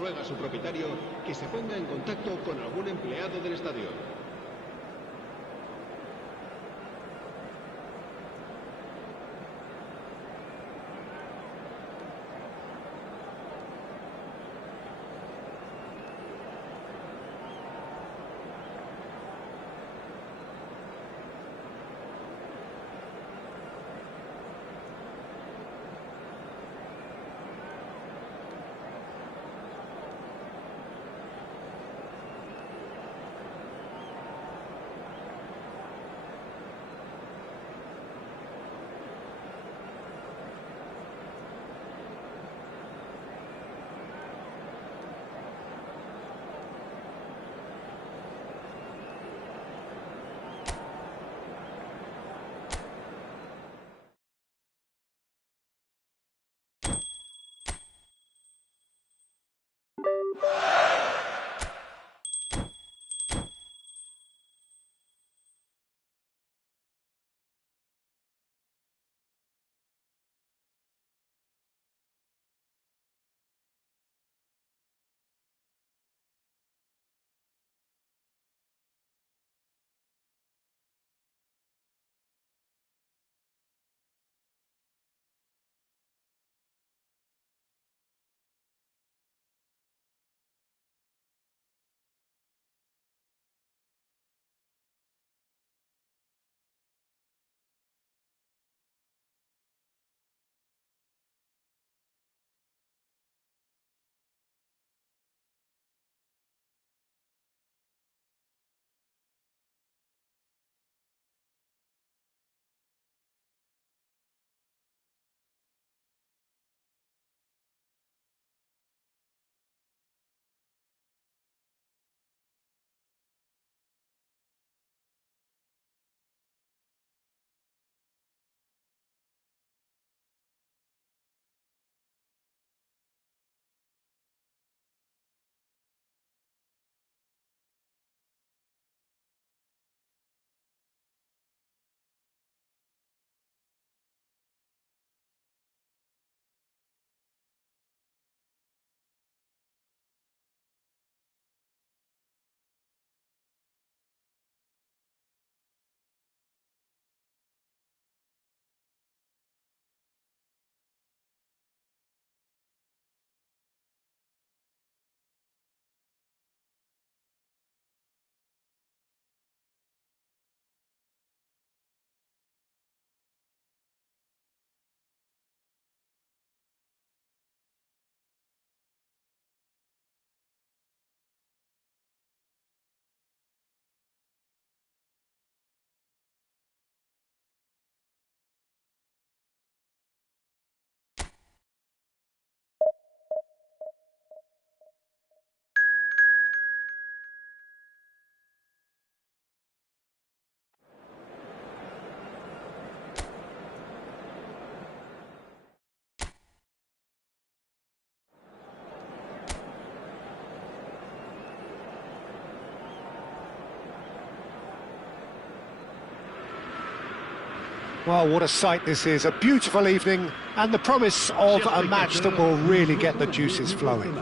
Well, what a sight this is, a beautiful evening, and the promise of a match that will really get the juices flowing.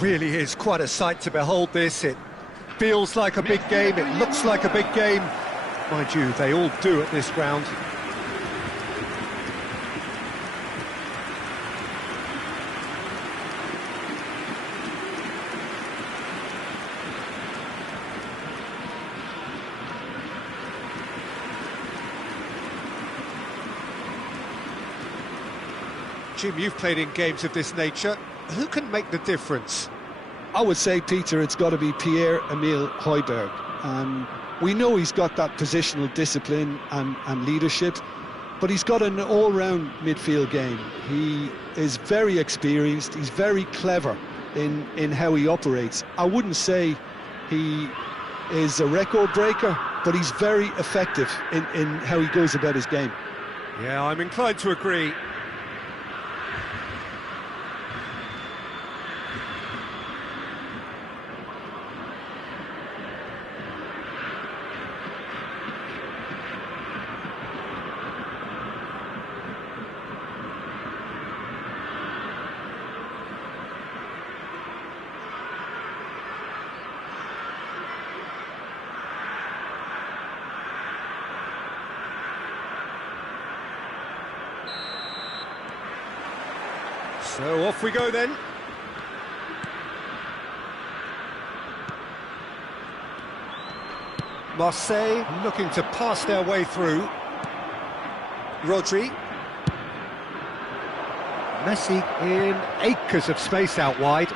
Really is quite a sight to behold this. It feels like a big game, it looks like a big game. Mind you, they all do at this ground. Jim, you've played in games of this nature. Who can make the difference? I would say, Peter, it's got to be Pierre-Emile Højbjerg. We know he's got that positional discipline and leadership, but he's got an all-round midfield game. He is very experienced, he's very clever in how he operates. I wouldn't say he is a record breaker, but he's very effective in how he goes about his game. Yeah, I'm inclined to agree. So off we go then. Marseille looking to pass their way through. Rodri. Messi in acres of space out wide.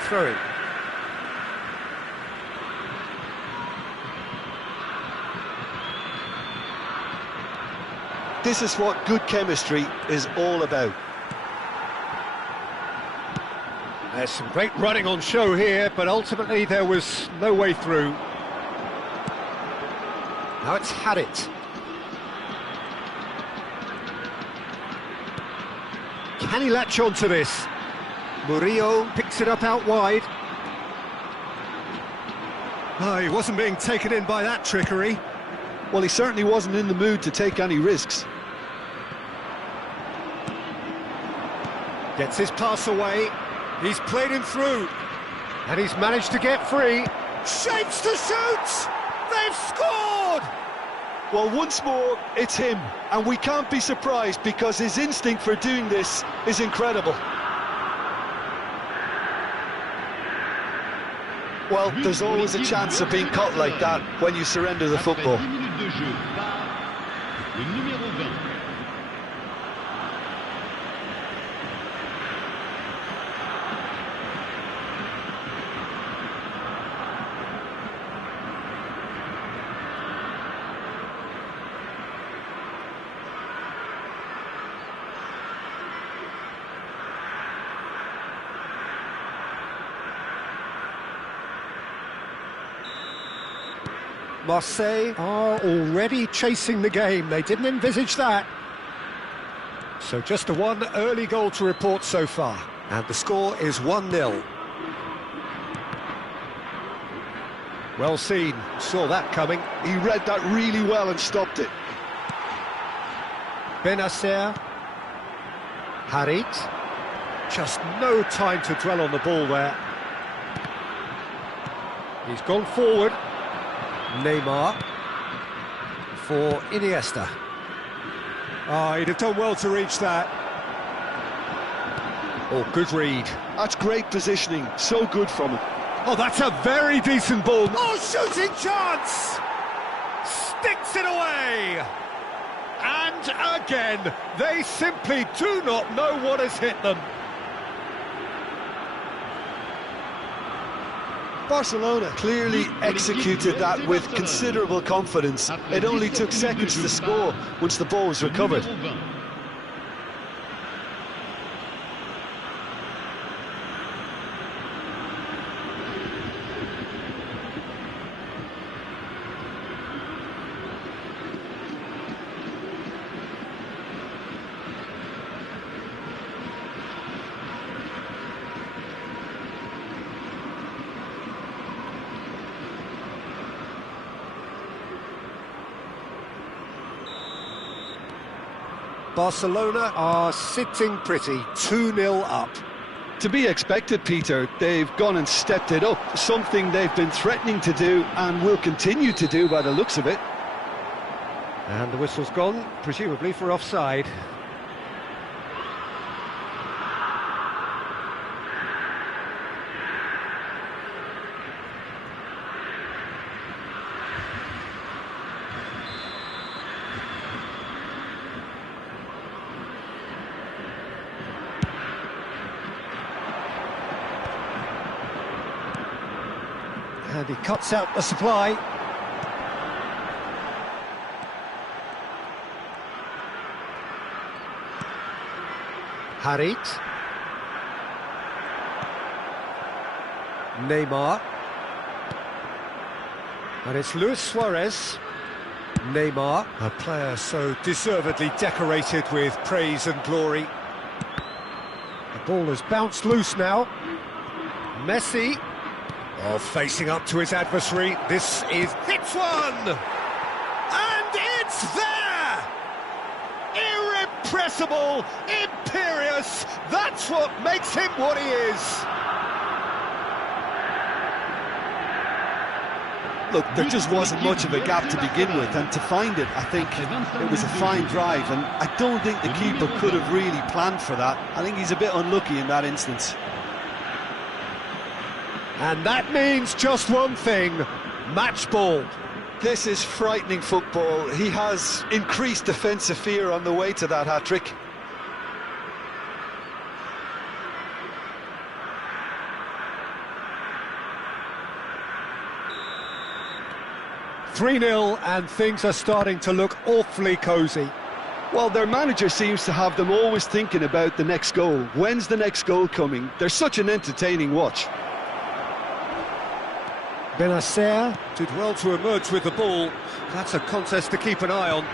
Throw. This is what good chemistry is all about. There's some great running on show here, but ultimately there was no way through. Now it's Harit. Can he latch on to this? Murillo picks it up out wide. Oh, he wasn't being taken in by that trickery. Well, he certainly wasn't in the mood to take any risks. Gets his pass away. He's played him through. And he's managed to get free. Shapes to shoot! They've scored! Well, once more, it's him. And we can't be surprised because his instinct for doing this is incredible. Well, there's always a chance of being caught like that when you surrender the football. Marseille are already chasing the game. They didn't envisage that. So just the one early goal to report so far. And the score is 1-0. Well seen. Saw that coming. He read that really well and stopped it. Benacer. Harit. Just no time to dwell on the ball there. He's gone forward. Neymar for Iniesta. Oh, he'd have done well to reach that. Oh, good read. That's great positioning, so good from him. Oh, that's a very decent ball. Oh, shooting chance! Sticks it away! And again, they simply do not know what has hit them. Barcelona clearly executed that with considerable confidence. It only took seconds to score once the ball was recovered. Barcelona are sitting pretty, 2-0 up. To be expected, Peter. They've gone and stepped it up, something they've been threatening to do and will continue to do by the looks of it. And the whistle's gone, presumably for offside. And he cuts out the supply. Harit. Neymar. And it's Luis Suarez. Neymar, a player so deservedly decorated with praise and glory. The ball has bounced loose now. Messi. Oh, facing up to his adversary. This is... hits one! And it's there! Irrepressible, imperious, that's what makes him what he is! Look, there just wasn't much of a gap to begin with, and to find it, I think it was a fine drive, and I don't think the keeper could have really planned for that. I think he's a bit unlucky in that instance. And that means just one thing, match ball. This is frightening football. He has increased defensive fear on the way to that hat-trick. (3-0) and things are starting to look awfully cosy. Well, their manager seems to have them always thinking about the next goal. When's the next goal coming? They're such an entertaining watch. Benacer did well to emerge with the ball. That's a contest to keep an eye on.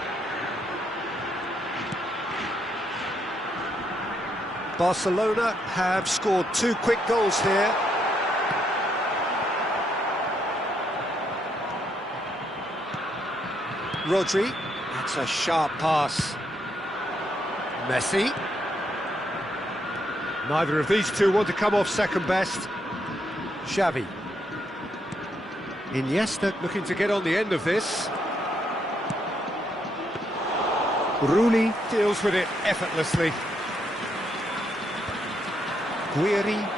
Barcelona have scored 2 quick goals here. Rodri, that's a sharp pass. Messi. Neither of these two want to come off second best. Xavi. Iniesta looking to get on the end of this. Rooney deals with it effortlessly. Guiri.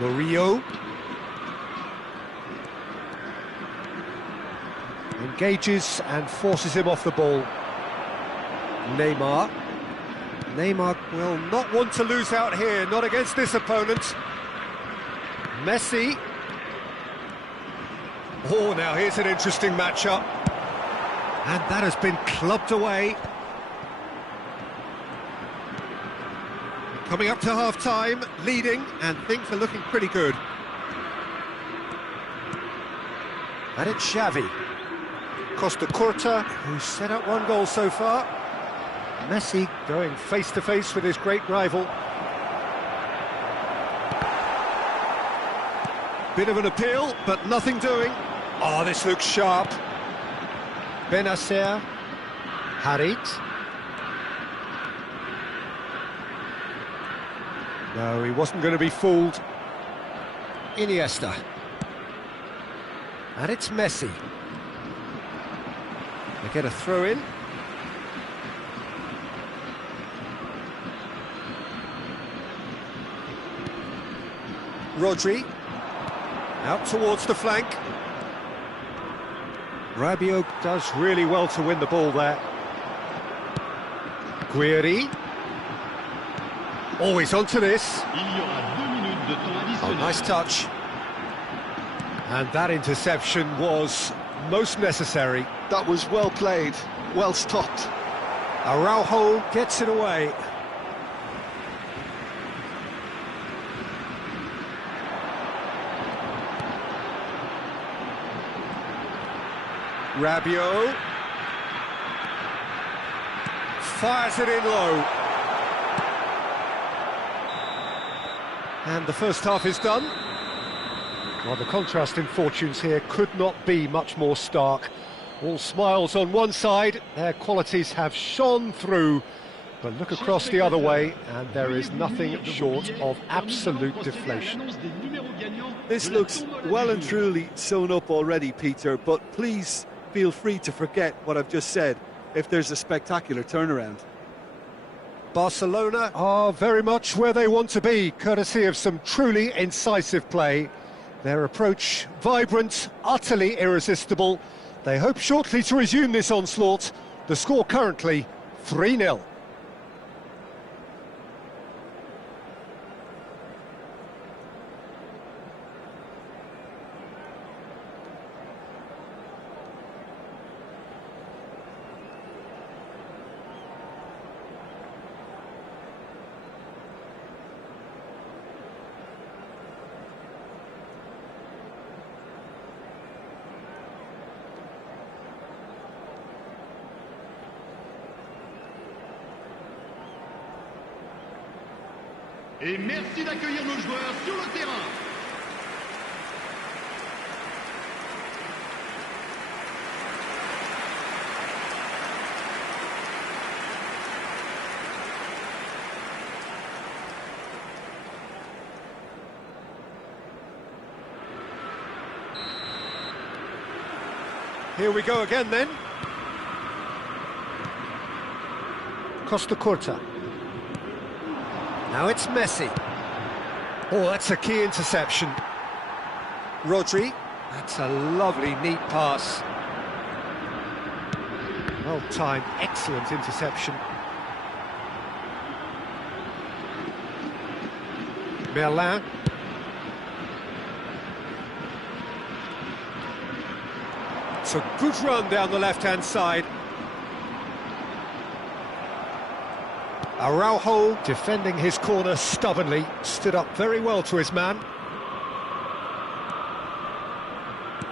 Murillo. Engages and forces him off the ball. Neymar. Neymar will not want to lose out here, not against this opponent. Messi. Oh, now here's an interesting matchup. And that has been clubbed away. Coming up to half-time, leading, and things are looking pretty good. And it's Xavi. Costa Curta, who's set up 1 goal so far. Messi going face-to-face with his great rival. Bit of an appeal, but nothing doing. Oh, this looks sharp. Benacer. Harit. No, he wasn't going to be fooled. Iniesta. And it's Messi. They get a throw in. Rodri. Out towards the flank. Rabiot does really well to win the ball there. Guiri. Always onto this. Oh, nice touch. And that interception was most necessary. That was well played, well stopped. Araujo gets it away. Rabiot fires it in low. And the first half is done. Well, the contrast in fortunes here could not be much more stark. All smiles on one side, their qualities have shone through, but look across the other way and there is nothing short of absolute deflation. This looks well and truly sewn up already, Peter, but please feel free to forget what I've just said if there's a spectacular turnaround. Barcelona are very much where they want to be, courtesy of some truly incisive play. Their approach vibrant, utterly irresistible. They hope shortly to resume this onslaught. The score currently 3-0. Et merci d'accueillir nos joueurs sur le terrain. Here we go again then. Costa Curta. Now it's Messi. Oh, that's a key interception. Rodri. That's a lovely, neat pass. Well timed, excellent interception. Merlin. It's a good run down the left-hand side. Araujo defending his corner stubbornly, stood up very well to his man.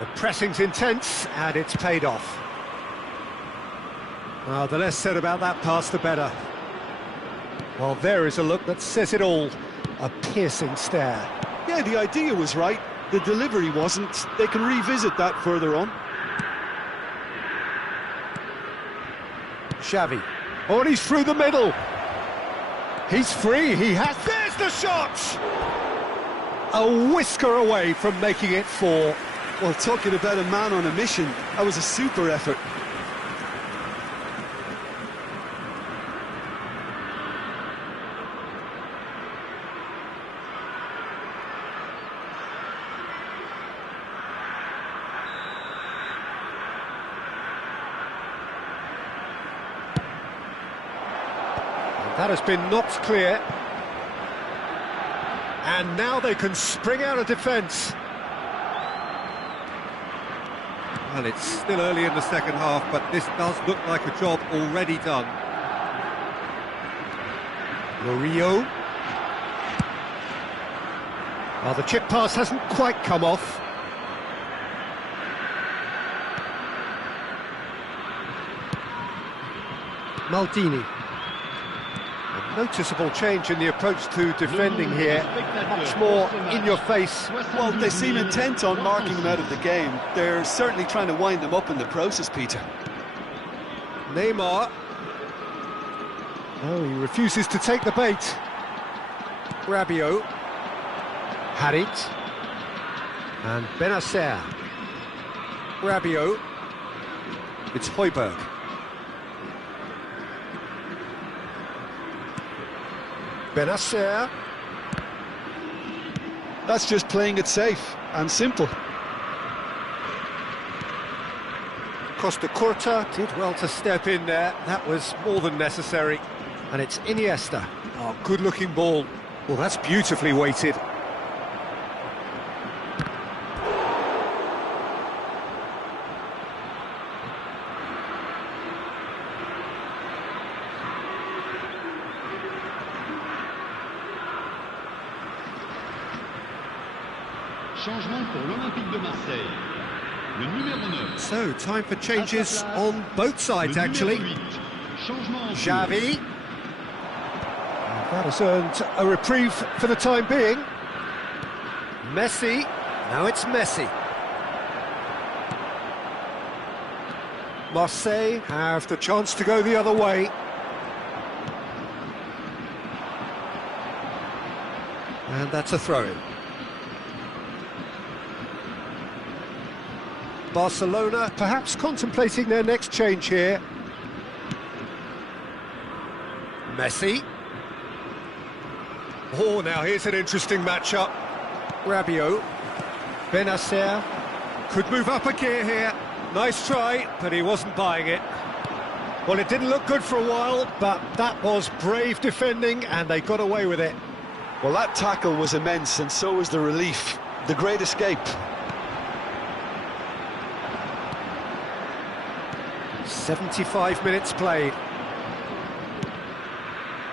The pressing's intense and it's paid off. Well, the less said about that pass, the better. Well, there is a look that says it all. A piercing stare. Yeah, the idea was right. The delivery wasn't. They can revisit that further on. Xavi. Oh, and he's through the middle. He's free, he has... There's the shot! A whisker away from making it 4. Well, talking about a man on a mission, that was a super effort. That has been knocked clear. And now they can spring out of defence. Well, it's still early in the second half, but this does look like a job already done. Murillo. Well, the chip pass hasn't quite come off. Maldini. Noticeable change in the approach to defending here, much more in your face. Well, they seem intent on marking them out of the game. They're certainly trying to wind them up in the process, Peter. Neymar. Oh, he refuses to take the bait. Rabiot. Harit. And Benacer. Rabiot. It's Højbjerg. Benacer. That's just playing it safe and simple. Costa Curta did well to step in there. That was more than necessary. And it's Iniesta. Oh, good-looking ball. Well, that's beautifully weighted. Changement pour l'Olympique de Marseille. Le numéro 9. So, time for changes on both sides, actually. Xavi. That has earned a reprieve for the time being. Messi. Now it's Messi. Marseille have the chance to go the other way. And that's a throw-in. Barcelona perhaps contemplating their next change here. Messi. Oh, now here's an interesting matchup. Rabiot. Benacer could move up a gear here. Nice try, but he wasn't buying it. Well, it didn't look good for a while, but that was brave defending, and they got away with it. Well, that tackle was immense, and so was the relief. The great escape. 75 minutes played.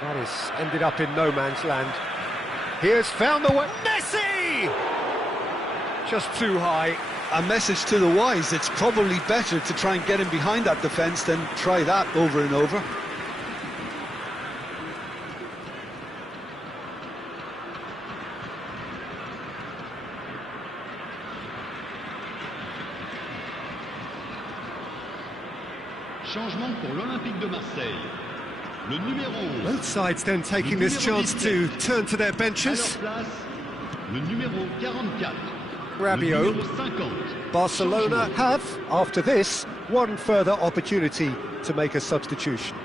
That has ended up in no man's land. He has found the way. Messi! Just too high. A message to the wise, it's probably better to try and get him behind that defence than try that over and over. Changement pour l'Olympique de Marseille. Le numéro... Both sides then taking this chance to turn to their benches. Le numéro 44. Rabiot. Le numéro 50. Barcelona have, after this, one further opportunity to make a substitution.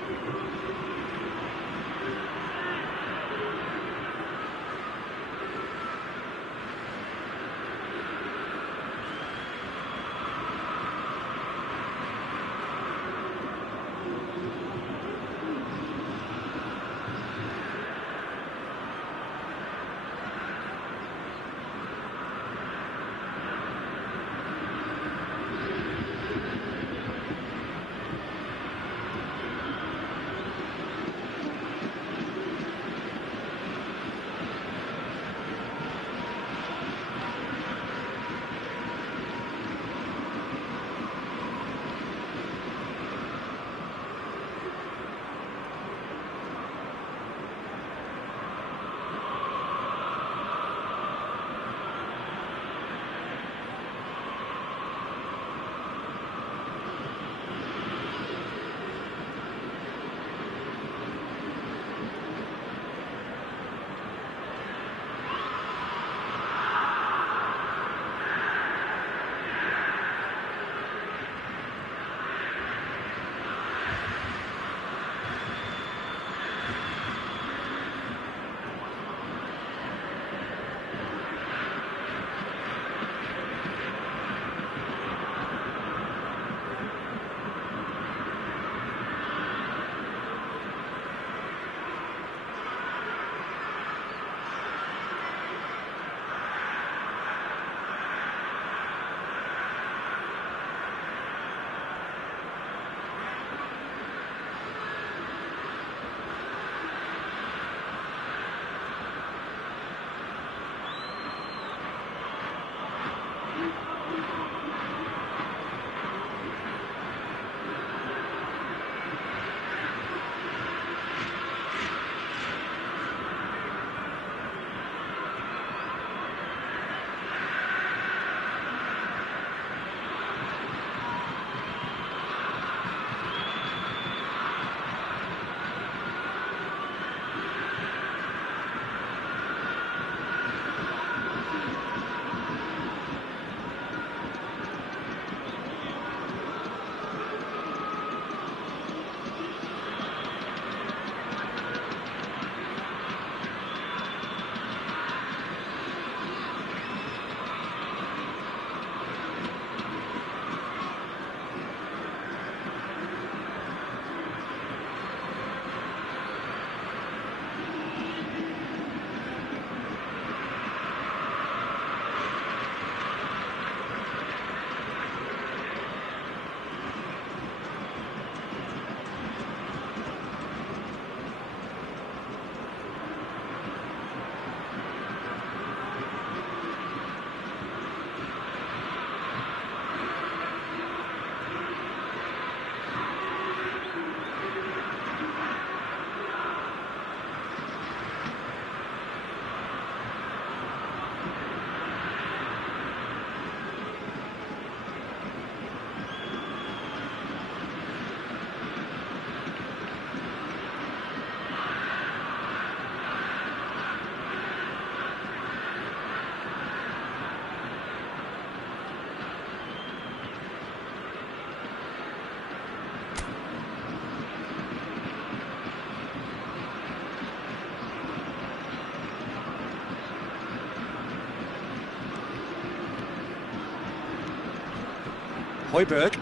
Højbjerg.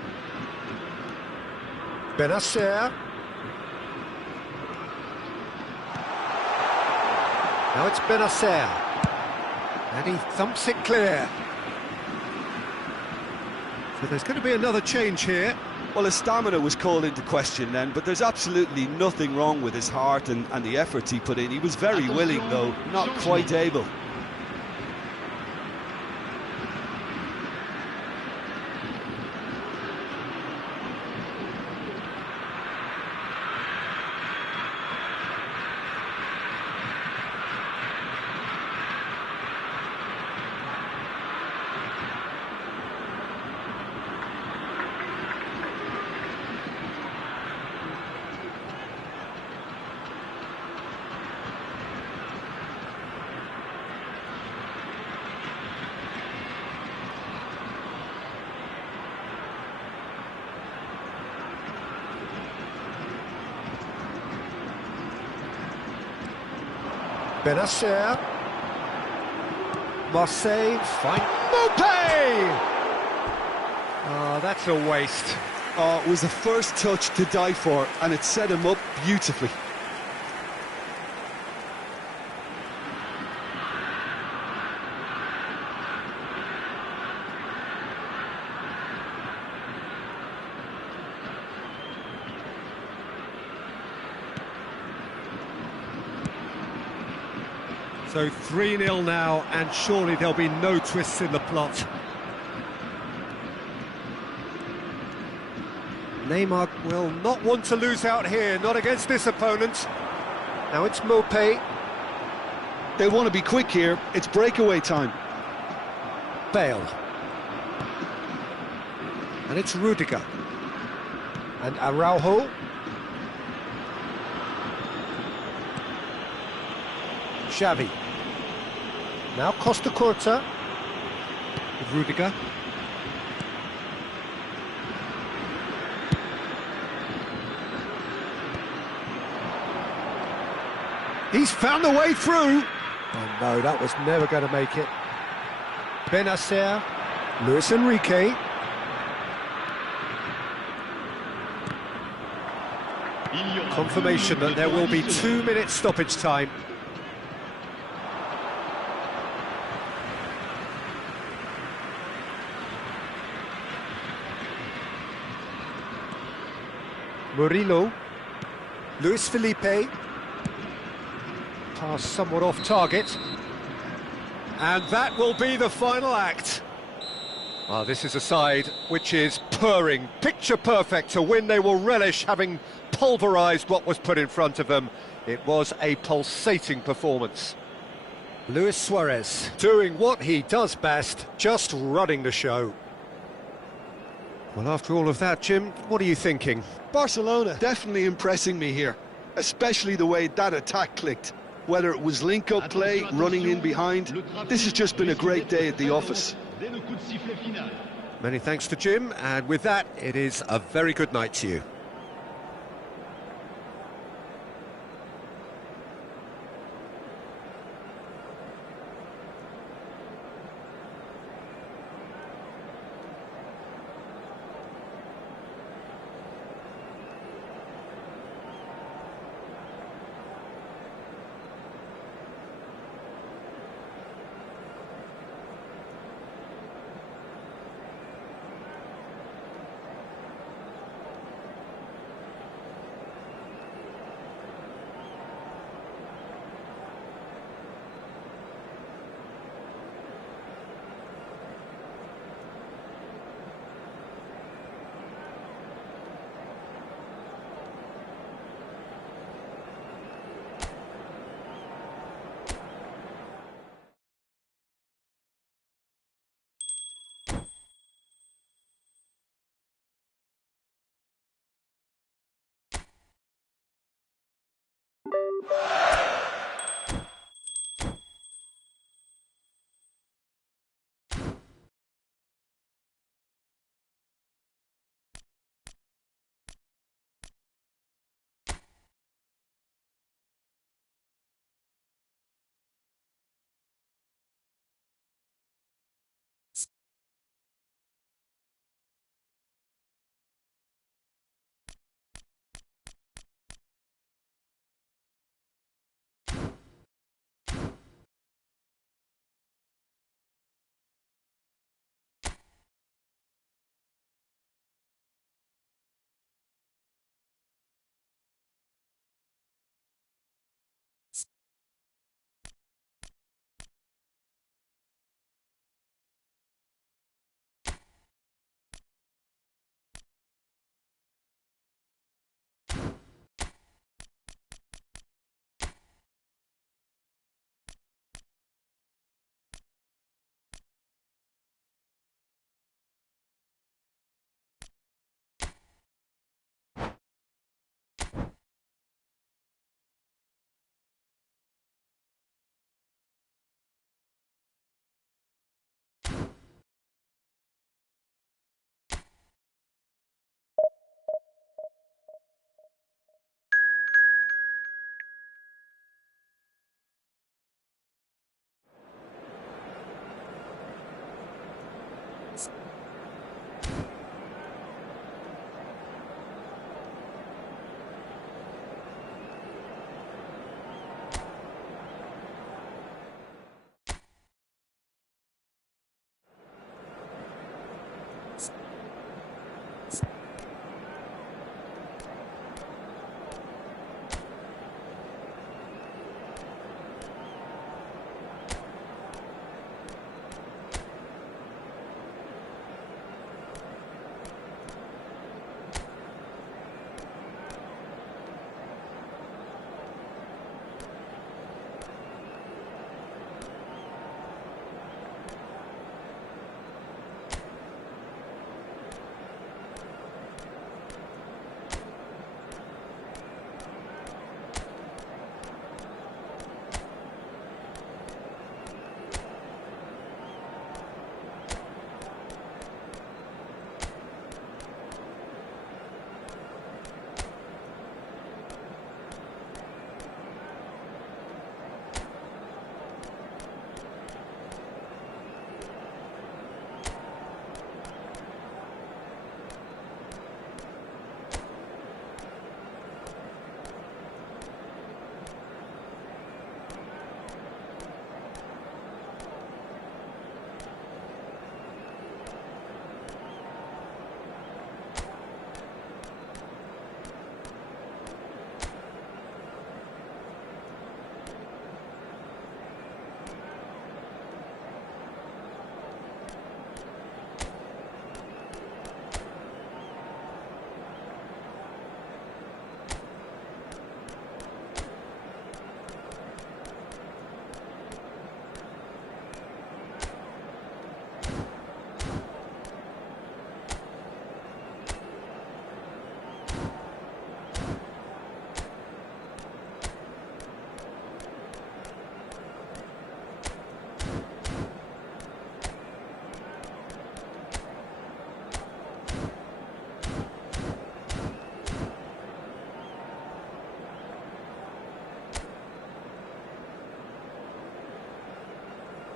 Benacer. Now it's Benacer. And he thumps it clear. So there's going to be another change here. Well, his stamina was called into question then, but there's absolutely nothing wrong with his heart and the efforts he put in. He was very willing, though, not quite able. Benacer. Marseille, fine. Mopé! Oh, that's a waste. Oh, it was the first touch to die for, and it set him up beautifully. So 3-0 now, and surely there'll be no twists in the plot. Neymar will not want to lose out here, not against this opponent. Now it's Mopé. They want to be quick here. It's breakaway time. Bale. And it's Rudiger. And Araujo. Xavi. Now Costa Curta. With Rudiger. He's found the way through. Oh no, that was never going to make it. Benacer, Luis Enrique. Confirmation that there will be 2 minutes stoppage time. Murillo, Luis Felipe. Pass somewhat off target. And that will be the final act. Ah, this is a side which is purring, picture perfect. To win, they will relish having pulverised what was put in front of them. It was a pulsating performance. Luis Suarez doing what he does best, just running the show. Well, after all of that, Jim, what are you thinking? Barcelona definitely impressing me here, especially the way that attack clicked. Whether it was link-up play, running in behind, this has just been a great day at the office. Many thanks to Jim, and with that, it is a very good night to you.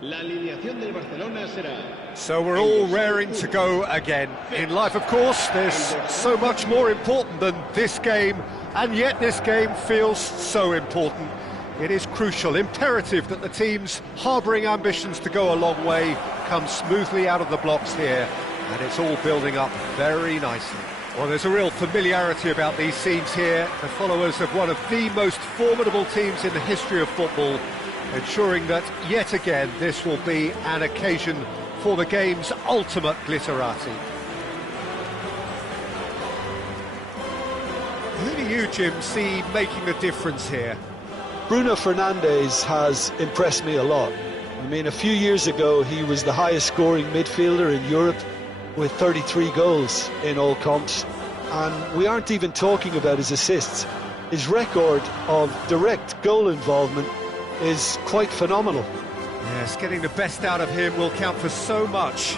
La alineación del Barcelona será... So we're all raring to go again. In life, of course, there's so much more important than this game, and yet this game feels so important. It is crucial, imperative that the teams harbouring ambitions to go a long way come smoothly out of the blocks here, and it's all building up very nicely. Well, there's a real familiarity about these scenes here, the followers of one of the most formidable teams in the history of football, ensuring that, yet again, this will be an occasion for the game's ultimate glitterati. Who do you, Jim, see making the difference here? Bruno Fernandes has impressed me a lot. I mean, a few years ago, he was the highest scoring midfielder in Europe with 33 goals in all comps. And we aren't even talking about his assists. His record of direct goal involvement is quite phenomenal. Yes, getting the best out of him will count for so much.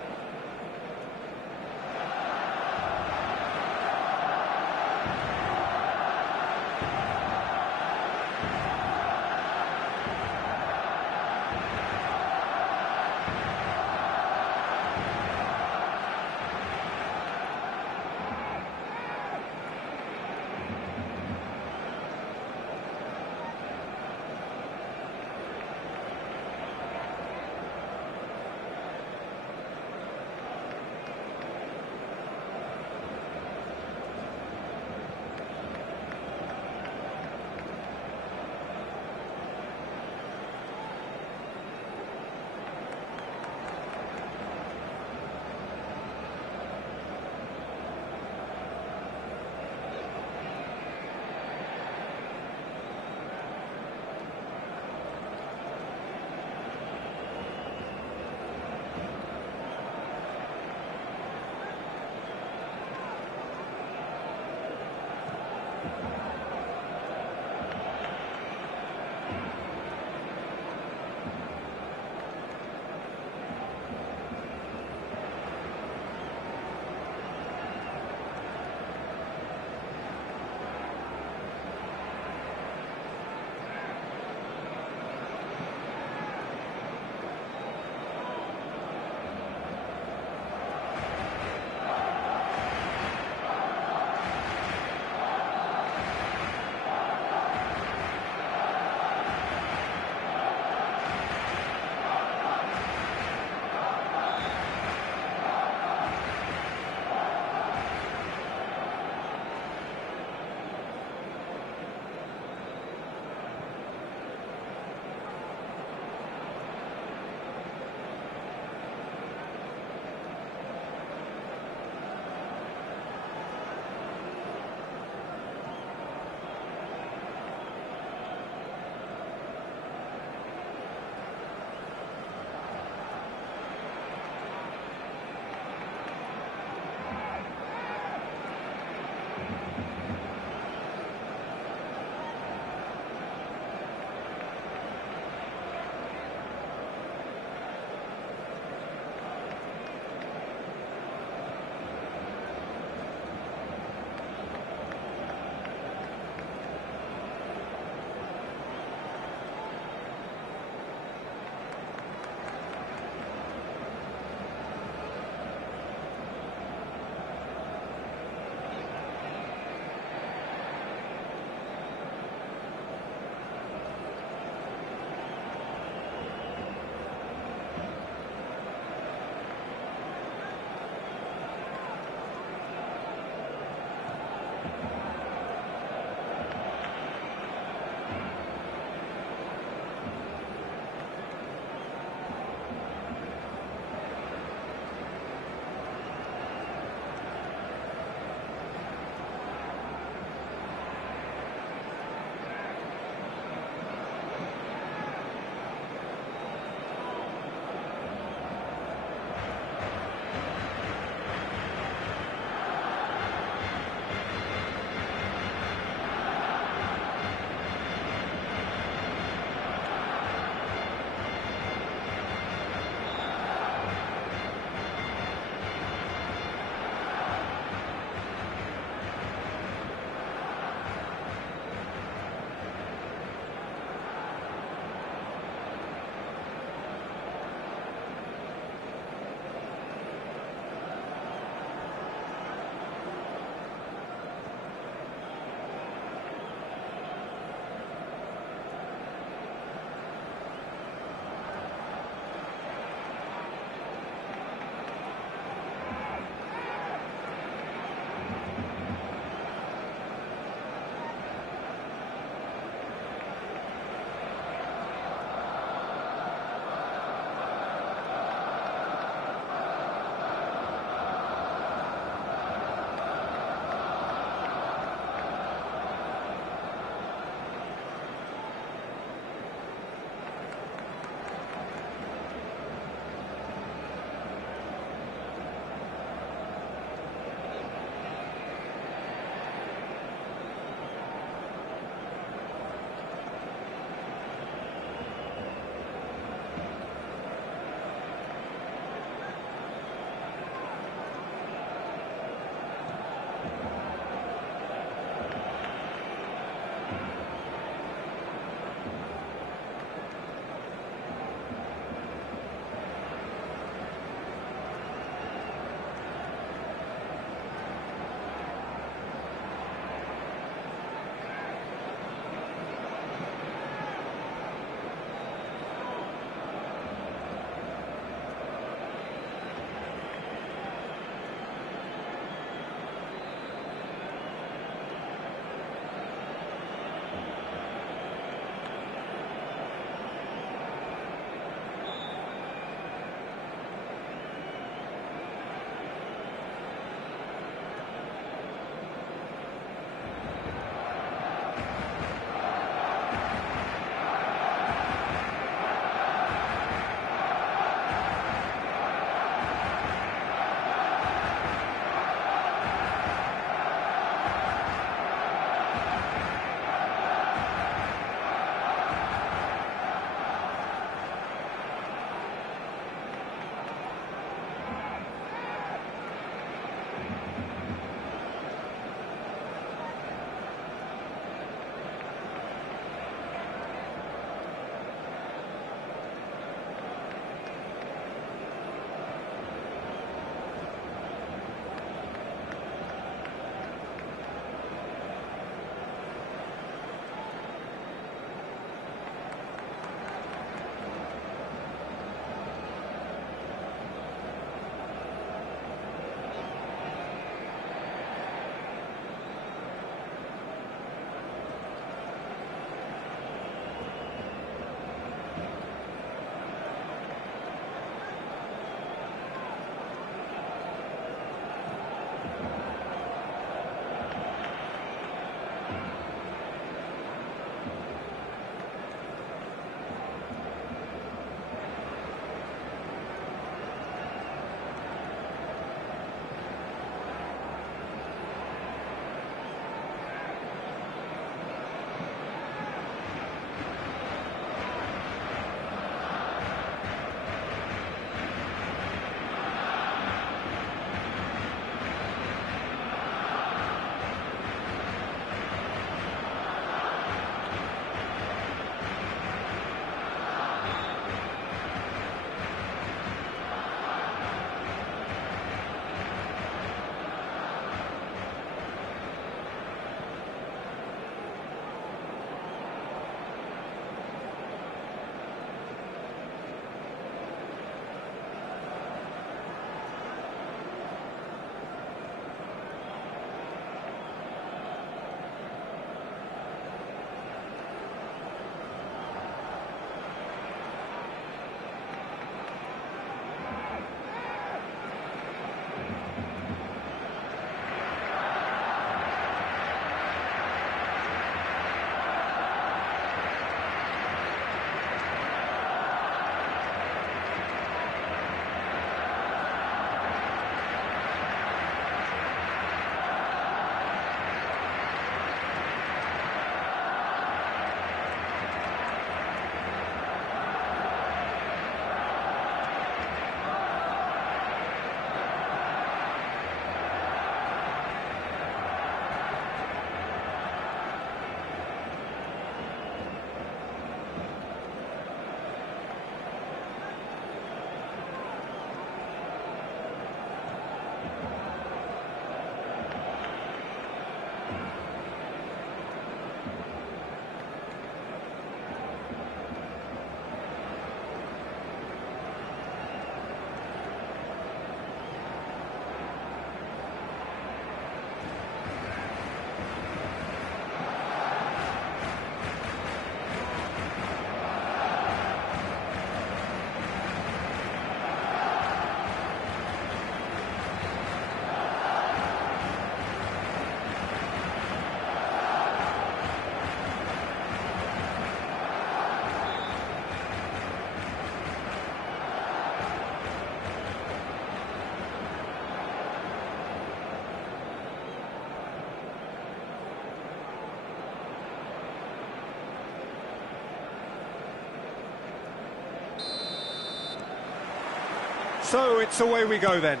So it's away we go then.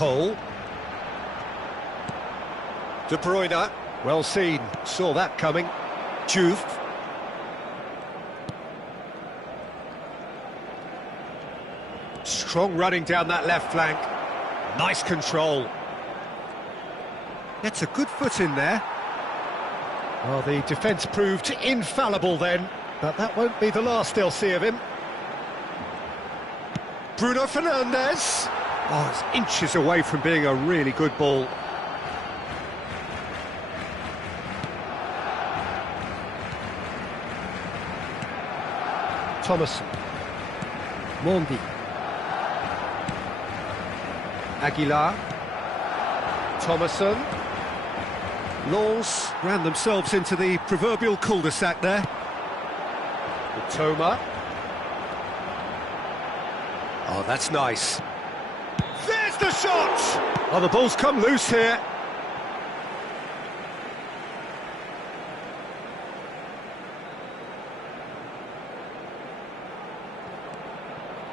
Cole. De Bruyne. Well seen. Saw that coming. Juve. Strong running down that left flank. Nice control. Gets a good foot in there. Well, the defence proved infallible then, but that won't be the last they'll see of him. Bruno Fernandes. Oh, it's inches away from being a really good ball. Thomas. Mondi. Aguilar. Thomason. Lens ran themselves into the proverbial cul-de-sac there. Toma. Oh, that's nice. There's the shot! Oh, the ball's come loose here.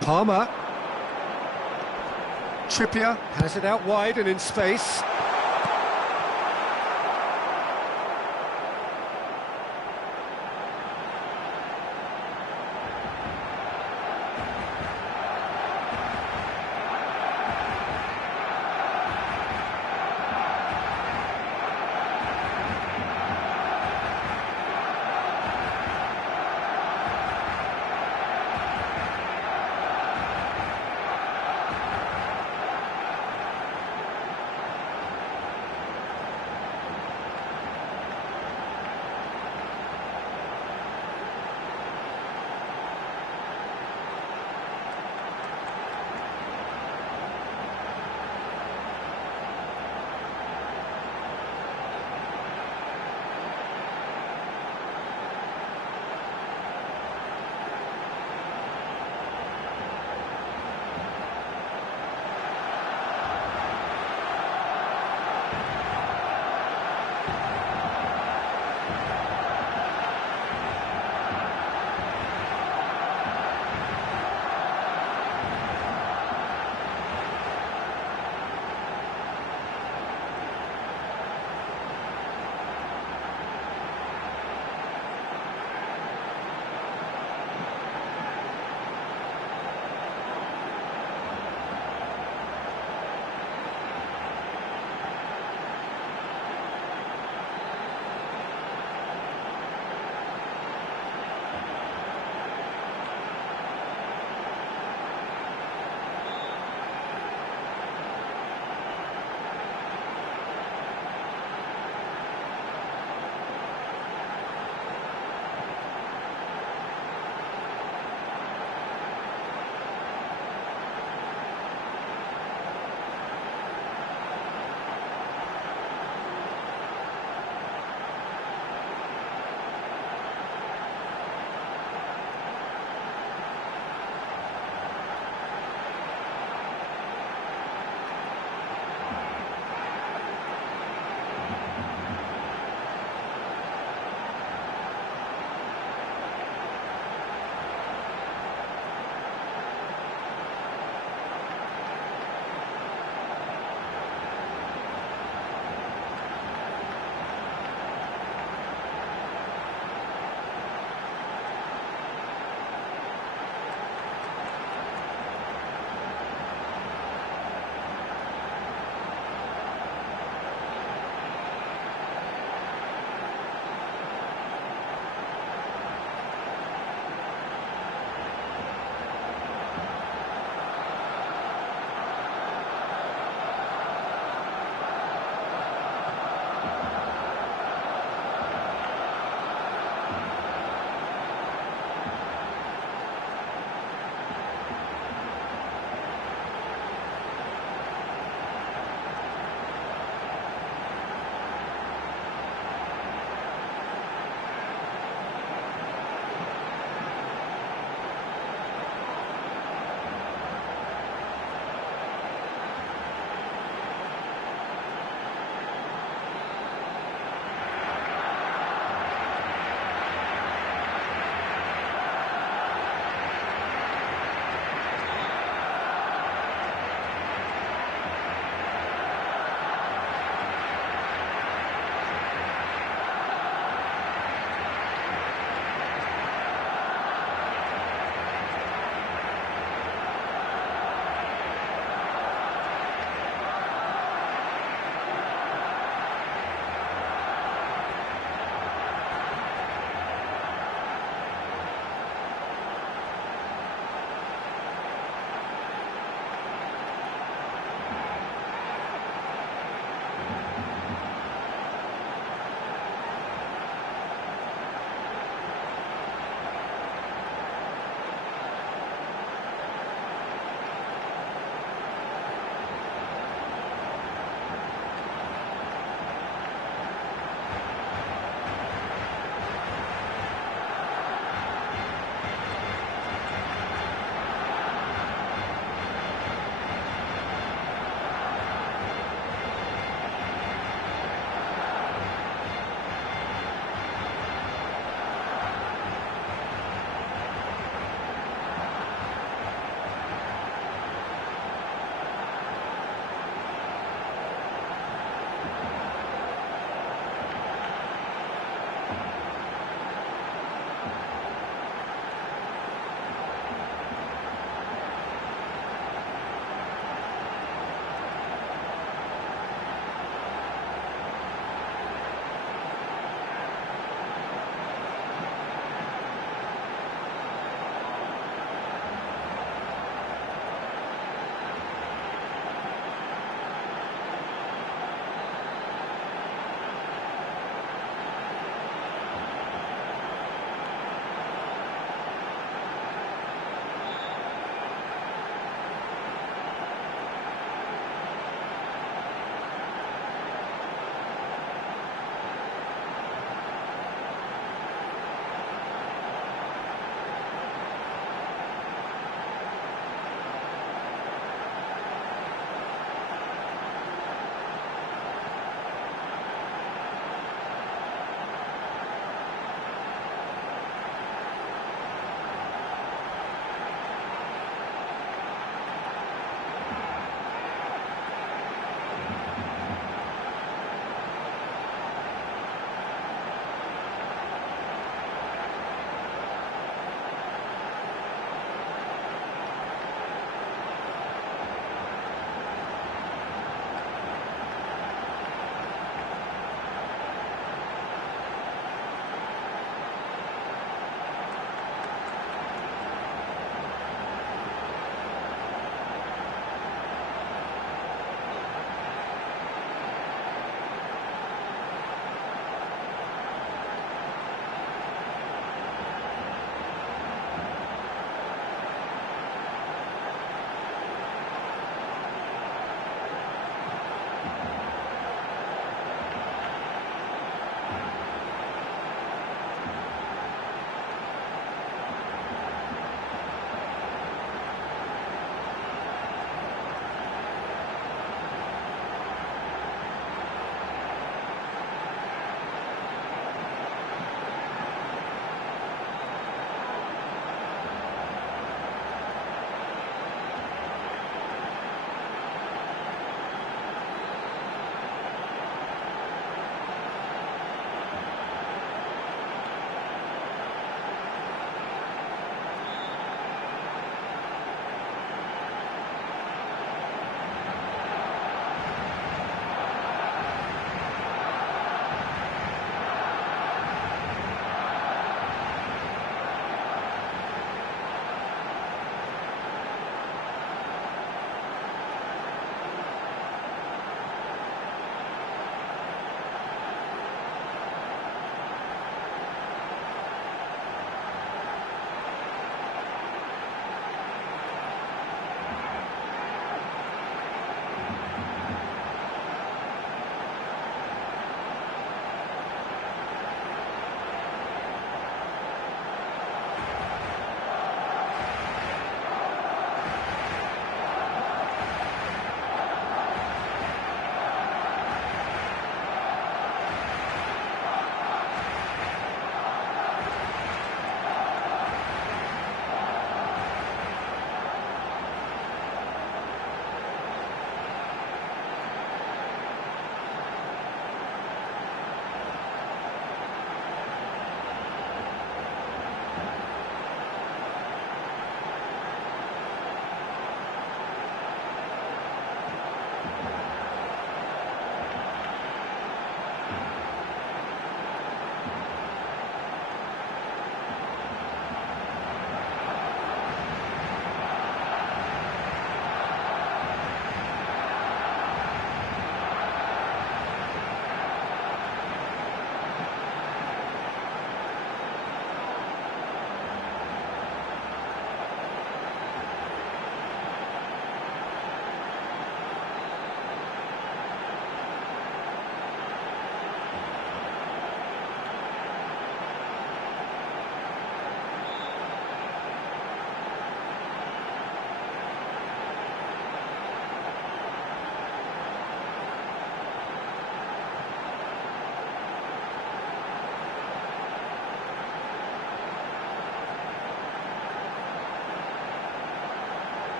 Palmer. Trippier has it out wide and in space.